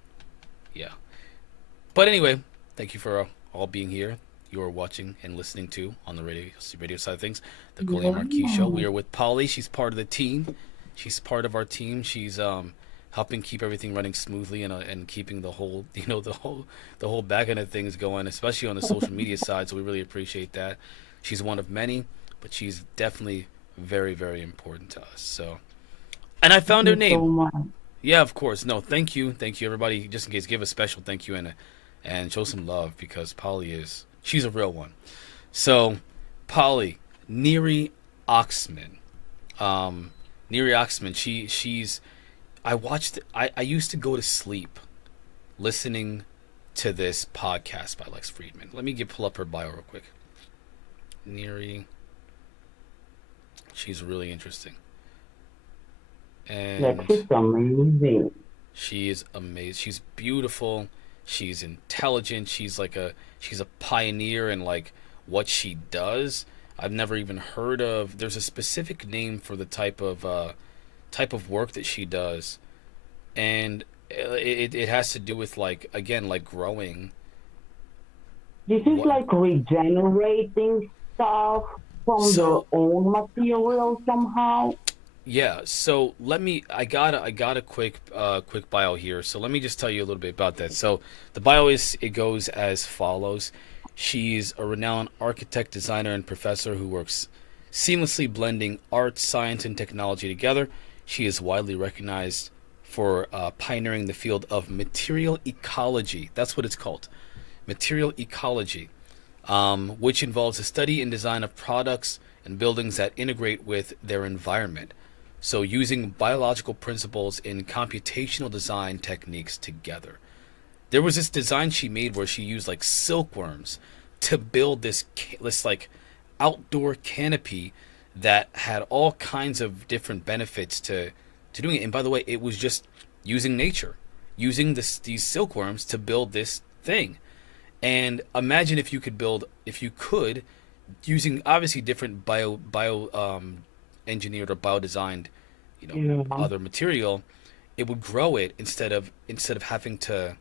yeah. But anyway, thank you for all being here. You are watching and listening to, on the radio side of things, the Coley and Marquis Show. We are with Polly. She's part of the team. She's part of our team. She's helping keep everything running smoothly and keeping the whole the whole back end of things going, especially on the social media side. So we really appreciate that. She's one of many, but she's definitely very, very important to us. So, and I found her name. Yeah, of course. No, thank you, everybody. Just in case, give a special thank you and show some love, because Polly she's a real one. So, Polly, Neri Oxman. Neri Oxman. She's. I used to go to sleep listening to this podcast by Lex Friedman. Let me pull up her bio real quick. Neri. She's really interesting. And Lex is amazing. she is amazing. She's beautiful. She's intelligent. She's a pioneer in like what she does. I've never even heard of. There's a specific name for the type of work that she does, and it has to do with like growing. This is like regenerating stuff from their own material somehow. Yeah, so I got a quick bio here. So let me just tell you a little bit about that. So the bio goes as follows. She's a renowned architect, designer, and professor who works seamlessly blending art, science, and technology together. She is widely recognized for pioneering the field of material ecology. That's what it's called. Material ecology, which involves the study and design of products and buildings that integrate with their environment. So using biological principles in computational design techniques together. There was this design she made where she used like silkworms to build this like outdoor canopy that had all kinds of different benefits to doing it. And by the way, it was just using nature, using these silkworms to build this thing. And imagine if you could, using obviously different bio engineered or bio-designed, other material, it would grow it instead of having to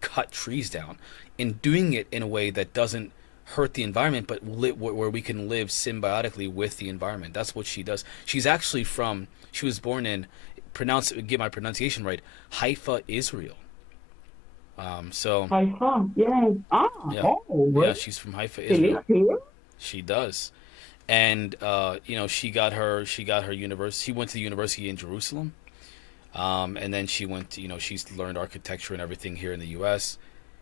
cut trees down, and doing it in a way that doesn't hurt the environment, but where we can live symbiotically with the environment. That's what she does. She's actually she was born in, get my pronunciation right, Haifa, Israel. Haifa, yes. Yeah. Oh, really? Yeah, she's from Haifa, Israel. She does. And she got her university. She went to the university in Jerusalem, and then she went. She's learned architecture and everything here in the U.S.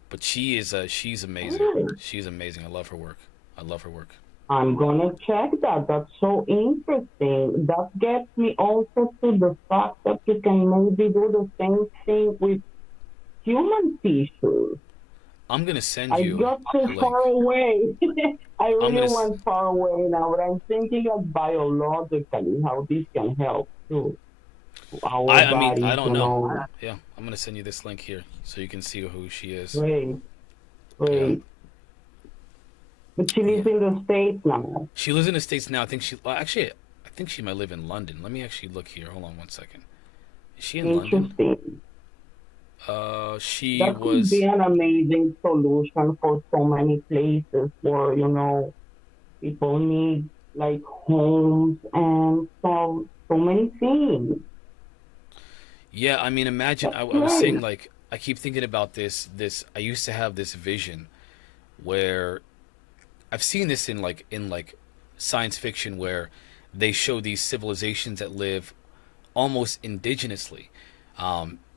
But she's amazing. Really? She's amazing. I love her work. I'm gonna check that. That's so interesting. That gets me also to the fact that you can maybe do the same thing with human tissues. I'm gonna send I you. got too far away. I really went far away now, but I'm thinking of biologically how this can help too. I mean, I don't know. Yeah, I'm gonna send you this link here so you can see who she is. Great. Yeah. But she lives in the States now. She lives in the States now. I think she might live in London. Let me actually look here. Hold on one second. Is she in London? That could be an amazing solution for so many places where, people need like homes and so many things. Yeah, I mean, imagine, I was saying, like, I keep thinking about this. I used to have this vision where I've seen this in science fiction where they show these civilizations that live almost indigenously,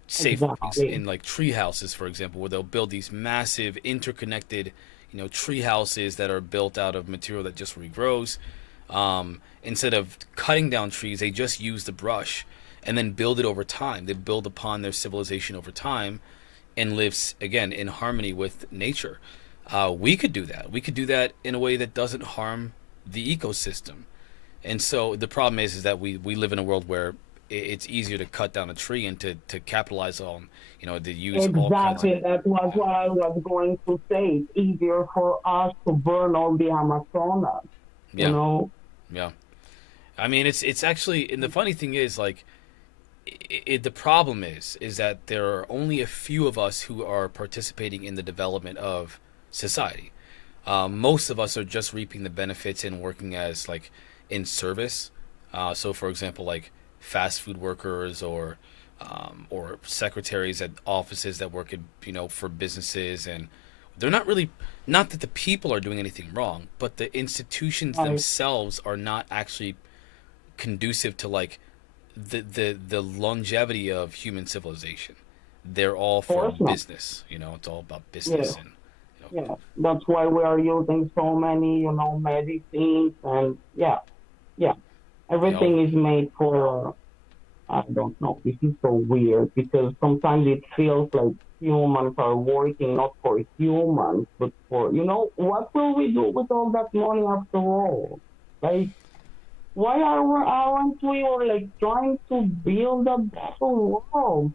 safe Exactly. in like tree houses, for example, where they'll build these massive interconnected, tree houses that are built out of material that just regrows. Instead of cutting down trees, they just use the brush and then build it over time. They build upon their civilization over time and lives again in harmony with nature. We could do that. We could do that in a way that doesn't harm the ecosystem. And so the problem is that we live in a world where it's easier to cut down a tree and to capitalize on, to use all kinds of, Exactly. That was what I was going to say. It's easier for us to burn all the Amazonas, you yeah, know? yeah. I mean, it's actually, and the funny thing is, like, the problem is that there are only a few of us who are participating in the development of society. Most of us are just reaping the benefits and working as like in service. So, for example, like fast food workers or secretaries at offices that work in, for businesses, and they're not really, not that the people are doing anything wrong, but the institutions Right. themselves are not actually conducive to like the longevity of human civilization. They're all Of for course not. business. It's all about Yeah. business and Yeah. That's why we are using so many, medicines and yeah, yeah. you know Everything is made for, I don't know, this is so weird because sometimes it feels like humans are working not for humans, but for, what will we do with all that money after all? Like, aren't we or like trying to build a better world?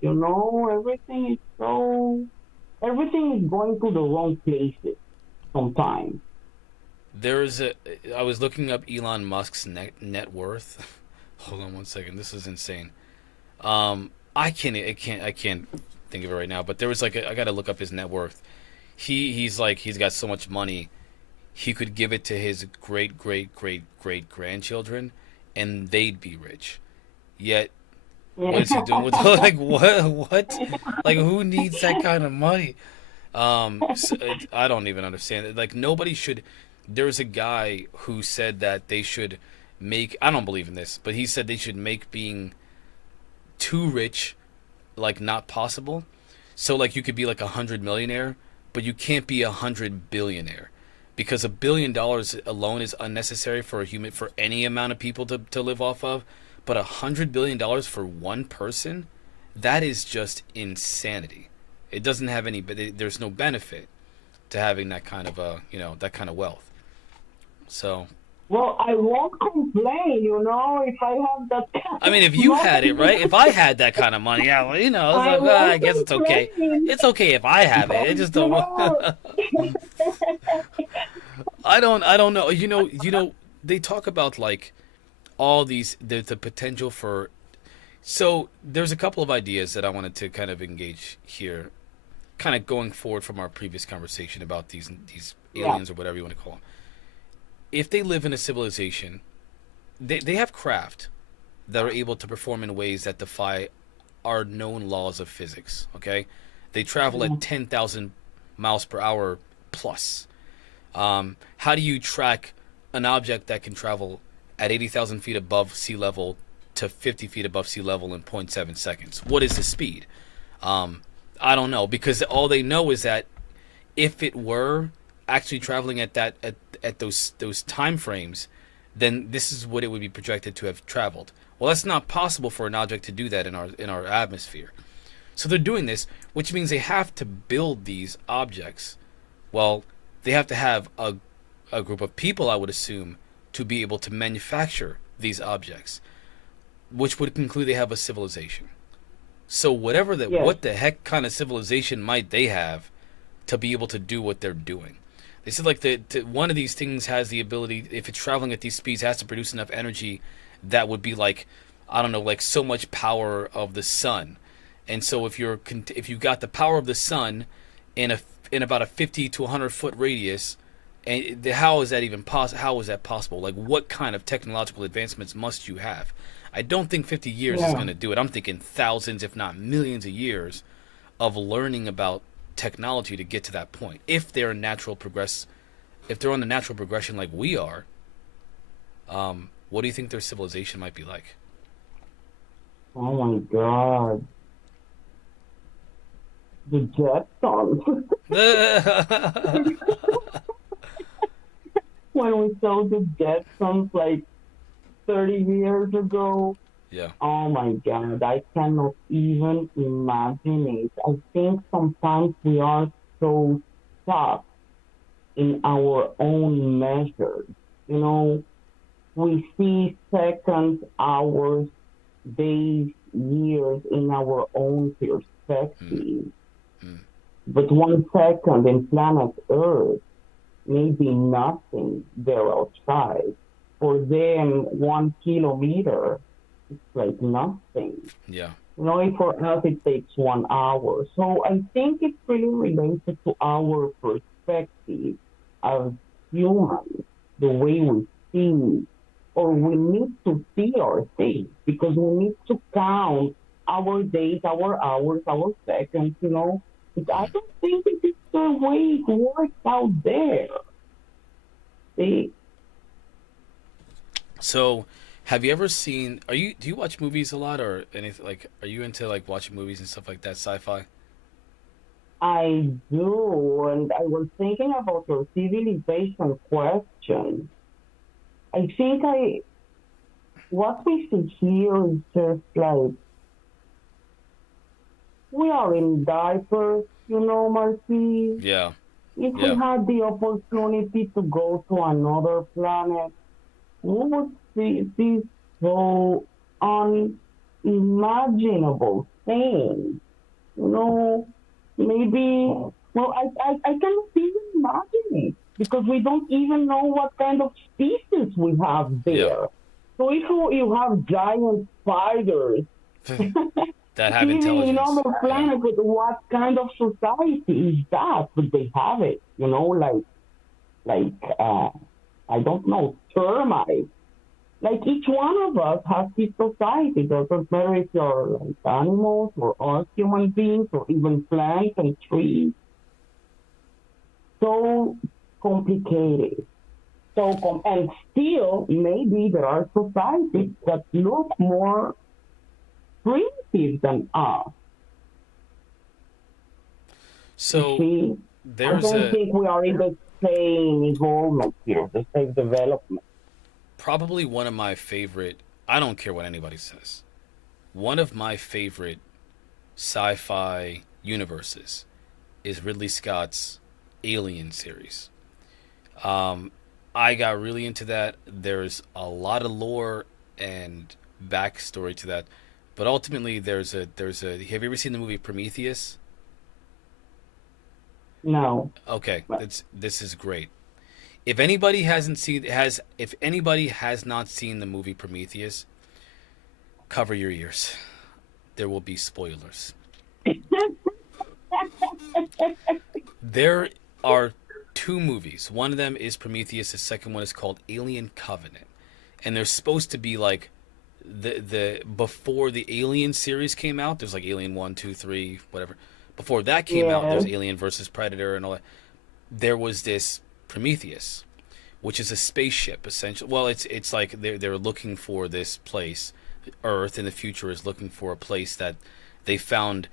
Everything is going to the wrong places sometimes. there's a I was looking up Elon Musk's net worth. Hold on one second. This is insane. I can't think of it right now, but there was like I got to look up his net worth. He's like he's got so much money he could give it to his great great great great grandchildren and they'd be rich. Yet what Yeah. is he doing with like what? Like who needs that kind of money? I don't even understand it. Like nobody should. There's a guy who said that they should make. I don't believe in this, but he said they should make being too rich like not possible. So like you could be like 100 millionaire, but you can't be 100 billionaire because $1 billion alone is unnecessary for a human for any amount of people to live off of. But $100 billion for one person, that is just insanity. It doesn't have any, but there's no benefit to having that kind of that kind of wealth. So, Well, I won't complain, if I have that I mean, if you had it, money. right? If I had that kind of money, yeah, well, it's I like, I won't guess it's okay. complain. It's okay if I have it. It just You don't. know, I don't know. They talk about like all these the potential for. So there's a couple of ideas that I wanted to kind of engage here, kind of going forward from our previous conversation about these yeah, aliens or whatever you want to call them. If they live in a civilization, they have craft that are able to perform in ways that defy our known laws of physics. Okay, they travel yeah, at 10,000 miles per hour plus. How do you track an object that can travel at 80,000 feet above sea level to 50 feet above sea level in zero point 0.7 seconds? What is the speed? I don't know because all they know is that if it were actually traveling at those time frames, then this is what it would be projected to have traveled. Well, that's not possible for an object to do that in our atmosphere. So they're doing this, which means they have to build these objects. Well, they have to have a group of people, I would assume, to be able to manufacture these objects, which would conclude they have a civilization. So yes, what the heck kind of civilization might they have to be able to do what they're doing? They said like one of these things has the ability, if it's traveling at these speeds, has to produce enough energy that would be like, I don't know, like so much power of the sun. And so if you got the power of the sun in about a 50 to 100 foot radius, and how is that even possible? How is that possible? Like what kind of technological advancements must you have? I don't think 50 years is yeah, going to do it. I'm thinking thousands, if not millions of years of learning about technology to get to that point. If they're if they're on the natural progression like we are, what do you think their civilization might be like? Oh my God. The Jetsons. When we saw the Jetsons like 30 years ago. Yeah. Oh my God, I cannot even imagine it. I think sometimes we are so stuck in our own measures. You know, we see seconds, hours, days, years in our own perspective. Mm. But 1 second in planet Earth may be nothing there outside. For them, 1 kilometer is like nothing. Yeah. You know, for us it takes 1 hour. So I think it's really related to our perspective as humans, the way we see, or we need to see our things because we need to count our days, our hours, our seconds, you know. But I don't think it is the way it works out there. See? So, have you ever seen? Do you watch movies a lot or anything? Like, are you into like watching movies and stuff like that, sci-fi? I do, and I was thinking about your civilization question. I think what we see here is just like we are in diapers, you know, Marquis. Yeah. If we Yeah. had the opportunity to go to another planet, we would see this so unimaginable thing. You know, maybe, well, I cannot even imagine it because we don't even know what kind of species we have Yeah. there. So if you have giant spiders, That have even in intelligence. other Yeah. planets, what kind of society is that? But they have it, you know, like I don't know, termites. Like each one of us has his society. It doesn't matter if you're like animals or us human beings or even plants and trees. So complicated. And still, maybe there are societies that look more primitive than us. So See, I there's don't think we are in the same evolvement here, the same development. probably one of my favorite. I don't care what anybody says. One of my favorite sci-fi universes is Ridley Scott's Alien series. I got really into that. There's a lot of lore and backstory to that, but ultimately there's a. Have you ever seen the movie Prometheus? No. Okay, this is great. If anybody has not seen the movie Prometheus, cover your ears. There will be spoilers. There are two movies. One of them is Prometheus. The second one is called Alien Covenant, and they're supposed to be like the before the Alien series came out. There's like Alien 1, 2, 3, whatever. Before that came out, Yes. there's Alien versus Predator and all that. There was this Prometheus, which is a spaceship essentially. Well, it's like they're looking for this place. Earth in the future is looking for a place that they found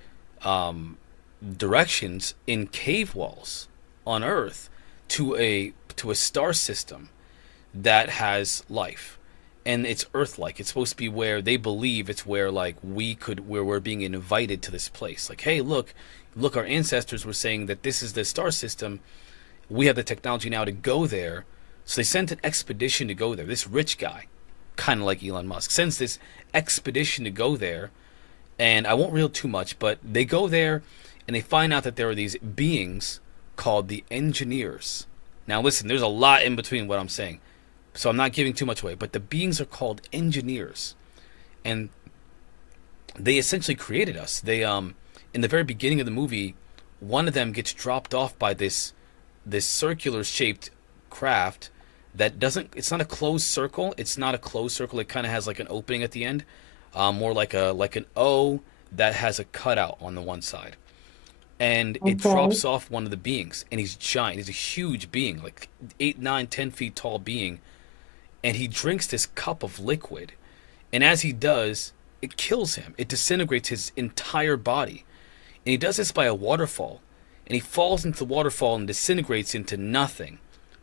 directions in cave walls on Earth to a star system that has life, and it's Earth-like. It's supposed to be where they believe it's where like where we're being invited to this place. Like, hey, look, our ancestors were saying that this is the star system. We have the technology now to go there. So they sent an expedition to go there. This rich guy, kind of like Elon Musk, sends this expedition to go there. And I won't reveal too much, but they go there and they find out that there are these beings called the engineers. Now listen, there's a lot in between what I'm saying, so I'm not giving too much away, but the beings are called engineers. And they essentially created us. They in the very beginning of the movie, one of them gets dropped off by this circular shaped craft that doesn't, it's not a closed circle. It's not a closed circle. It kind of has like an opening at the end, more like an O that has a cutout on the one side. and it Okay. drops off one of the beings, and he's giant. He's a huge being, like 8, 9, 10 feet tall being, and he drinks this cup of liquid, and as he does, it kills him. It disintegrates his entire body, and he does this by a waterfall, and he falls into the waterfall and disintegrates into nothing.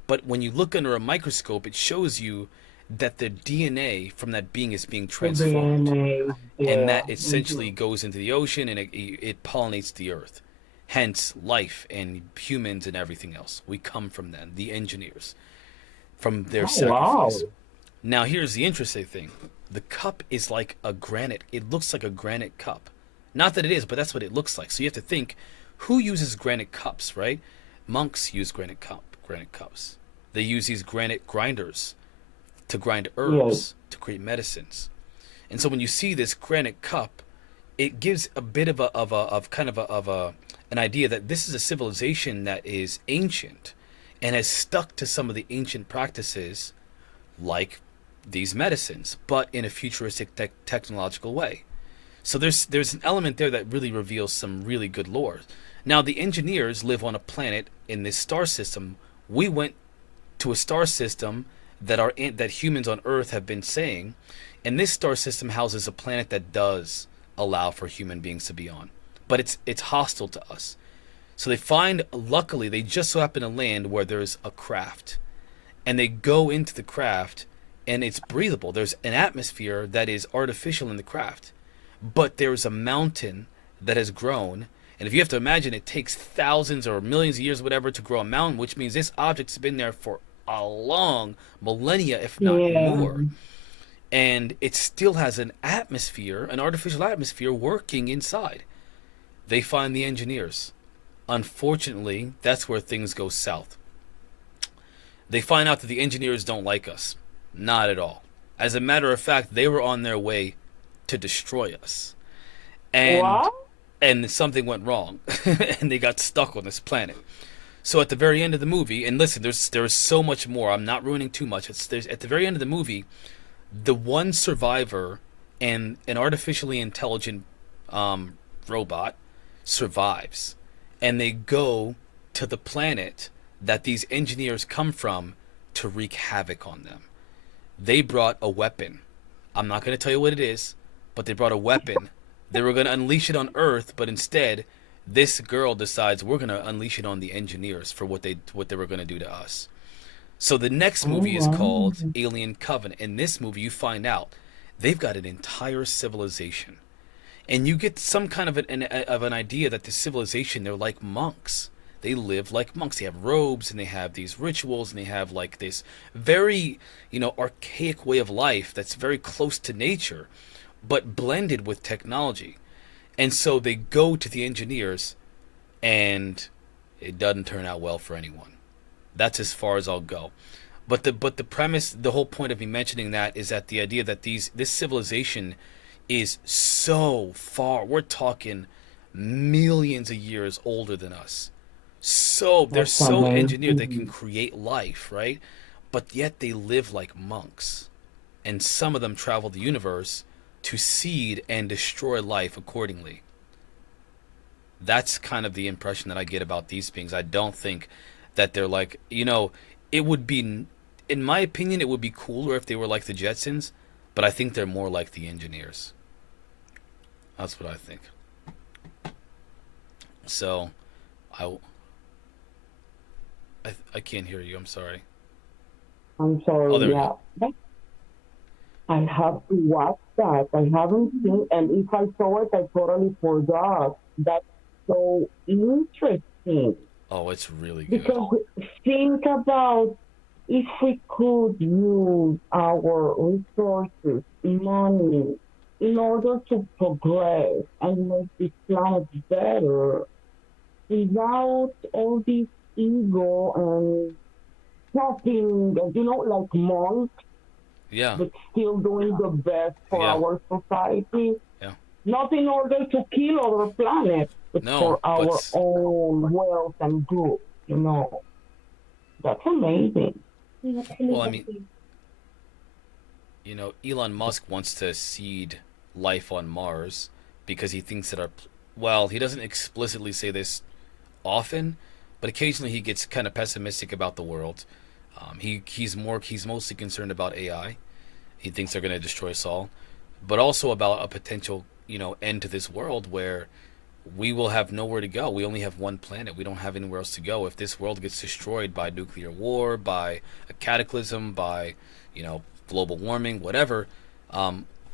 But when you look under a microscope, it shows you that the DNA from that being is being The transformed, DNA. and Yeah. that essentially goes into the ocean, and it pollinates the earth. Hence, life and humans and everything else. We come from them, the engineers, from their Oh, wow. sacrifice. Now, here's the interesting thing. The cup is like a granite. It looks like a granite cup. Not that it is, but that's what it looks like. So you have to think, who uses granite cups, right? Monks use granite cups. They use these granite grinders to grind herbs, to create medicines. And so when you see this granite cup, it gives a bit of an idea that this is a civilization that is ancient and has stuck to some of the ancient practices, like these medicines, but in a futuristic technological way. So there's an element there that really reveals some really good lore. Now, the engineers live on a planet in this star system. We went to a star system that humans on Earth have been saying, and this star system houses a planet that does allow for human beings to be on, but it's hostile to us. So luckily, they just so happen to land where there's a craft, and they go into the craft, and it's breathable. There's an atmosphere that is artificial in the craft, but there's a mountain that has grown. And if you have to imagine, it takes thousands or millions of years, whatever, to grow a mountain, which means this object's been there for a long millennia, if not Yeah. more. And it still has an atmosphere, an artificial atmosphere working inside. They find the engineers. Unfortunately, that's where things go south. They find out that the engineers don't like us. Not at all. As a matter of fact, they were on their way to destroy us. And What? something went wrong, and they got stuck on this planet. So at the very end of the movie, and listen, there's so much more. I'm not ruining too much. There's at the very end of the movie, the one survivor and an artificially intelligent robot survives, and they go to the planet that these engineers come from to wreak havoc on them. They brought a weapon. I'm not going to tell you what it is, but they brought a weapon. They were going to unleash it on Earth, but instead, this girl decides we're going to unleash it on the engineers for what they were going to do to us. So the next movie is called Alien Covenant. In this movie, you find out they've got an entire civilization, and you get some kind of an idea that this civilization, they're like monks. They live like monks. They have robes, and they have these rituals, and they have like this very, archaic way of life that's very close to nature, but blended with technology. And so they go to the engineers, and it doesn't turn out well for anyone. That's as far as I'll go. But the premise, the whole point of me mentioning that is that the idea that this civilization is so far, we're talking millions of years older than us. So they're That's so amazing. engineered they can create life, right? But yet they live like monks. And some of them travel the universe to seed and destroy life accordingly. That's kind of the impression that I get about these beings. I don't think that they're like, it would be, in my opinion, it would be cooler if they were like the Jetsons, but I think they're more like the engineers. That's what I think. So, I can't hear you. I'm sorry. I'm sorry. Oh, there we Yeah. go. I have to watch that. I haven't seen, and if I saw it, I totally forgot. That's so interesting. Oh, it's really good. Because think about if we could use our resources, money, in order to progress and make this planet better without all this ego and talking, like monks, Yeah. but still doing the best for Yeah. our society. Yeah. Not in order to kill other planets, but No, for our but- own wealth and good. That's amazing. Well, I mean, Elon Musk wants to seed life on Mars because he thinks that well, he doesn't explicitly say this often, but occasionally he gets kind of pessimistic about the world. He's mostly concerned about AI. He thinks they're going to destroy us all, but also about a potential, end to this world where we will have nowhere to go. We only have one planet. We don't have anywhere else to go. If this world gets destroyed by nuclear war, by a cataclysm, by, global warming, whatever,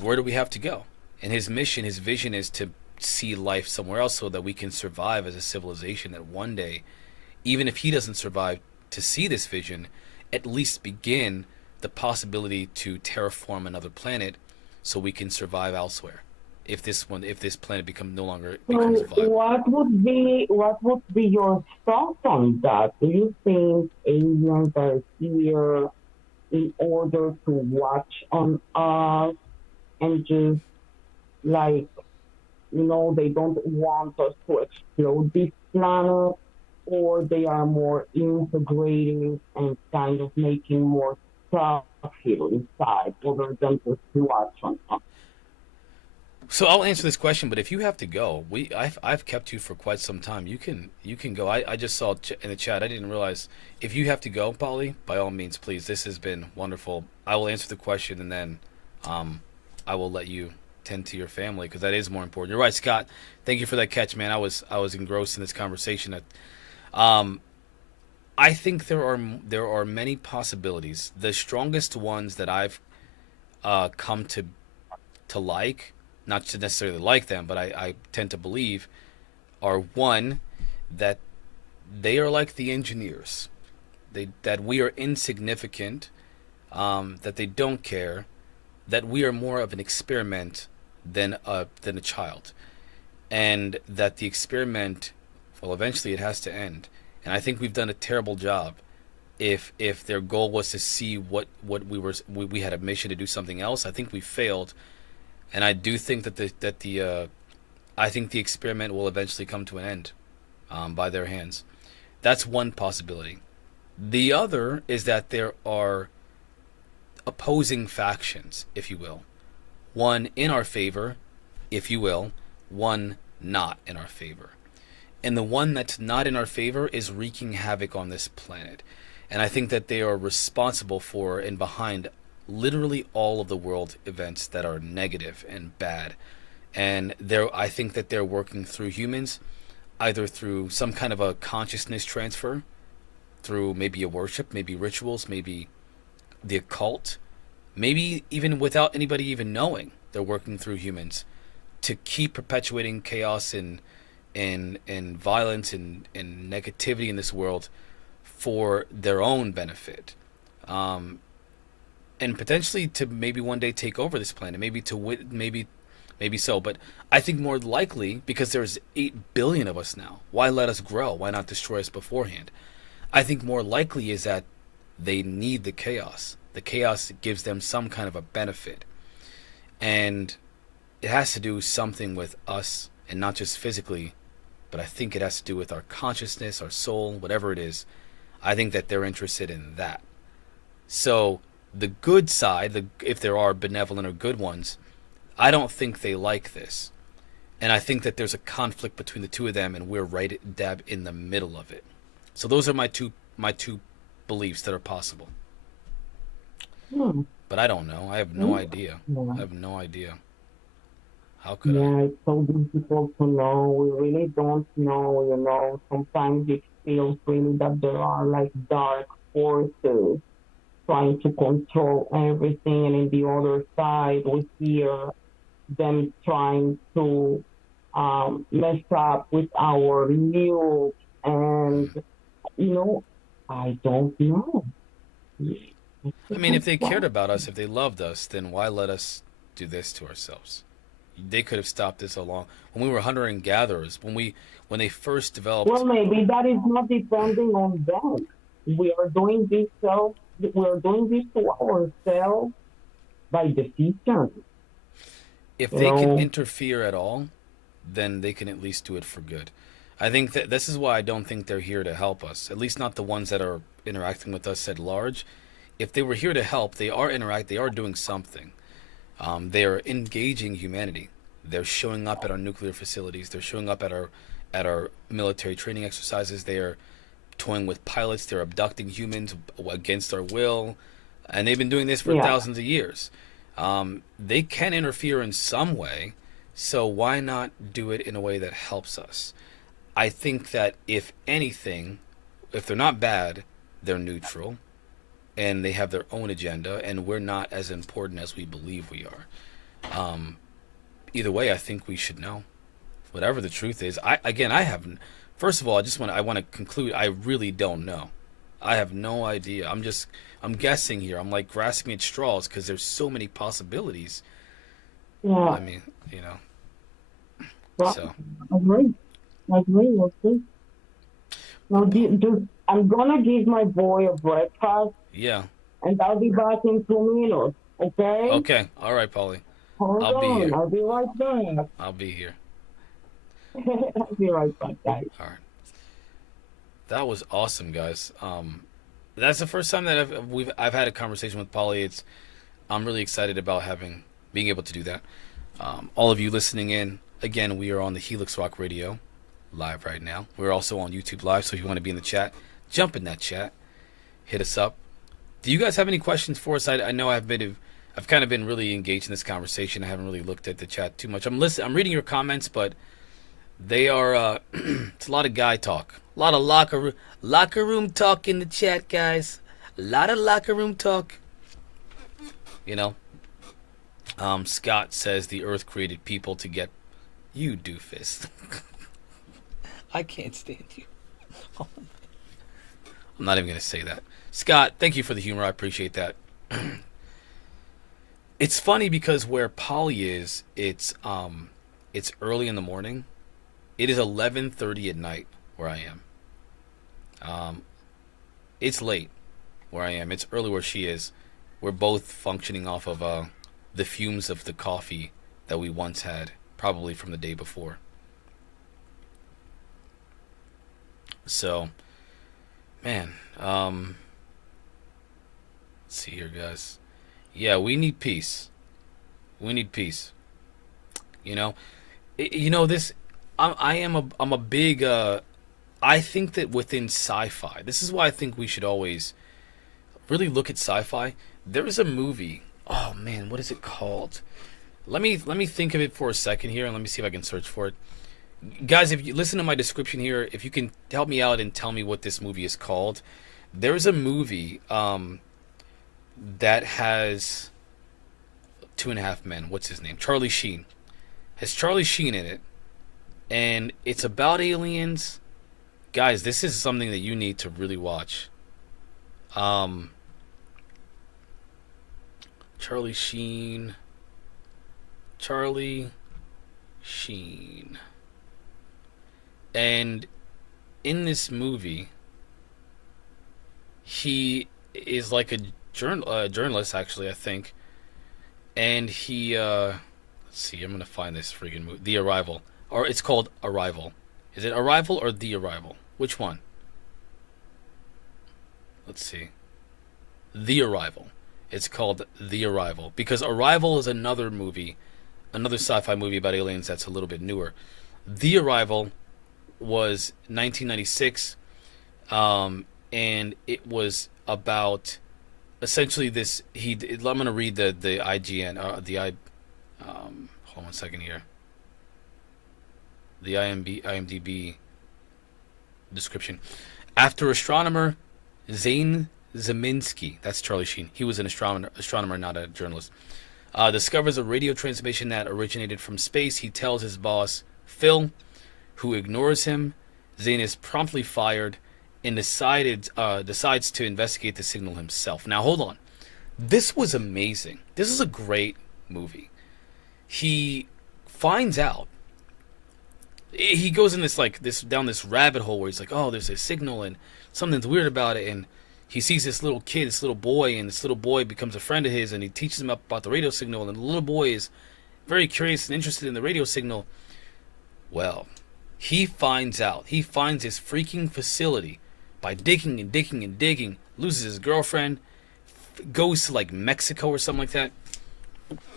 where do we have to go? And his mission, his vision is to see life somewhere else so that we can survive as a civilization, that one day, even if he doesn't survive to see this vision, at least begin the possibility to terraform another planet so we can survive elsewhere. If this planet no longer becomes So viable. what would be your thoughts on that? Do you think aliens are here in order to watch on us and just like they don't want us to explode this planet, or they are more integrating and kind of making more stuff here inside other than just watch on us? So I'll answer this question, but if you have to go, I've kept you for quite some time. You can go. I just saw in the chat. I didn't realize if you have to go, Polly. By all means, please. This has been wonderful. I will answer the question and then I will let you tend to your family because that is more important. You're right, Scott. Thank you for that catch, man. I was engrossed in this conversation. I think there are many possibilities. The strongest ones that I've come to like, not to necessarily like them, but I tend to believe, are one, that they are like the engineers. That we are insignificant, that they don't care, that we are more of an experiment than a child, and that the experiment, well, eventually it has to end. And I think we've done a terrible job. If their goal was to see what we had a mission to do something else, I think we failed. And I do think that I think the experiment will eventually come to an end by their hands. That's one possibility. The other is that there are opposing factions, if you will. One in our favor, if you will, one not in our favor. And the one that's not in our favor is wreaking havoc on this planet. And I think that they are responsible for and behind literally all of the world events that are negative and bad. And I think that they're working through humans, either through some kind of a consciousness transfer, through maybe a worship, maybe rituals, maybe the occult, maybe even without anybody even knowing. They're working through humans to keep perpetuating chaos and violence and negativity in this world for their own benefit. And potentially to maybe one day take over this planet, maybe so. But I think more likely, because there's 8 billion of us now, why let us grow? Why not destroy us beforehand? I think more likely is that they need the chaos. The chaos gives them some kind of a benefit. And it has to do something with us, and not just physically, but I think it has to do with our consciousness, our soul, whatever it is. I think that they're interested in that. So the good side, if there are benevolent or good ones, I don't think they like this. And I think that there's a conflict between the two of them, and we're right dab in the middle of it. So those are my two beliefs that are possible. Hmm. But I don't know. I have no idea. Yeah. I have no idea. How could I? Yeah, it's so difficult to know. We really don't know. Sometimes it feels really that there are like dark forces trying to control everything, and in the other side, we hear them trying to mess up with our youth, and I don't know. I mean, if they cared about us, if they loved us, then why let us do this to ourselves? They could have stopped this when we were hunter and gatherers, when they first developed. Well, maybe that is not depending on them. We are doing this to ourselves by decision. If they can interfere at all, then they can at least do it for good. I think that this is why I don't think they're here to help us. At least not the ones that are interacting with us at large. If they were here to help, they are doing something. They are engaging humanity. They're showing up at our nuclear facilities. They're showing up at our military training exercises. They are toying with pilots. They're abducting humans against our will, and they've been doing this for thousands of years. They can interfere in some way, so why not do it in a way that helps us? I think that if anything, if they're not bad, they're neutral, and they have their own agenda, and we're not as important as we believe we are. Either way, I think we should know. Whatever the truth is, I haven't. First of all, I want to conclude. I really don't know. I have no idea. I'm guessing here. I'm like grasping at straws because there's so many possibilities. Yeah. I mean, Well, so. I agree. We'll see. Now, I'm gonna give my boy a breakfast. Yeah. And I'll be back in 2 minutes. Okay. Okay. All right, Paulie. Hold Be on. here. I'll be right back. I'll be here. I'll be right back, guys. All right. That was awesome, guys. That's the first time that I've had a conversation with Paulie. I'm really excited about being able to do that. All of you listening in, again, we are on the Helix Rock Radio live right now. We're also on YouTube Live, so if you want to be in the chat, jump in that chat. Hit us up. Do you guys have any questions for us? I know I've kind of been really engaged in this conversation. I haven't really looked at the chat too much. I'm reading your comments, but they are it's a lot of guy talk. A lot of locker room talk in the chat, guys. A lot of locker room talk. Scott says the earth created people to get you, doofus. I can't stand you. I'm not even going to say that. Scott, thank you for the humor. I appreciate that. It's funny because where Polly is, it's early in the morning. It is 11:30 at night where I am. It's late where I am. It's early where she is. We're both functioning off of the fumes of the coffee that we once had, probably from the day before. So, man, let's see here, guys. Yeah, we need peace. We need peace. This. I'm a big. I think that within sci-fi, this is why I think we should always really look at sci-fi. There is a movie. Oh man, what is it called? Let me think of it for a second here, and let me see if I can search for it. Guys, if you listen to my description here, if you can help me out and tell me what this movie is called. There's a movie that has 2.5 Men. What's his name? Charlie Sheen. Has Charlie Sheen in it. And it's about aliens. Guys, this is something that you need to really watch. Charlie Sheen. And in this movie, he is like a journalist, actually, I think. And he, let's see, I'm going to find this freaking movie. The Arrival. Or it's called Arrival. Is it Arrival or The Arrival? Which one? Let's see. The Arrival. It's called The Arrival. Because Arrival is another movie, another sci-fi movie about aliens that's a little bit newer. The Arrival was 1996, and it was about essentially this. I'm going to read the IGN, hold on 1 second here. The IMDb description. After astronomer Zane Zeminski, that's Charlie Sheen, he was an astronomer, not a journalist, discovers a radio transmission that originated from space. He tells his boss, Phil, who ignores him. Zane is promptly fired and decides to investigate the signal himself. Now, hold on. This was amazing. This is a great movie. He finds out. He goes in down this rabbit hole where he's like, oh, there's a signal and something's weird about it, and he sees this little kid, this little boy, and this little boy becomes a friend of his, and he teaches him about the radio signal, and the little boy is very curious and interested in the radio signal. Well, he finds out. He finds his freaking facility by digging and digging and digging, loses his girlfriend, goes to like Mexico or something like that.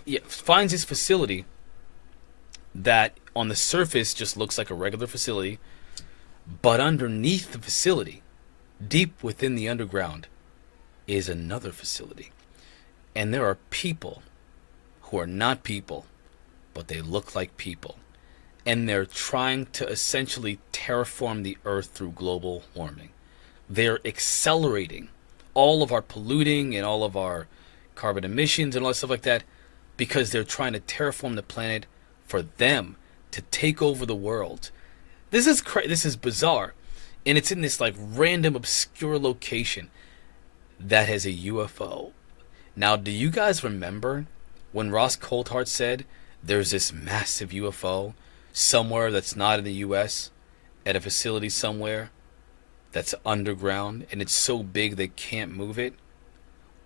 Yeah, finds his facility, that on the surface just looks like a regular facility, but underneath the facility, deep within the underground, is another facility. And there are people who are not people, but they look like people. And they're trying to essentially terraform the earth through global warming. They're accelerating all of our polluting and all of our carbon emissions and all that stuff like that, because they're trying to terraform the planet for them to take over the world. This is bizarre, and it's in this like random obscure location that has a UFO. Now, do you guys remember when Ross Coulthart said there's this massive UFO somewhere that's not in the US, at a facility somewhere that's underground, and it's so big they can't move it?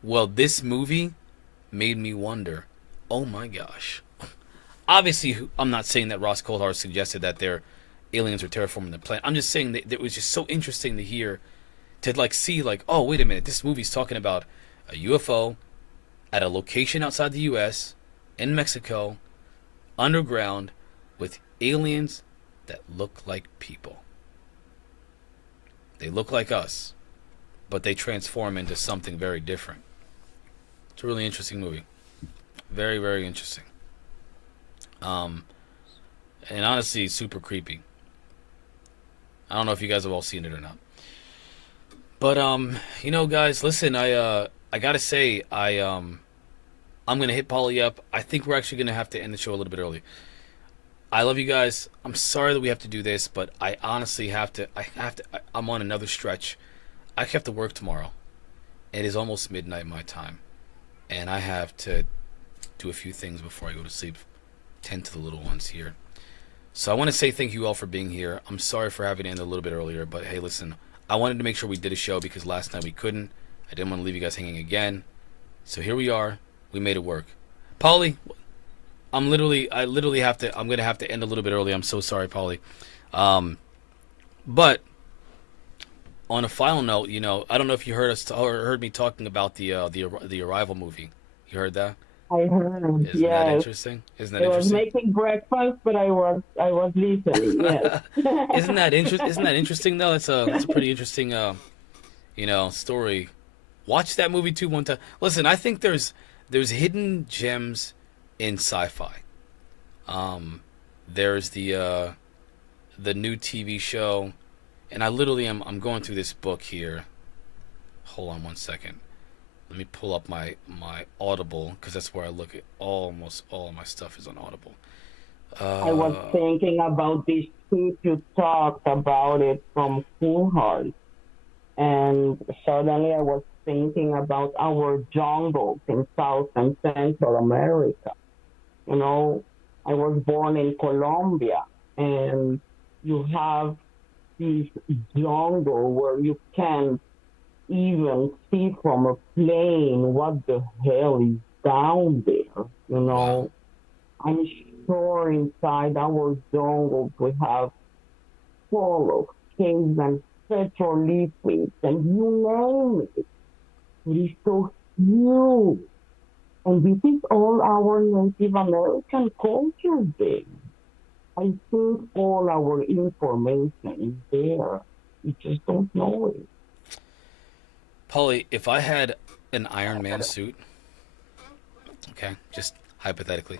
Well, this movie made me wonder, oh my gosh. Obviously, I'm not saying that Ross Coulthart suggested that their aliens are terraforming the planet. I'm just saying that it was just so interesting to hear, to like see like, oh, wait a minute, this movie's talking about a UFO at a location outside the US, in Mexico, underground, with aliens that look like people. They look like us, but they transform into something very different. It's a really interesting movie. Very, very interesting. And honestly, super creepy. I don't know if you guys have all seen it or not. But you know, guys, listen, I gotta say, I'm gonna hit Polly up. I think we're actually gonna have to end the show a little bit early. I love you guys. I'm sorry that we have to do this, but I honestly have to. I'm on another stretch. I have to work tomorrow. It is almost midnight my time, and I have to do a few things before I go to sleep. Tend to the little ones here. So I want to say thank you all for being here. I'm sorry for having to end a little bit earlier, but hey, listen, I wanted to make sure we did a show because last night we couldn't. I didn't want to leave you guys hanging again. So here we are. We made it work. Polly, I'm gonna have to end a little bit early. I'm so sorry, Polly. But on a final note, you know, I don't know if you heard me talking about the Arrival movie. You heard that? I heard. Isn't that interesting? Isn't that I was interesting? making breakfast, but I was listening. Yes. Isn't that interesting though? That's a pretty interesting story. Watch that movie too one time. Listen, I think there's hidden gems in sci-fi. There's the new TV show, and I literally I'm going through this book here. Hold on one second. Let me pull up my Audible, because that's where I look at almost all of my stuff is on Audible. I was thinking about this too. You talked about it from Full Heart, and suddenly I was thinking about our jungles in South and Central America. You know, I was born in Colombia, and you have this jungle where you can even see from a plane what the hell is down there. You know, I'm sure inside our jungles we have full of caves and petrolifics and you name it. It is so huge. And this is all our Native American culture there. I think all our information is there. We just don't know it. Polly, if I had an Iron Man suit, okay, just hypothetically,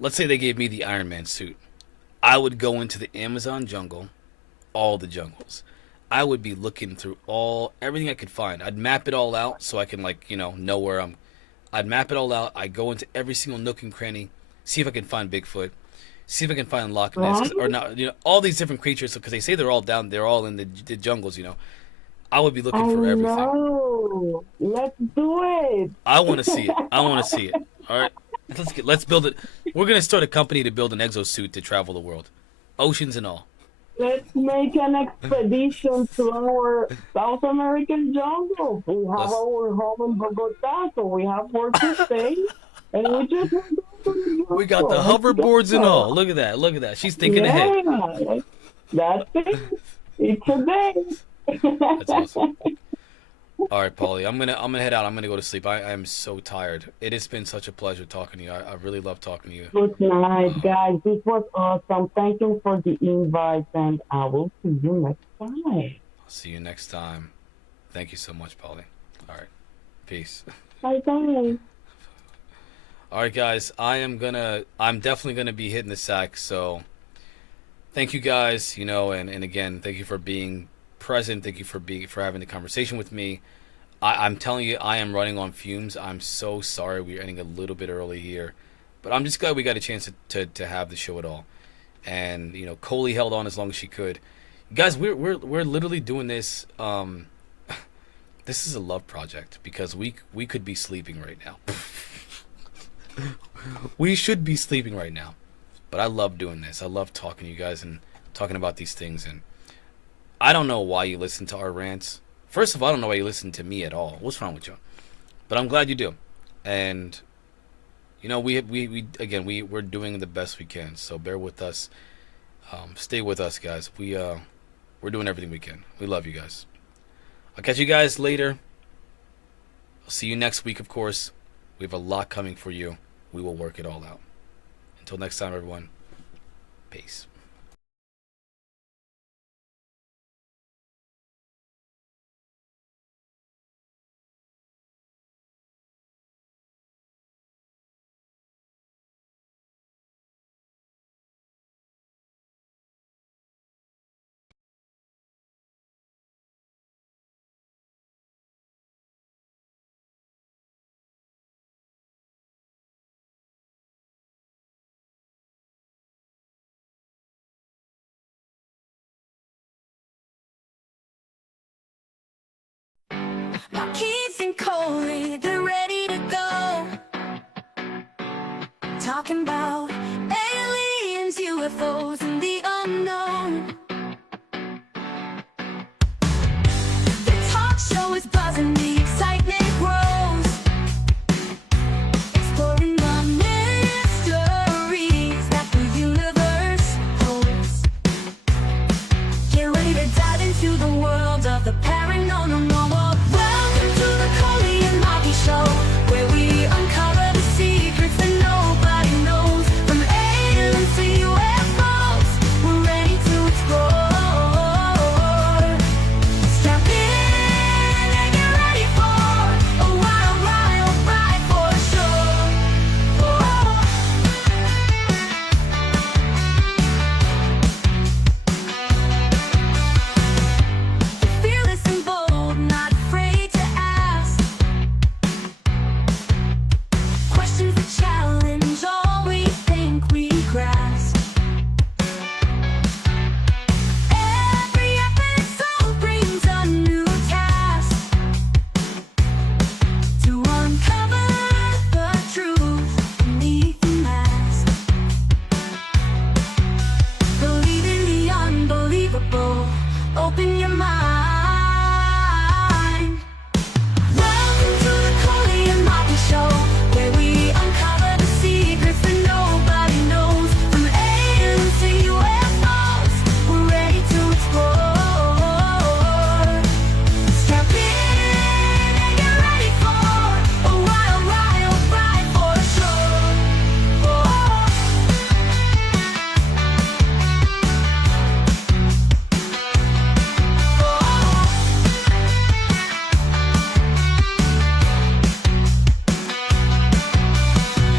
let's say they gave me the Iron Man suit, I would go into the Amazon jungle, all the jungles. I would be looking through everything I could find. I'd map it all out so I can know where I'd map it all out. I'd go into every single nook and cranny, see if I can find Bigfoot, see if I can find Loch Ness, or not, all these different creatures, because they say they're all in the jungles, I would be looking for everything. No, let's do it. I want to see it. All right, let's build it. We're gonna start a company to build an exosuit to travel the world, oceans and all. Let's make an expedition to our South American jungle. We have our home in Bogota, so we have where to stay, and we just we got the hoverboards and all. Look at that. She's thinking ahead. That's it. It's a day. That's awesome. All right, Paulie. I'm gonna head out. I'm gonna go to sleep. I am so tired. It has been such a pleasure talking to you. I really love talking to you. Good night, guys. This was awesome. Thank you for the invite, and I will see you next time. I'll see you next time. Thank you so much, Paulie. All right. Peace. Bye bye. All right, guys. I'm definitely gonna be hitting the sack. So, thank you guys. And again, thank you for being present. Thank you for having the conversation with me. I'm telling you, I am running on fumes. I'm so sorry we're ending a little bit early here, but I'm just glad we got a chance to have the show at all. And Coley held on as long as she could. Guys, we're literally doing this. This is a love project because we could be sleeping right now. We should be sleeping right now, but I love doing this. I love talking to you guys and talking about these things. And I don't know why you listen to our rants. First of all, I don't know why you listen to me at all. What's wrong with you? But I'm glad you do. And we're doing the best we can. So bear with us. Stay with us, guys. We're doing everything we can. We love you guys. I'll catch you guys later. I'll see you next week, of course. We have a lot coming for you. We will work it all out. Until next time, everyone. Peace. Keith and Coley, they're ready to go. Talking about aliens, UFOs, and the unknown. The talk show is buzzing, the excitement grows. Exploring the mysteries that the universe holds. Get ready to dive into the world of the paranormal. Welcome to the Coley and Marky Show, where we uncover the secrets that nobody knows. From aliens to UFOs, we're ready to explore. Strap in and get ready for a wild ride for sure. Fearless and bold, not afraid to ask questions that challenge all we think we grasp. Every episode brings a new task to uncover the truth beneath the mask. Believe in the unbelievable. Open your mind. Welcome to the Coley and Marky Show, where we uncover the secrets that nobody knows. From aliens to UFOs, we're ready to explore. Strap in and get ready for a wild ride for sure.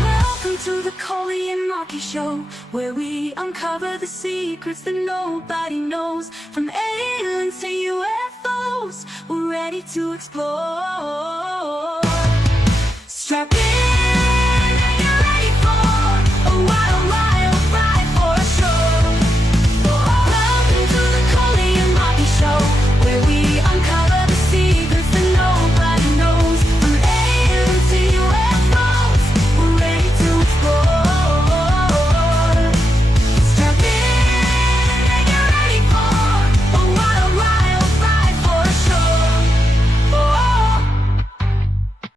Welcome to the Coley and Marky Show, where we uncover the secrets that nobody knows. From aliens to UFOs, we're ready to explore. Strap in